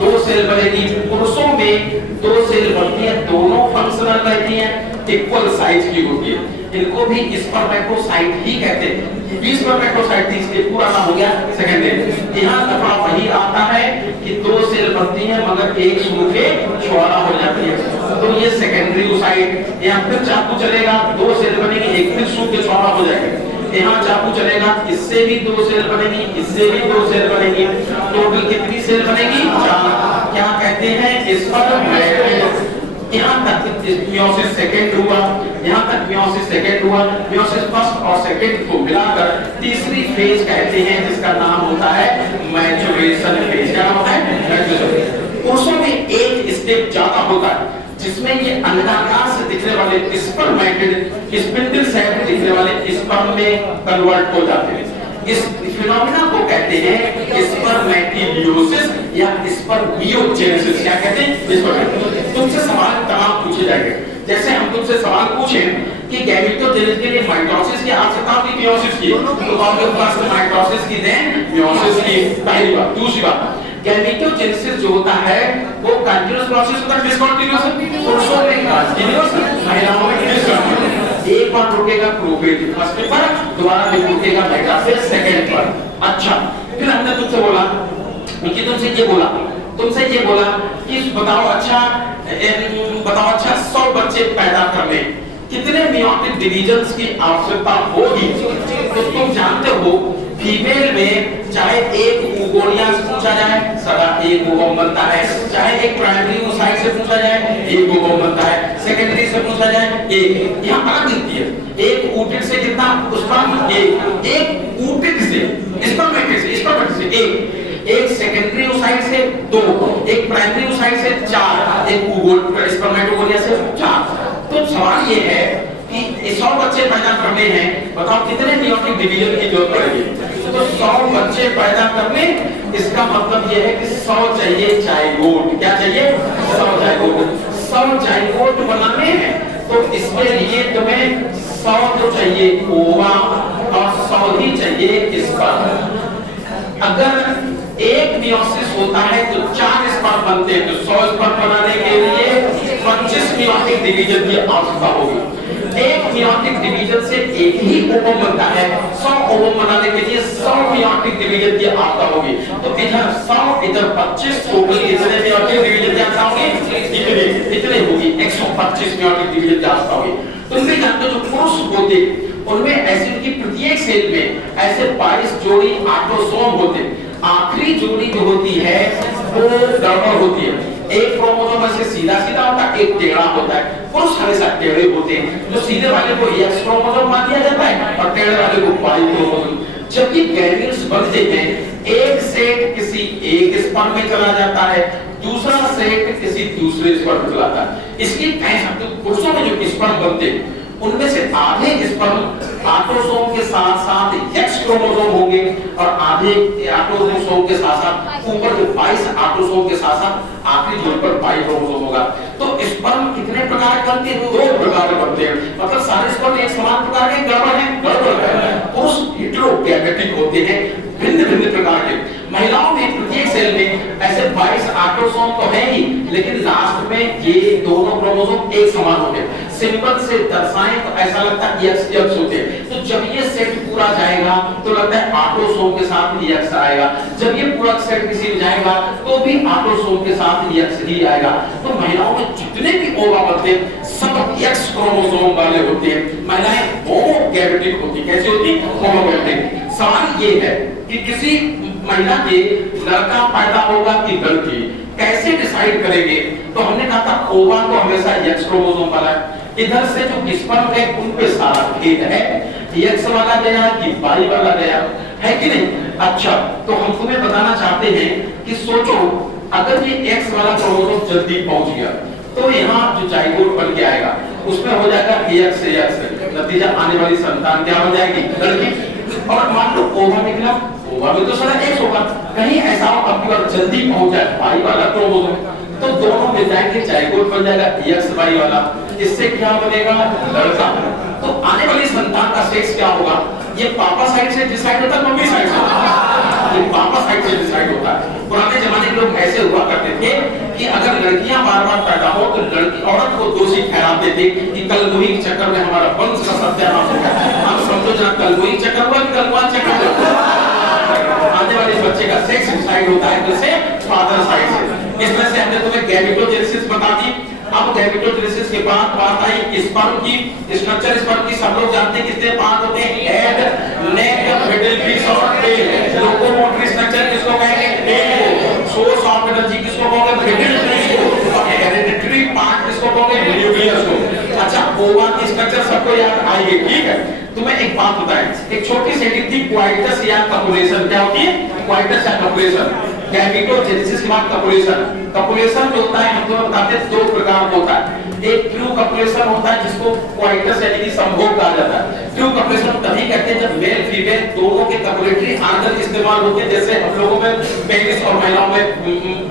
2 सेल बनेगी। पुरुषों में 2 सेल बनती है, दोनों फंक्शनल रहती हैं, इक्वल साइज की होती है, इनको भी स्पर्मेटोसाइट ही कहते हैं। 20 स्पर्मेटोसाइट थी, इसके पूरा नाम हो गया सेकेंडरी। यहाँ दफा वही आता है कि 2 सेल बनती हैं मगर एक शुरू के चौड़ा हो जाती है, तो ये सेकेंडरी oocyte। यहाँ फिर चाकू चलेगा, 2 सेल बनेगी, एक फिर शुरू के चौड़ा हो जाएगा। यहाँ चाकू चलेगा, इससे भी 2 सेल बनेगी, इससे भी 2 सेल बनेगी, टोटल कितनी सेल बनेगी, 4। क्या कहते हैं, स्पर्मेटो। यहाँ तक मियोसिस सेकेंड हुआ, यहाँ तक मियोसिस सेकेंड हुआ, मियोसिस फर्स्ट और सेकेंड को मिलाकर तीसरी फेज कहते हैं, जिसका नाम होता है मैच्योरेशन फेज। क्या होता है, मैच्योरेशन। पुरुषों में एक स्टेप ज्यादा होता है, जिसमें ये अंडाकार से दिखने वाले स्पर्मेटिड स्पिंडल शेप दिखने वाले स्पर्म में कन्वर्ट हो जाते हैं। इस फिनोमेना को कहते हैं स्पर्मेटिडियोसिस या स्पर्मियोजेनेसिस। क्या कहते हैं, तुमसे सवाल तमाम पूछे जाएंगे। जैसे हम तुमसे सवाल पूछें कि गैमेटोजेनेसिस के लिए माइटोसिस की आवश्यकता होती है, मियोसिस की, तो आपके पास माइटोसिस की दें मियोसिस की, पहली बात। दूसरी बात, गैमेटोजेनेसिस जो होता है वो कंटीन्यूअस प्रोसेस होता है, डिसकंटीन्यूअस। पुरुषों में कंटीन्यूअस, महिलाओं में डिसकंटीन्यूअस। एक बार रुकेगा प्रोफेज फर्स्ट पर, दोबारा भी रुकेगा मेटाफेज सेकंड पर। अच्छा, फिर हमने तुमसे बोला कि तुमसे ये बोला कि बताओ अच्छा 100 बच्चे पैदा करने कितने मियोटिक डिवीजन्स की आवश्यकता होगी। तो तुम जानते हो फीमेल में चाहे एक ओगोनिया से पूछा जाए सदा एक ओवम बनता है, चाहे एक प्राइमरी ओसाइट से पूछा जाए एक ओवम बनता है, सेकेंडरी से पूछा जाए एक। यहाँ अलग गिनती है, एक ऊतक से कितना स्पर्म एक ऊतक से स्पर्मेटिक से एक सेकेंडरी ओसाइट से 2, एक प्राइमरी ओसाइट से 4, एक स्पर्मेटोगोनिया से 4। तो सवाल ये है कि 100 बच्चे पैदा करने हैं, बताओ कितने नियोटिक डिवीजन की जरूरत पड़ेगी? तो 100 बच्चे पैदा करने, इसका मतलब ये है कि 100 चाहिए जाइगोट। क्या चाहिए? 100 जाइगोट। 100 जाइगोट बनाने हैं तो इसके लिए तुम्हें 100 तो चाहिए ओवा और 100 ही चाहिए स्पर्म। अगर एक मियोसिस होता है तो 4 स्पर्म बनते हैं, तो 100 स्पर्म बनाने के लिए 25 मियोटिक डिवीजन की आवश्यकता होगी। एक मियोटिक डिवीजन से एक ही ओवम बनता है, 100 ओवम बनाने के लिए 100 मियोटिक डिवीजन की आवश्यकता होगी। तो इधर 100 इधर 25 टोटल कितने मियोटिक डिवीजन की आवश्यकता होगी? इतने होगी 125 मियोटिक डिवीजन की आवश्यकता होगी। तुम भी जानते हो जो पुरुष होते उनमें ऐसे उनकी प्रत्येक सेल में ऐसे 22 जोड़ी ऑटोसोम होते। आखिरी जोड़ी जो होती है वो गड़बड़ होती है, एक क्रोमोसोम से सीधा सीधा होता है, एक टेढ़ा होता है। पुरुष हमेशा टेढ़े होते हैं, जो सीधे वाले को एक्स क्रोमोसोम मान दिया जाता है और टेढ़े वाले को वाई क्रोमोसोम। जबकि गैमेट्स बनते हैं, एक सेट किसी एक स्पर्म में चला जाता है, दूसरा सेट किसी दूसरे स्पर्म में चला जाता है। इसलिए कह सकते हो पुरुषों में जो स्पर्म बनते हैं उनमें से आधे स्पर्म ऑटोसोम के साथ साथ एक्स क्रोमोसोम होंगे और आधे ऑटोसोम के साथ साथ ऊपर के 22 ऑटोसोम के साथ साथ आखिरी जोड़ पर 22 क्रोमोसोम होगा। तो स्पर्म कितने प्रकार के बनते हैं? 2 प्रकार के बनते हैं। मतलब सारे स्पर्म एक समान प्रकार के गड़बड़ है। पुरुष हेटेरोगैमेटिक होते हैं, भिन्न प्रकार के। महिलाओं में प्रत्येक सेल में ऐसे 22 ऑटोसोम तो है ही, लेकिन लास्ट में ये दोनों क्रोमोसोम एक समान होते हैं। सिंबल से दर्शाएं तो ऐसा लगता है एक्स होते हैं। तो जब ये सेट पूरा जाएगा तो लगता है ऑटोसोम के साथ एक्स आएगा, जब ये पूरा सेट किसी में जाएगा तो भी ऑटोसोम के साथ एक्स ही आएगा। तो महिलाओं में जितने भी ओवा बनते हैं सब एक्स क्रोमोसोम वाले होते हैं। महिलाएं होमोगैमेटिक होती। कैसी होती? होमोगैमेटिक। सवाल ये है कि किसी महिला के लड़का पैदा होगा कि लड़की, कैसे डिसाइड करेंगे? तो हमने कहा था ओवा तो हमेशा एक्स क्रोमोसोम वाला है, इधर से जो स्पर्म है उन पे सारा भेद है, एक्स वाला गया कि वाई वाला गया, है कि नहीं? अच्छा, तो हम तुम्हें बताना चाहते हैं कि सोचो अगर ये एक्स वाला क्रोमोसोम जल्दी पहुंच गया तो यहाँ जो जाइगोट बन के आएगा उसमें हो जाएगा एक्स से एक्स, नतीजा आने वाली संतान क्या हो जाएगी? लड़की। और मान लो ओवा निकला, ओवा में तो सारा एक्स होगा, कहीं ऐसा हो अब की बार जल्दी पहुंच जाए वाई वाला क्रोमोसोम, तो दोनों मिल जाएंगे, जाइगोट बन जाएगा एक्स वाई वाला। इससे क्या बनेगा? लड़का। तो आने वाली संतान का सेक्स क्या होगा? ये पापा साइड से डिसाइड होता है, मम्मी साइड से? ये पापा साइड से डिसाइड होता है। पुराने जमाने के लोग ऐसे हुआ करते थे कि अगर लड़कियां बार-बार पैदा हो तो लड़की औरत को दोषी ठहराते थे कि कलगुही के चक्कर में हमारा वंश का सत्यानाश हो गया। हम समझो जरा कलगुही चक्कर हुआ कि कलगुआ चक्कर हुआ? आने वाले बच्चे का सेक्स डिसाइड होता है जैसे फादर साइड से। इसमें से हमने तुम्हें गैमेटोजेनेसिस बता दी। अब गैमेटोजेनेसिस के बाद बात आई स्पर्म की। स्ट्रक्चर स्पर्म की सब लोग जानते हैं कितने पार्ट होते हैं? हेड, नेक, मिडिल पीस और टेल। लोकोमोटरी स्ट्रक्चर किसको कहेंगे? टेल को। सोर्स ऑफ एनर्जी किसको कहोगे? मिडिल पीस को। और हेरेडिटरी पार्ट किसको कहोगे? न्यूक्लियस को। अच्छा, ओवा की स्ट्रक्चर सबको याद आएगी, ठीक है? तुम्हें एक बात बताएं, एक छोटी सी थी क्वाइटस या कपुलेशन। क्या होती है? क्वाइटस या कपुलेशन। गैमेटोजेनेसिस के बाद कपुलेशन। कपुलेशन जो होता है हम तुम्हें बताते हैं 2 प्रकार का होता है। एक ट्रू कपुलेशन होता है जिसको क्वाइटस यानी कि संभोग कहा जाता है। ट्रू कपुलेशन तभी कहते हैं जब मेल फीमेल दोनों के कपुलेटरी आर्गन इस्तेमाल होते हैं, जैसे हम लोगों में पेनिस और महिलाओं में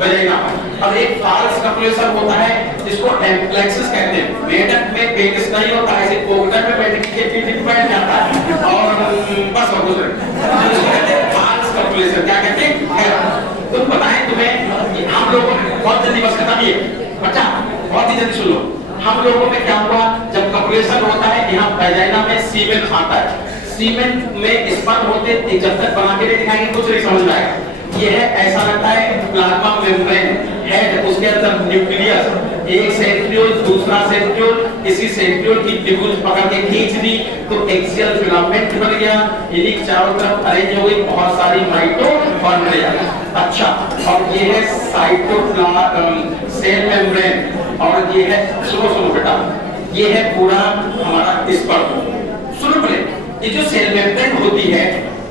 वजाइना। और एक फाल्स कपुलेशन होता है जिसको एम्प्लेक्सिस कहते हैं। मेढक में पेनिस नहीं होता है, ऐसे पोगटर में मेढक के पीठ पे बैठ जाता है और बस हो गुजरे। इसको कहते हैं फाल्स कपुलेशन। क्या कहते हैं? तुम बताएं तुम्हें कि हम लोगों में बहुत जल्दी बस खत्म ही है बच्चा, बहुत ही जल्दी सुन लो। हम लोगों में क्या हुआ जब कपुलेशन होता है, यहाँ वजाइना में सीमेन आता है। सीमेन में स्पर्म होते हैं, जब तक बना के नहीं दिखाएंगे कुछ नहीं समझ में आएगा। ये है ऐसा लगता है प्लाज्मा मेम्ब्रेन, हेड उसके अंदर न्यूक्लियस, एक सेंट्रियोल दूसरा सेंट्रियोल, इसी सेंट्रियोल की त्रिभुज पकड़ के खींच दी तो एक्सियल फिलामेंट बन गया, इन्हीं चारों तरफ अरेंज हो गई बहुत सारी माइटोकॉन्ड्रिया। अच्छा, और ये है साइटोप्लाज्म सेल मेम्ब्रेन, और ये है सुनो बेटा, ये है पूरा हमारा स्पर्म। सुनो पहले, ये जो सेल मेम्ब्रेन होती है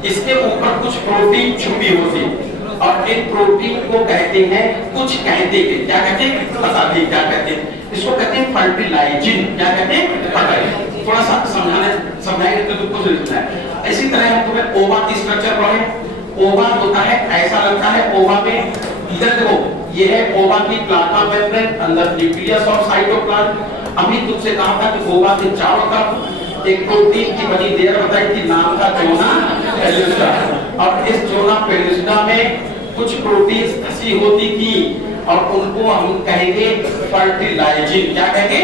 इसके ऊपर कुछ प्रोटीन छुपी होती है, और इन प्रोटीन को कहते हैं, कुछ कहते हैं, क्या कहते हैं बता दी, क्या कहते हैं इसको, कहते हैं फर्टिलाइजिन। क्या कहते हैं फर्टिलाइजिन। थोड़ा सा समझाएंगे तो तुमको समझना है। इसी तरह हम तुम्हें ओवा की स्ट्रक्चर पढ़े। ओवा होता है, ऐसा लगता है ओवा में, इधर देखो ये है ओवा की प्लाज्मा मेम्ब्रेन, अंदर न्यूक्लियस और साइटोप्लाज्म। अभी तुमसे कहा था कि ओवा के चारों तरफ एक प्रोटीन की बनी लेयर बताई थी, नाम था जोना पेलुसिडा, और इस जोना पेलुसिडा में कुछ प्रोटीन्स फंसी होती थी और उनको हम कहेंगे फर्टिलाइजिन। क्या कहेंगे?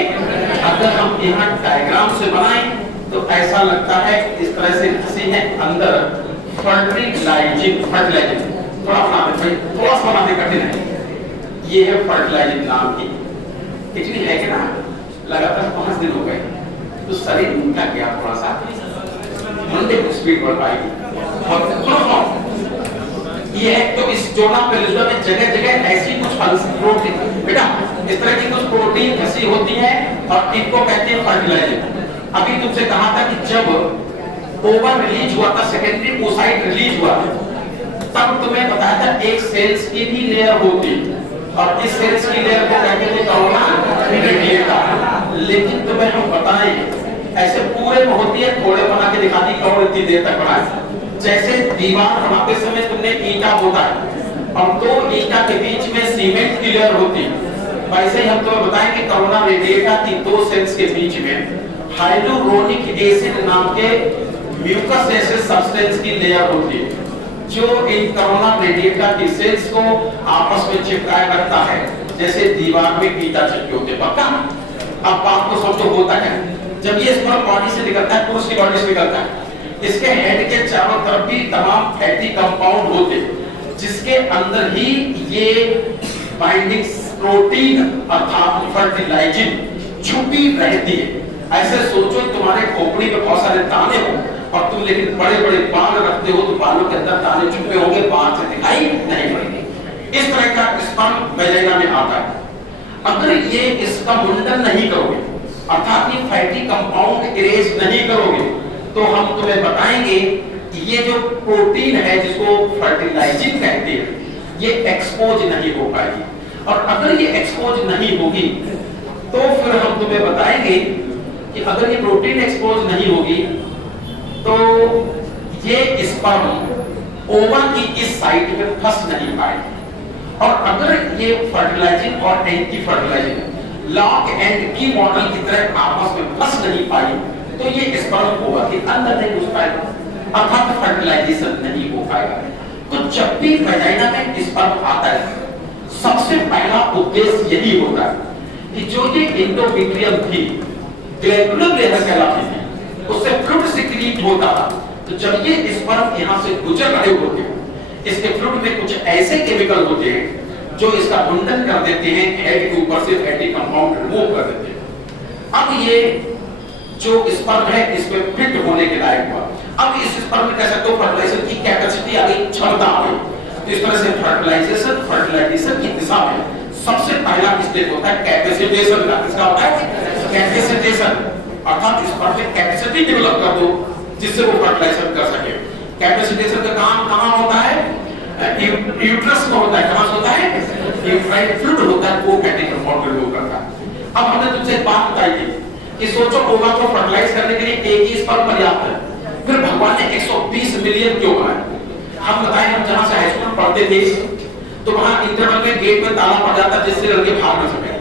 अगर हम यहाँ डायग्राम से बनाएं तो ऐसा लगता है इस तरह से फंसी है अंदर फर्टिलाइजिन। फर्टिलाइजिन थोड़ा सा बनाने कठिन है, ये है फर्टिलाइजिन नाम की। एक्चुअली है कि ना, लगातार 5 दिन हो गए तो शरीर क्या गया थोड़ा सा, घंटे की स्पीड बढ़ पाएगी। और ये है तो इस जोना पेलुसिडा में जगह जगह ऐसी कुछ प्रोटीन, बेटा इस तरह की कुछ प्रोटीन फंसी होती है और इनको कहते हैं फर्टिलाइजर। अभी तुमसे कहा था कि जब ओवा रिलीज हुआ था, सेकेंडरी ओसाइट रिलीज हुआ, तब तुम्हें बताया था एक सेल्स की भी लेयर होती और इस सेल्स की लेयर को कहते थे करोना रेडिएटा। लेकिन तुम्हें हम बताएं ऐसे पूरे में होती है, थोड़े बना के दिखा दी करोड़ इतनी देर तक बनाए। जैसे दीवार बनाते समय तुमने ईंटा होता है और दो ईंटा के बीच में सीमेंट की लेयर होती है, वैसे ही हम तुम्हें बताएंगे करोना रेडिएटा की दो सेल्स के बीच में हाइड्रोरोनिक एसिड नाम के म्यूकस जैसे सब्सटेंस की लेयर होती है, जो इन करोना रेडिएटा की सेल्स को आपस में चिपकाए रखता है, जैसे दीवार में ईंटा चिपके होते। पक्का? अब बात को समझो होता है, जब ये स्पर्म बॉडी से निकलता है, पुरुष की बॉडी से निकलता है, इसके हेड के चारों तरफ भी तमाम फैटी कंपाउंड होते हैं, जिसके अंदर ही ये बाइंडिंग प्रोटीन अर्थात फर्टिलाइजिन छुपी रहती है। ऐसे सोचो तुम्हारे खोपड़ी में बहुत सारे दाने हो और तुम लेकिन बड़े बड़े बाल रखते हो, तो बालों के अंदर दाने छुपे होंगे, बाहर से दिखाई नहीं पड़ेंगे। इस तरह का स्पर्म वैजाइना में आता है। अगर ये इसका मुंडन नहीं करोगे, अर्थात ये फैटी कंपाउंड इरेज नहीं करोगे, तो हम तुम्हें बताएंगे ये जो प्रोटीन है जिसको फर्टिलाइजिन कहते हैं, ये एक्सपोज नहीं हो पाएगी। और अगर ये एक्सपोज नहीं होगी तो फिर हम तुम्हें बताएंगे कि अगर ये प्रोटीन एक्सपोज नहीं होगी तो ये स्पर्म ओवा की इस साइट में फंस नहीं पाएगी। और अगर ये फर्टिलाइजिन और एंटी फर्टिलाइजिन लॉक एंड की मॉडल की तरह आपस में फंस नहीं पाई तो ये स्पर्म ओवा के अंदर नहीं घुस पाएगा, अर्थात फर्टिलाइजेशन नहीं हो पाएगा। तो जब भी वैजाइना में स्पर्म आता है, सबसे पहला उद्देश्य यही होता है कि जो ये एंडोमेट्रियम थी, ग्लैंडुलर लेयर कहलाती थी, उससे फ्लूइड सिक्रीट होता था। तो जब ये स्पर्म यहाँ से गुजर रहे होते हैं, इसके फ्लूइड में कुछ ऐसे केमिकल होते हैं जो इसका मुंडन कर देते हैं, हेड के ऊपर से फैटी कंपाउंड रिमूव कर देते हैं। अब ये जो स्पर्म है इसमें फिट होने के लायक हुआ। अब इस स्पर्म में कह सकते हो फर्टिलाइजेशन की कैपेसिटी आ गई, क्षमता आ गई। तो इस तरह से फर्टिलाइजेशन की दिशा में सबसे पहला स्टेप होता है कैपेसिटेशन का। किसका होता है? कैपेसिटेशन, अर्थात स्पर्म में कैपेसिटी डेवलप कर दो जिससे वो फर्टिलाइजेशन कर सके। कैपेसिटेशन का काम कहाँ होता है? यूट्रस में होता है। कहाँ होता है? यूट्राइन फ्लूइड होता है, वो फैटी कंपाउंड रिमूव करता है। अब हमने तुमसे एक बात बताई थी कि सोचो ओवा को फर्टिलाइज करने के लिए एक ही स्पर्म पर्याप्त है, फिर भगवान ने 120 मिलियन क्यों बनाए? हम बताएं, हम जहां से हाई स्कूल पढ़ते थे तो वहां इंटरवल में गेट में ताला पड़ जाता जिससे लड़के भाग न सके।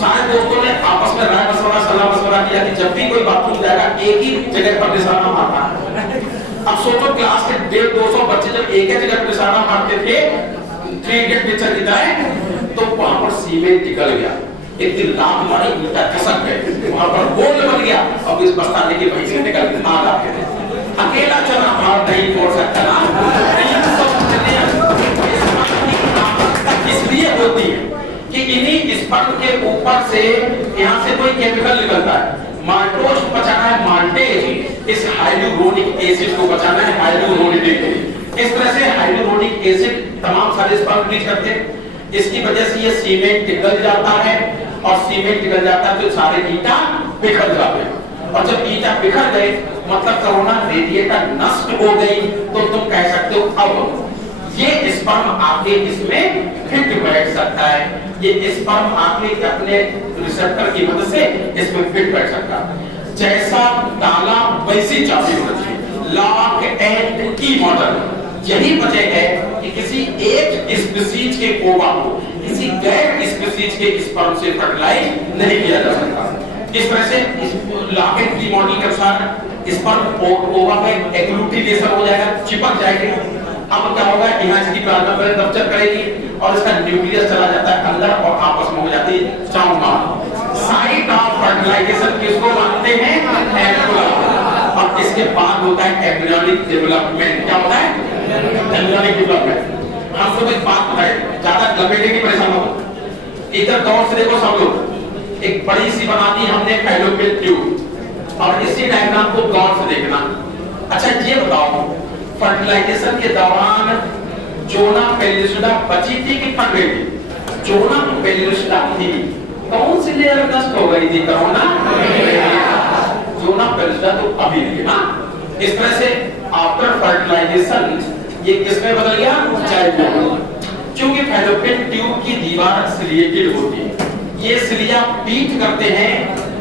सारे दोस्तों ने आपस में राय मशवरा सलाह मशवरा किया कि जब भी कोई बाथरूम जाएगा एक ही जगह पर निशाना मारना है। अब सोचो क्लास के 150-200 बच्चे जब एक ही जगह पर निशाना मारते थे, 3 पिक्चर की तरह, तो वहां पर सीमेंट निकल गया। एक दिन लात मारी, ईंटा खसक गए, वहां पर गोल बन गया। अब इस बस्ताने की वहीं से निकल के भाग आते थे। अकेला चना भाग नहीं छोड़ सकता ना। इसलिए होती है कि इन्हीं स्पर्म के ऊपर से यहाँ से कोई केमिकल निकलता है, माल्टोज को बचाना है, माल्टेज इस हाइड्रोनिक एसिड को बचाना है, हाइड्रोनिक। इस तरह से हाइड्रोनिक एसिड तमाम सारे स्पर्म रिलीज करते हैं। इसकी वजह से ये सीमेंट निकल जाता है, और सीमेंट निकल जाता है तो सारे ईटा बिखर जाते हैं, और जब ईटा बिखर गए मतलब कोरोना रेडिएटर नष्ट हो गई, तो तुम कह सकते हो अब ये स्पर्म आके इसमें फिट बैठ सकता है, ये स्पर्म आके अपने रिसेप्टर की मदद से इसमें फिट बैठ सकता है। जैसा ताला वैसी चाबी होनी चाहिए, लॉक एंड की मॉडल। यही वजह है कि किसी एक स्पीशीज के ओवा को किसी गैर स्पीशीज के स्पर्म से फर्टिलाइज नहीं किया जा सकता। इस तरह से लॉक एंड की मॉडल के अनुसार स्पर्म ओवा में एग्लूटिनेशन हो जाएगा, चिपक जाएगी। अब क्या होगा, यहाँ इसकी प्लाज्मा मेम्ब्रेन रप्चर करेगी और इसका न्यूक्लियस चला जाता है अंदर और आपस में हो जाती है चाउंड। साइट ऑफ फर्टिलाइजेशन किसको मानते हैं? एम्ब्रियो। और इसके बाद होता है एम्ब्रियोनिक डेवलपमेंट। क्या होता है? Embryonic development. हम सब एक बात बताएं, ज्यादा लपेटने की परेशान हो, इधर गौर से देखो सब लोग। एक बड़ी सी बना दी हमने फैलोपियन ट्यूब, और इसी डायग्राम को गौर से देखना। अच्छा ये बताओ, फर्टिलाइजेशन के दौरान जोना पेलिसिडा बची थी कि फट गई थी? जोना पेलिसिडा थी, कौन सी लेयर नष्ट हो गई थी? कोरोना। जोना पेलिसिडा तो अभी थी ना। इस तरह से आफ्टर फर्टिलाइजेशन ये किसमें बदल गया? जाइगोट। क्योंकि फैलोपियन ट्यूब की दीवार सिलिएटेड होती है, ये सिलिया पीट करते हैं,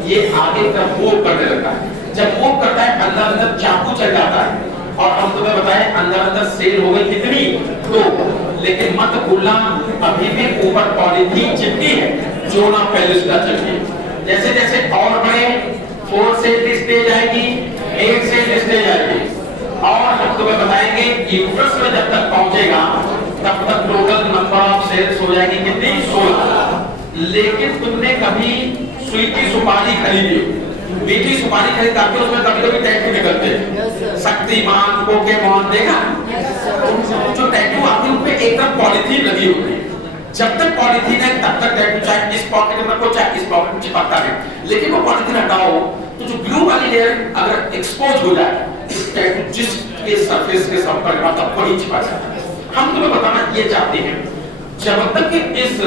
ये आगे तरफ मूव करने लगता है। जब मूव करता है अंदर अंदर चाकू चल जाता है, और हम तुम्हें बताएं अंदर अंदर सेल हो गई कितनी? 2। लेकिन मत भूलना अभी भी ऊपर पॉलीथीन चिपकी है, जोना पेलिसिडा चिपकी। जैसे जैसे और बड़े 4 सेल स्टेज आएगी, 8 सेल स्टेज आएगी, और हम तुम्हें बताएंगे यूट्रस में जब तक पहुंचेगा तब तक टोटल नंबर ऑफ सेल्स हो जाएगी कितनी? 16। लेकिन तुमने कभी स्वीटी सुपारी खरीदी, मीठी सुपारी खरीद करके उसमें कभी-कभी टैटू निकलते हैं, शक्तिमान, पोकेमॉन, देखा? जो टैटू आते हैं उन पे एक तरफ पॉलीथीन लगी होती है। जब तक पॉलीथीन है तब तक टैटू चाहे इस पॉकेट में रखो चाहे इस पॉकेट में चिपकता है। लेकिन वो पॉलीथीन हटाओ तो जो ग्लू वाली लेयर अगर एक्सपोज हो जाए, टैटू जिसके सरफेस के संपर्क में तब वही चिपक जाता है। हम तुम्हें बताना ये चाहते हैं, जब तक इस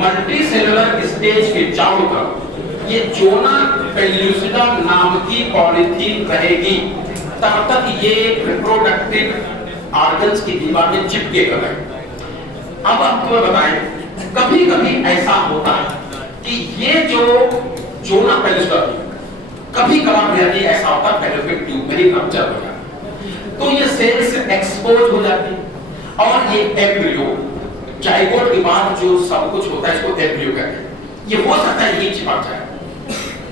मल्टी सेलुलर स्टेज के चारों तरफ ये जोना पेलिसिडा नाम की पॉलीथीन रहेगी, तब तक ये रिप्रोडक्टिव ऑर्गन्स की दीवार में चिपके हुए हैं। अब हम तुम्हें बताएं, कभी-कभी ऐसा होता है कि ये जो जोना पेलिसिडा कभी-कभार यदि ऐसा होता है फैलोपियन ट्यूब में ही रप्चर हो जाता है, तो ये सेल्स एक्सपोज हो जाती है, और ये एम्ब्रियो जाइगोट के बाद जो सब कुछ होता है इसको एम्ब्रियो कहते हैं। ये हो सकता है ये चिपक जाए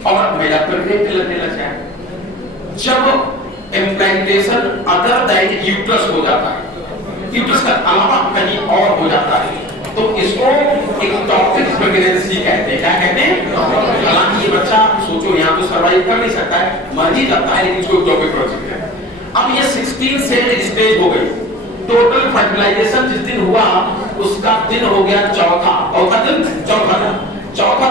और मेरा प्रेग्नेंट लगने लग जाए। जब इम्प्लांटेशन अदर देन यूट्रस हो जाता है, यूट्रस का अलावा कहीं और हो जाता है, तो इसको एक्टोपिक प्रेगनेंसी कहते हैं। क्या कहते हैं? हालांकि ये बच्चा सोचो यहाँ तो सर्वाइव कर नहीं सकता है, मर ही जाता है, लेकिन इसको एक्टोपिक प्रेगनेंसी कहते हैं। अब ये 16 सेल स्टेज हो गई। टोटल फर्टिलाइजेशन जिस दिन हुआ उसका दिन हो गया चौथा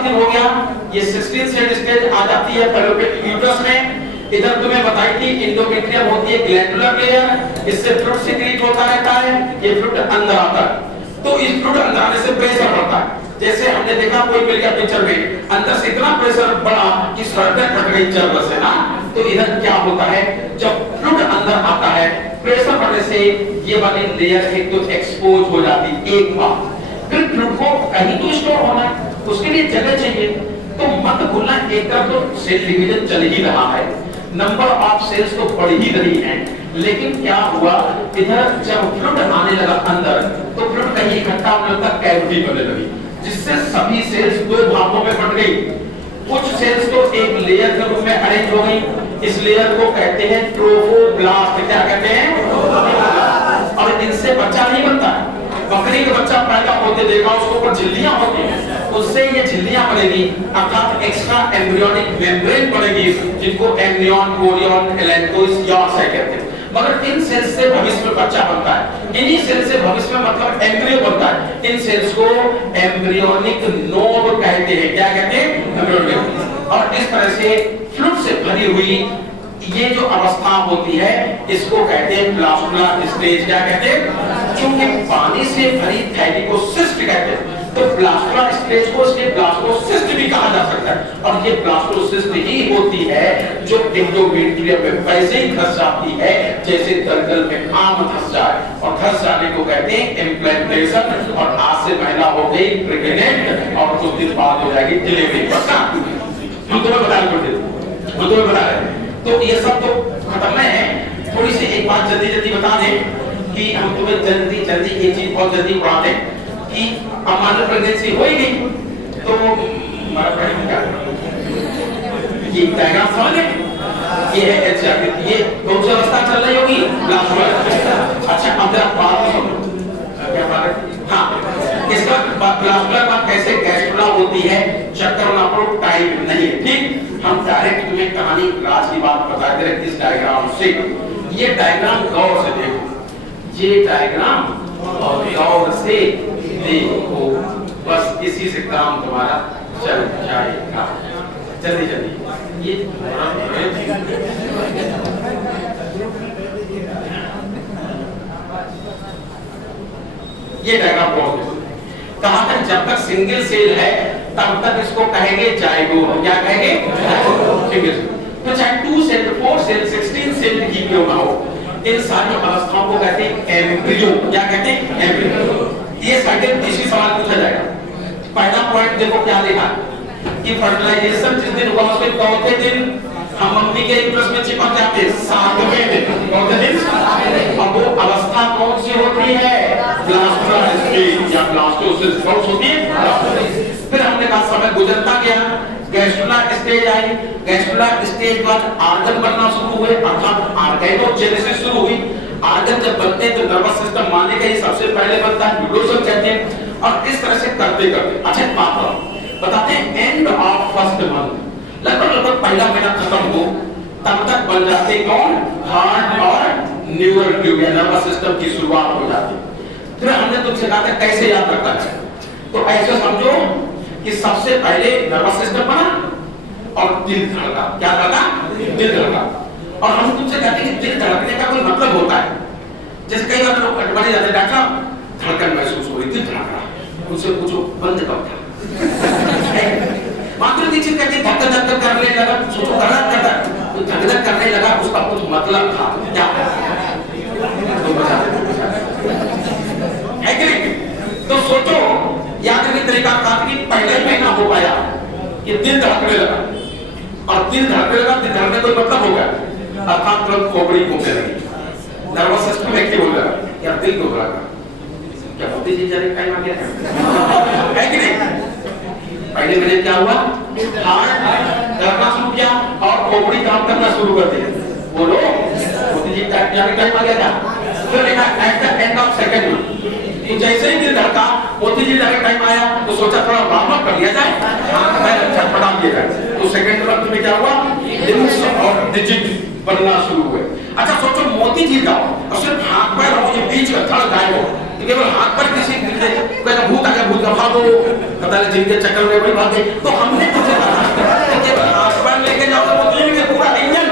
दिन हो गया। ये 16 सेल स्टेज आ जाती है फैलोपियन यूट्रस में। इधर तुम्हें बताई थी एंडोमेट्रियम होती है ग्लैंडुलर लेयर, इससे फ्लूइड सीक्रेट होता रहता है, ये फ्लूइड अंदर आता है। तो इस फ्लूइड अंदर आने से प्रेशर बढ़ता है, जैसे हमने देखा कोई मिल गया पिक्चर में, अंदर से इतना प्रेशर बढ़ा कि सड़कें फट गई चर्बी से ना। तो इधर क्या होता है, जब फ्लूइड अंदर आता है प्रेशर बढ़ने से ये वाली लेयर एक तो एक्सपोज हो जाती एक बार, फिर फ्लूइड को कहीं तो स्टोर होना है, उसके लिए जगह चाहिए। तो मत भूलना एक तरफ तो सेल डिवीजन चल ही रहा है, नंबर ऑफ सेल्स तो बढ़ ही रही है, लेकिन क्या हुआ इधर जब फ्लूइड आने लगा अंदर तो फ्लूइड कहीं इकट्ठा होने तक कैविटी बनने लगी, जिससे सभी सेल्स दो भागों में बट गई। कुछ सेल्स तो एक लेयर के रूप में अरेंज हो गई, इस लेयर को कहते हैं ट्रोफोब्लास्ट। क्या कहते हैं? और इनसे बच्चा नहीं बनता। बकरी का बच्चा पैदा होते देखा उसके ऊपर झिल्लियां होती हैं, उससे ये झिल्लियां बनेगी, अर्थात एक्स्ट्रा एम्ब्रियोनिक मेम्ब्रेन बनेगी, जिनको एम्नियन, कोरियन, एलेंटोइस, यॉर्स कहते हैं। मगर इन सेल्स से भविष्य में बच्चा बनता है, इन्हीं सेल से भविष्य में मतलब एम्ब्रियो बनता है। इन सेल्स को एम्ब्रियोनिक नोड कहते हैं। क्या कहते हैं? एम्ब्रियोनिक। और इस तरह से फ्लूइड से भरी हुई ये जो अवस्था होती है इसको कहते हैं ब्लास्टुला स्टेज। क्या कहते हैं? क्योंकि पानी से भरी थैली को सिस्ट कहते हैं, तो ब्लास्टुला स्टेज को इसके ब्लास्टोसिस्ट भी कहा जा सकता है। और ये ब्लास्टोसिस्ट ही होती है जो एंडोमेट्रियम में वैसे ही धंस जाती है जैसे दलदल में आम धंस जाए, और धंस जाने को कहते हैं इम्प्लांटेशन। और आज से महिला हो गई प्रेग्नेंट और कुछ दिन बाद हो जाएगी डिलीवरी। पक्का? हम तुम्हें बता रहे हैं। तो ये सब तो खत्म है। थोड़ी सी एक बात जल्दी बता दें कि हम तुम्हें जल्दी एक चीज बहुत जल्दी उड़ा दें कि अब मान लो प्रेगनेंसी हो ही गई तो हमारा प्रश्न क्या ये डायग्राम समझ गए? ये है एचआर, ये कौन सी अवस्था चल रही होगी? ब्लास्टुला। अच्छा अब जरा बात सुनो, क्या बात है? हाँ, इसका ब्लास्टुला बात कैसे गैस्ट्रुला होती है, चक्कर ना पड़ो, टाइम नहीं है। ठीक, हम डायरेक्ट तुम्हें कहानी राज की बात बता दे रहे इस डायग्राम से। ये डायग्राम गौर से देखो, ये डायग्राम और गौर से देखो, बस इसी से काम तुम्हारा चल जाएगा। जल्दी ये डायग्राम बहुत कहां तक, जब तक सिंगल सेल है तब तक इसको कहेंगे जाइगोट। क्या कहेंगे? जाइगोट। तो चाहे 2 सेल, 4 सेल, 16 सेल की क्यों ना हो, इन सारी अवस्थाओं को कहते हैं एम्ब्रियो। क्या कहते हैं? एम्ब्रियो। ये सेकंड इसी सवाल पूछा जाएगा। पहला पॉइंट देखो क्या लिखा कि फर्टिलाइजेशन जिस दिन हुआ उसके चौथे दिन हम मम्मी के यूट्रस में चिपक जाते हैं, 7वें दिन। चौथे दिन। अब वो अवस्था कौन सी होती है? ब्लास्टुला स्टेज या ब्लास्टोसिस्ट होती है। फिर हमने कहा समय गुजरता गया, gastrula stage I, gastrula stage बाद आर्गन बनना शुरू हुए, अर्थात ऑर्गेनोजेनेसिस शुरू हुई। आर्गन जब बनते हैं तो नर्वस सिस्टम मानने का ये सबसे पहले बनता है, न्यूरोसम कहते हैं। और इस तरह से करते अच्छा बात बताते हैं, एंड ऑफ फर्स्ट मंथ, लगभग पहला महीना खत्म हो तब तक बन जाते कौन? हार्ट और न्यूरल ट्यूब या नर्वस सिस्टम की शुरुआत हो जाती है। फिर हमने तुमसे कहा था कैसे याद रखना है, तो ऐसे समझो कि सबसे पहले नर्वस सिस्टम बना और दिल धड़का। क्या धड़का? दिल धड़का। और हम तुमसे कहते हैं कि दिल धड़कने का कोई मतलब होता है। जैसे कई बार लोग अटपटे जाते हैं, डॉक्टर धड़कन महसूस हो रही, दिल धड़क रहा, उनसे पूछो बंद कब था? मात्र दीक्षित कहते हैं धक्का धक्का करने लगा, सोचो करना तो धक्का करने लगा, उसका कुछ मतलब था क्या? है कि नहीं? तो सोचो, याद रखने तरीका था कि पहले ही महीना हो पाया कि दिल धड़कने लगा, और दिल धड़कने लगा, दिल धड़कने कोई मतलब होगा, अर्थात तुरंत खोपड़ी घूमने लगी, नर्वस सिस्टम एक्टिव हो गया, या दिल को धड़का। क्या होती चीज जाने टाइम आ गया है कि नहीं? पहले महीने क्या हुआ? हार्ट धड़कना शुरू किया और खोपड़ी काम करना शुरू कर दी। बोलो, होती चीज जाने टाइम आ गया था। फिर देखा at the end of second month, तो जैसे ही दिल धड़का, मोती जी जाने टाइम आया तो सोचा थोड़ा वार्म अप कर लिया जाए, हाथ पैर छटपटा दिया जाए। तो सेकंड मंथ में क्या हुआ? लिम्स और डिजिट बनना शुरू हुए। अच्छा सोचो, मोती जी का और सिर्फ हाथ पैर और ये बीच का धड़ गायब हो, केवल हाथ पर किसी कहता भूत आ गया, भूत का भागो, पता नहीं जिनके चक्कर में वही भागे। तो हमने तुझे कहा केवल हाथ पर लेके जाओ तो मुस्लिम के पूरा इंजन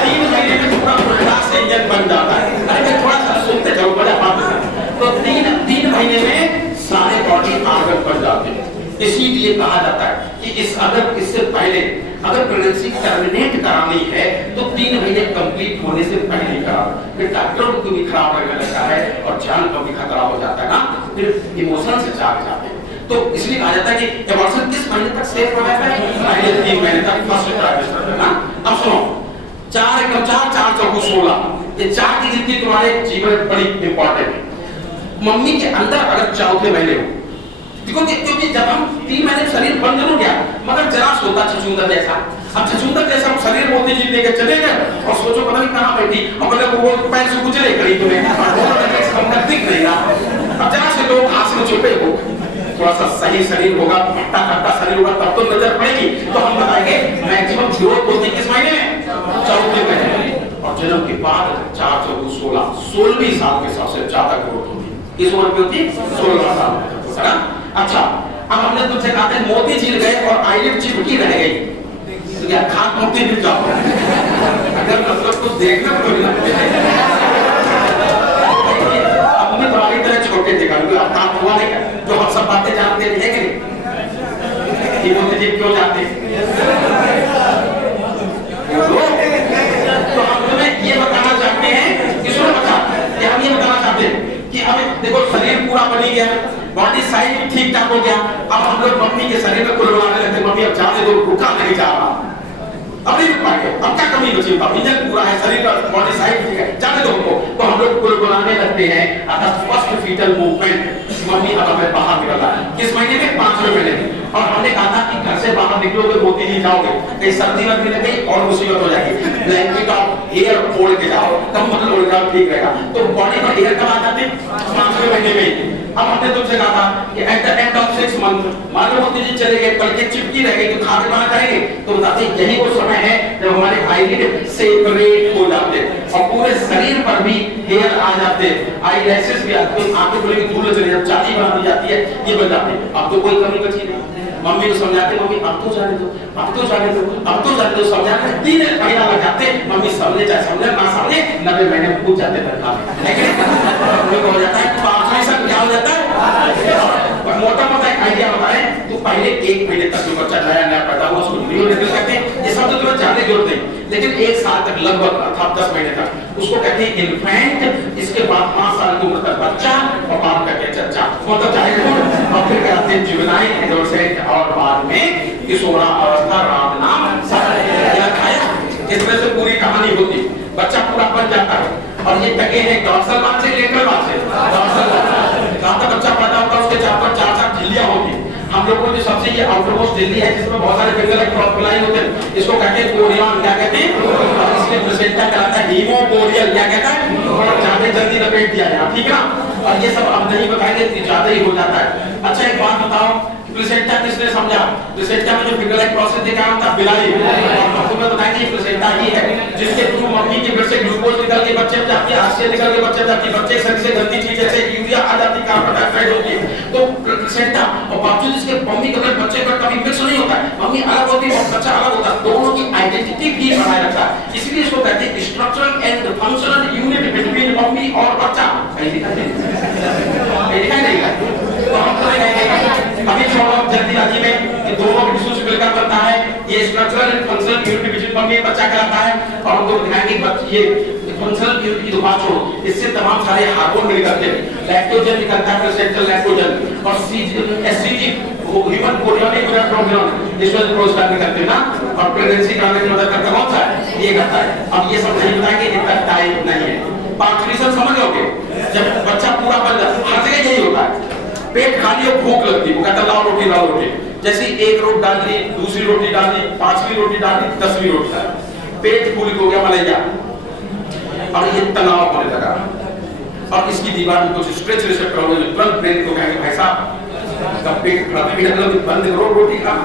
3 महीने में पूरा उल्टा से इंजन बन जाता है। अरे मैं थोड़ा सा सुनते जाओ, बड़ा बात है। तो 3 महीने में सारे बॉडी ऑर्गन बन जाते हैं। इसीलिए कहा जाता है कि इससे पहले अगर प्रेगनेंसी टर्मिनेट करानी है तो 3 महीने कंप्लीट होने से पहले करा। फिर डॉक्टर को भी खराब लगने लगता है और जान को भी खतरा हो जाता है ना, फिर इमोशन से जाग जाते हैं। तो इसलिए कहा जाता है कि एबॉर्शन किस महीने तक सेफ हो जाता है? पहले 3 महीने तक फर्स्ट ट्राइमेस्टर में ना। अब सुनो, 4 × 4 4 × 16, ये 4 की गिनती तुम्हारे जीवन में बड़ी इंपॉर्टेंट है। मम्मी के अंदर अगर चौथे महीने हो, देखो क्योंकि जब हम 3 महीने शरीर बंद हो गया, मगर जरा सोता छछूंदर जैसा। अब छछूंदर जैसा हम शरीर मोती जी लेके चले गए और सोचो पता नहीं कहां बैठी, और मतलब वो पैर से गुजरे कहीं तुम्हें और दिख नहीं रहा। अब जरा से लोग हाथ से छुपे हो, थोड़ा सा सही शरीर होगा, फट्टा कट्टा शरीर होगा, तब तो नजर पड़ेगी। तो हम बताएंगे मैक्सिमम ग्रोथ होती है किस महीने में? चौथे महीने में। और जन्म के बाद 4 चौगुना 16, 16वीं साल के सबसे ज्यादा ग्रोथ होती। इस उम्र पे होती 16 साल है ना। अच्छा, अब हमने तुमसे कहा था मोती झील गए और आईलिड चिपकी रह गई, तो क्या खाक मोती मिल जाओ? अगर मतलब कुछ देखना तो अपनी तुम्हारी तरह छोटे थे काम हुआ नहीं, जो हम सब बातें जानते हैं कि नहीं, मोती झील क्यों जाते? तो हम तुम्हें ये बताना चाहते हैं कि सुनो बच्चा, हम ये बताना चाहते हैं कि हमें देखो शरीर पूरा बनी गया, बॉडी साइज भी ठीक ठाक हो गया, अब हम लोग मम्मी के शरीर में कुल बनाने लगते, मम्मी अब जाने दो, रुका नहीं जा रहा, अब नहीं रुक पाएंगे, अब क्या कमी बची? इंजन पूरा है, शरीर का बॉडी साइज ठीक है, जाने दो हमको, तो हम लोग कुल बनाने लगते हैं। अर्थात फर्स्ट फीटल मूवमेंट मम्मी अब हमें बाहर निकल रहा है, किस महीने में? 5वें महीने में। और हमने कहा था कि घर से बाहर निकलोगे मोती नहीं जाओगे, कहीं सर्दी वर्दी लगे और मुसीबत हो जाएगी, ब्लैंकेट ऑफ एयर खोल के जाओ, कंबल ओढ़ जाओ, ठीक रहेगा। तो बॉडी में एयर कब आ जाते? 5वें महीने में। अब हमने तुमसे कहा था कि at the end of 6 month मान लो मोती जी चले गए, पलके चिपकी रह गई, तो खाके कहां जाएंगे? तो बताते यही वो समय है जब हमारे आईलिड सेपरेट हो जाते और पूरे शरीर पर भी हेयर आ जाते, आई लैशेस भी आते, आंखें खुलेगी, धूल चली जाती, छाती बना दी जाती है, ये बन जाते। अब तो कोई कमी बची नहीं। मम्मी को समझाते, मम्मी अब तो जाने दो, अब तो जाने दो, अब तो जाने दो, समझाते 3 महीना लग जाते, मम्मी समझे चाहे समझे ना समझे, 90 महीने में पूछ जाते तक हो जाता है। 5वें साल क्या हो जाता है? मोटा मोटा एक आइडिया बताएं तो पहले 1 महीने तक जो बच्चा नया नया पैदा हुआ उसको न्यू निकल सकते हैं, ये सब तो तुम्हें जानने की जरूरत नहीं, लेकिन 1 साल तक लगभग अर्थात 10 महीने तक उसको कहते हैं इन्फेंट, इसके बाद 5 साल की उम्र तक बच्चा और बाद कहते हैं चच्चा, मतलब चाइल्डहुड, और फिर कहते हैं जुवेनाइल, एडोलसेंट और बाद में किशोरा अवस्था, राम नाम इस तरह से पूरी कहानी होती। बच्चा पूरा बन जाता है और ये टके हैं डॉर्सल बाल से लेकर बाल से, जहां तक बच्चा पैदा होता है उसके 4 झिल्लियां होती। हम लोगों को जो सबसे ये आउटरमोस्ट झिल्ली है जिसमें बहुत सारे फिंगर लाइक क्रॉसलाइन होते हैं, इसको कहते हैं कोरियन, क्या कहते हैं? और इसके प्लेसेंटा कहलाता है हीमोकोरियल, क्या कहता है? और ज्यादा जल्दी लपेट दिया है, ठीक है ना? और ये सब अब नहीं बताएंगे, ज्यादा ही हो जाता है। अच्छा एक बात बताओ, प्लेसेंटा किसने समझा? प्लेसेंटा में जो फिंगर लाइक प्रोसेस देखा होता है बिलाई, और तुम्हें बताएंगे प्लेसेंटा ही है जिसके थ्रू मम्मी के पेट से ग्लूकोज निकल के बच्चे में जाती है, ऑक्सीजन निकल के बच्चे में जाती है, बच्चे शरीर से गंदी चीज जैसे यूरिया आ जाती है, कार्बन डाइऑक्साइड होती है, तो प्लेसेंटा और बावजूद इसके मम्मी के बच्चे का कभी मिक्स नहीं होता है, मम्मी अलग होती है और बच्चा अलग होता है, दोनों की आइडेंटिटी भी बनाए रखता है। इसलिए इसको कहते हैं structural and functional unit between mummy और बच्चा। अभी छोड़ो जल्दी में कि दोनों के टिश्यू से मिलकर बनता है, ये structural and functional unit between mummy और बच्चा कहलाता है। और हम लोग दिखाएंगे ये फंक्शनल यूनिट की बात छोड़ो, इससे तमाम सारे हार्मोन निकलते हैं, लैक्टोजन निकलता है, प्लेसेंटल लैक्टोजन, और एससीजी ह्यूमन कोरियोनिक प्रोग्राम इसमें प्रोस्टार निकलते हैं ना, और प्रेगनेंसी कराने में मदद करता कौन सा है? ये करता है। अब ये सब नहीं बताएंगे, इतना टाइम नहीं है। पार्टिशन समझ लोगे, जब बच्चा पूरा बन जाता है हर जगह यही होता है, पेट खाली और भूख लगती है, वो कहता लाओ रोटी लाओ रोटी, जैसे एक रोटी डाल दी, दूसरी रोटी डाल दी, 5वीं रोटी डाल दी, 10वीं रोटी डाल दी, पेट फूल हो गया मलैया, और ये तनाव होने लगा, और इसकी दीवार में कुछ स्ट्रेच रिसेप्टर हो गए, तुरंत ब्रेन को कहेंगे भाई साहब का पेट बंद करो, रोटी खाना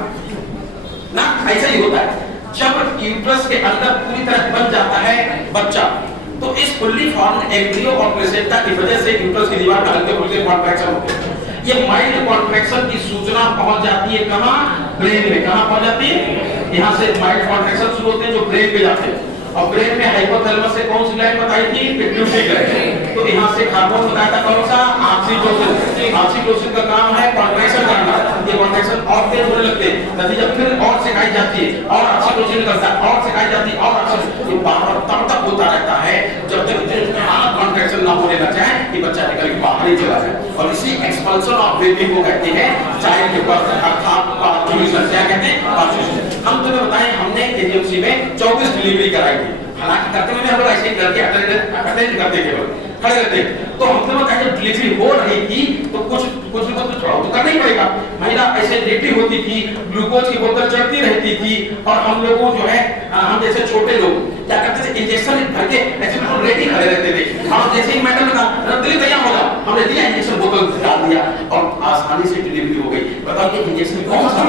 ना, ऐसा ही होता है। जब यूट्रस के अंदर पूरी तरह बन जाता है बच्चा, तो इस फुल्ली फॉर्म्ड एम्ब्रियो और प्लेसेंटा की वजह से यूट्रस की दीवार हल्के फुल्के कॉन्ट्रैक्शन होते हैं। ये माइल्ड कॉन्ट्रैक्शन की सूचना पहुंच जाती है कहां? ब्रेन में। कहां पहुंच जाती है? यहां से माइल्ड कॉन्ट्रैक्शन शुरू होते हैं जो ब्रेन पे जाते हैं, और ब्रेन में हाइपोथैलेमस से कौन सी ग्लैंड बताई थी? Pituitary gland. तो यहां से हार्मोन बताया था कौन सा? ऑक्सीटोसिन। ऑक्सीटोसिन का काम है कॉन्ट्रैक्शन करना, ये कॉन्ट्रैक्शन और तेज होने लगते हैं, नतीजा फिर और सिखाई जाती है, और ऑक्सीटोसिन निकलता है, और सिखाई जाती है, और ऑक्सीटोसिन, ये बार-बार तब तक होता रहता है जब तक कॉन्ट्रैक्शन ना होने लग जाए कि बच्चा निकल के बाहर ही चला जाए। और इसी एक्सपल्शन ऑफ बेबी को कहते हैं चाइल्ड बर्थ, अर्थात पार्ट्यूशन। क्या कहते हैं? पार्ट्यूशन। हम तुम्हें बताएं, हमने केजीएमसी में 24 डिलीवरी कराई थी, हालांकि करते हुए हम लोग ऐसे ही करके अटेंड करते केवल खड़े रहते, तो हम लोग जब डिलीवरी हो रही थी तो कुछ तो थोड़ा तो करना ही पड़ेगा। महिला ऐसे लेटी होती थी, ग्लूकोज की बोतल चढ़ती रहती थी, और हम लोगों जो है हम जैसे छोटे लोग क्या करते थे, इंजेक्शन भर के ऐसे बिल्कुल रेडी खड़े रहते थे, और जैसे ही मैडम ने कहा दिल्ली तैयार हो जाओ, हमने दिया इंजेक्शन, बोतल डाल दिया और आसानी से डिलीवरी हो गई। बताओ ये इंजेक्शन कौन सा?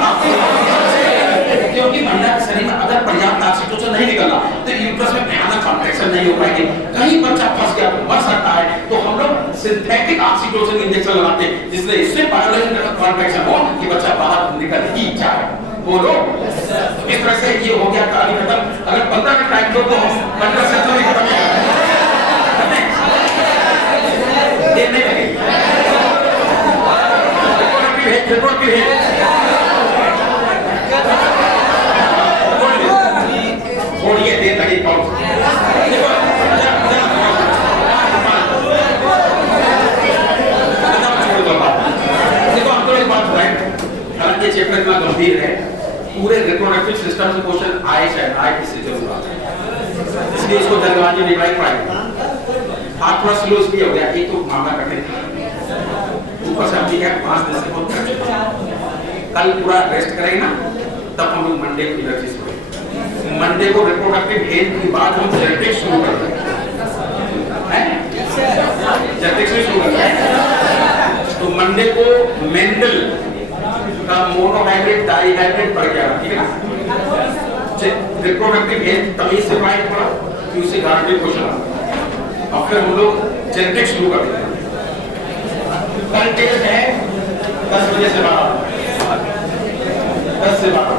क्योंकि महिला के शरीर में अगर पर्याप्त ऑक्सीटोसिन नहीं निकला तो यूट्रस में भयानक कॉन्ट्रैक्शन नहीं हो पाएंगे, कहीं बच्चा फंस गया तो मर सकता है, तो हम लोग सिंथेटिक ऑक्सीटोसिन इंजेक्शन लगाते हैं जिससे इससे बायोलॉजिकल कॉन्ट्रैक्शन हो कि बच्चा बाहर निकल ही जाए। बोलो इस तरह से ये हो गया कहानी खत्म। अगर 15 मिनट टाइम दो तो हम 15 से तो खत्म हो देने लगे। थोड़ी देर लगी देखो हमको एक बात बताएं, हालांकि चैप्टर इतना गंभीर है, पूरे रिप्रोडक्टिव सिस्टम से क्वेश्चन आए शायद आए किसी जरूर आए, इसलिए इसको जल्दबाजी में ट्राई पाएंगे। हाथ थोड़ा स्लो इसलिए हो गया, एक तो मामला करने ऊपर से हम ठीक है 5 दिन से बहुत कर चुके, कल पूरा रेस्ट करेंगे ना तब हम लोग मंडे को एनर्जी से मंडे को रिप्रोडक्टिव हेल्थ के बाद हम जेनेटिक्स शुरू करते हैं, जेनेटिक्स शुरू करते हैं। तो मंडे को मेंडल का मोनोहाइब्रिड डाईहाइब्रिड पढ़ के आना, ठीक है ना। रिप्रोडक्टिव हेल्थ तभी से राइट पढ़ा कि उससे गारंटी क्वेश्चन और फिर हम लोग जेनेटिक्स शुरू करते हैं। कल टेस्ट है 10 बजे से 12, 10 से 12।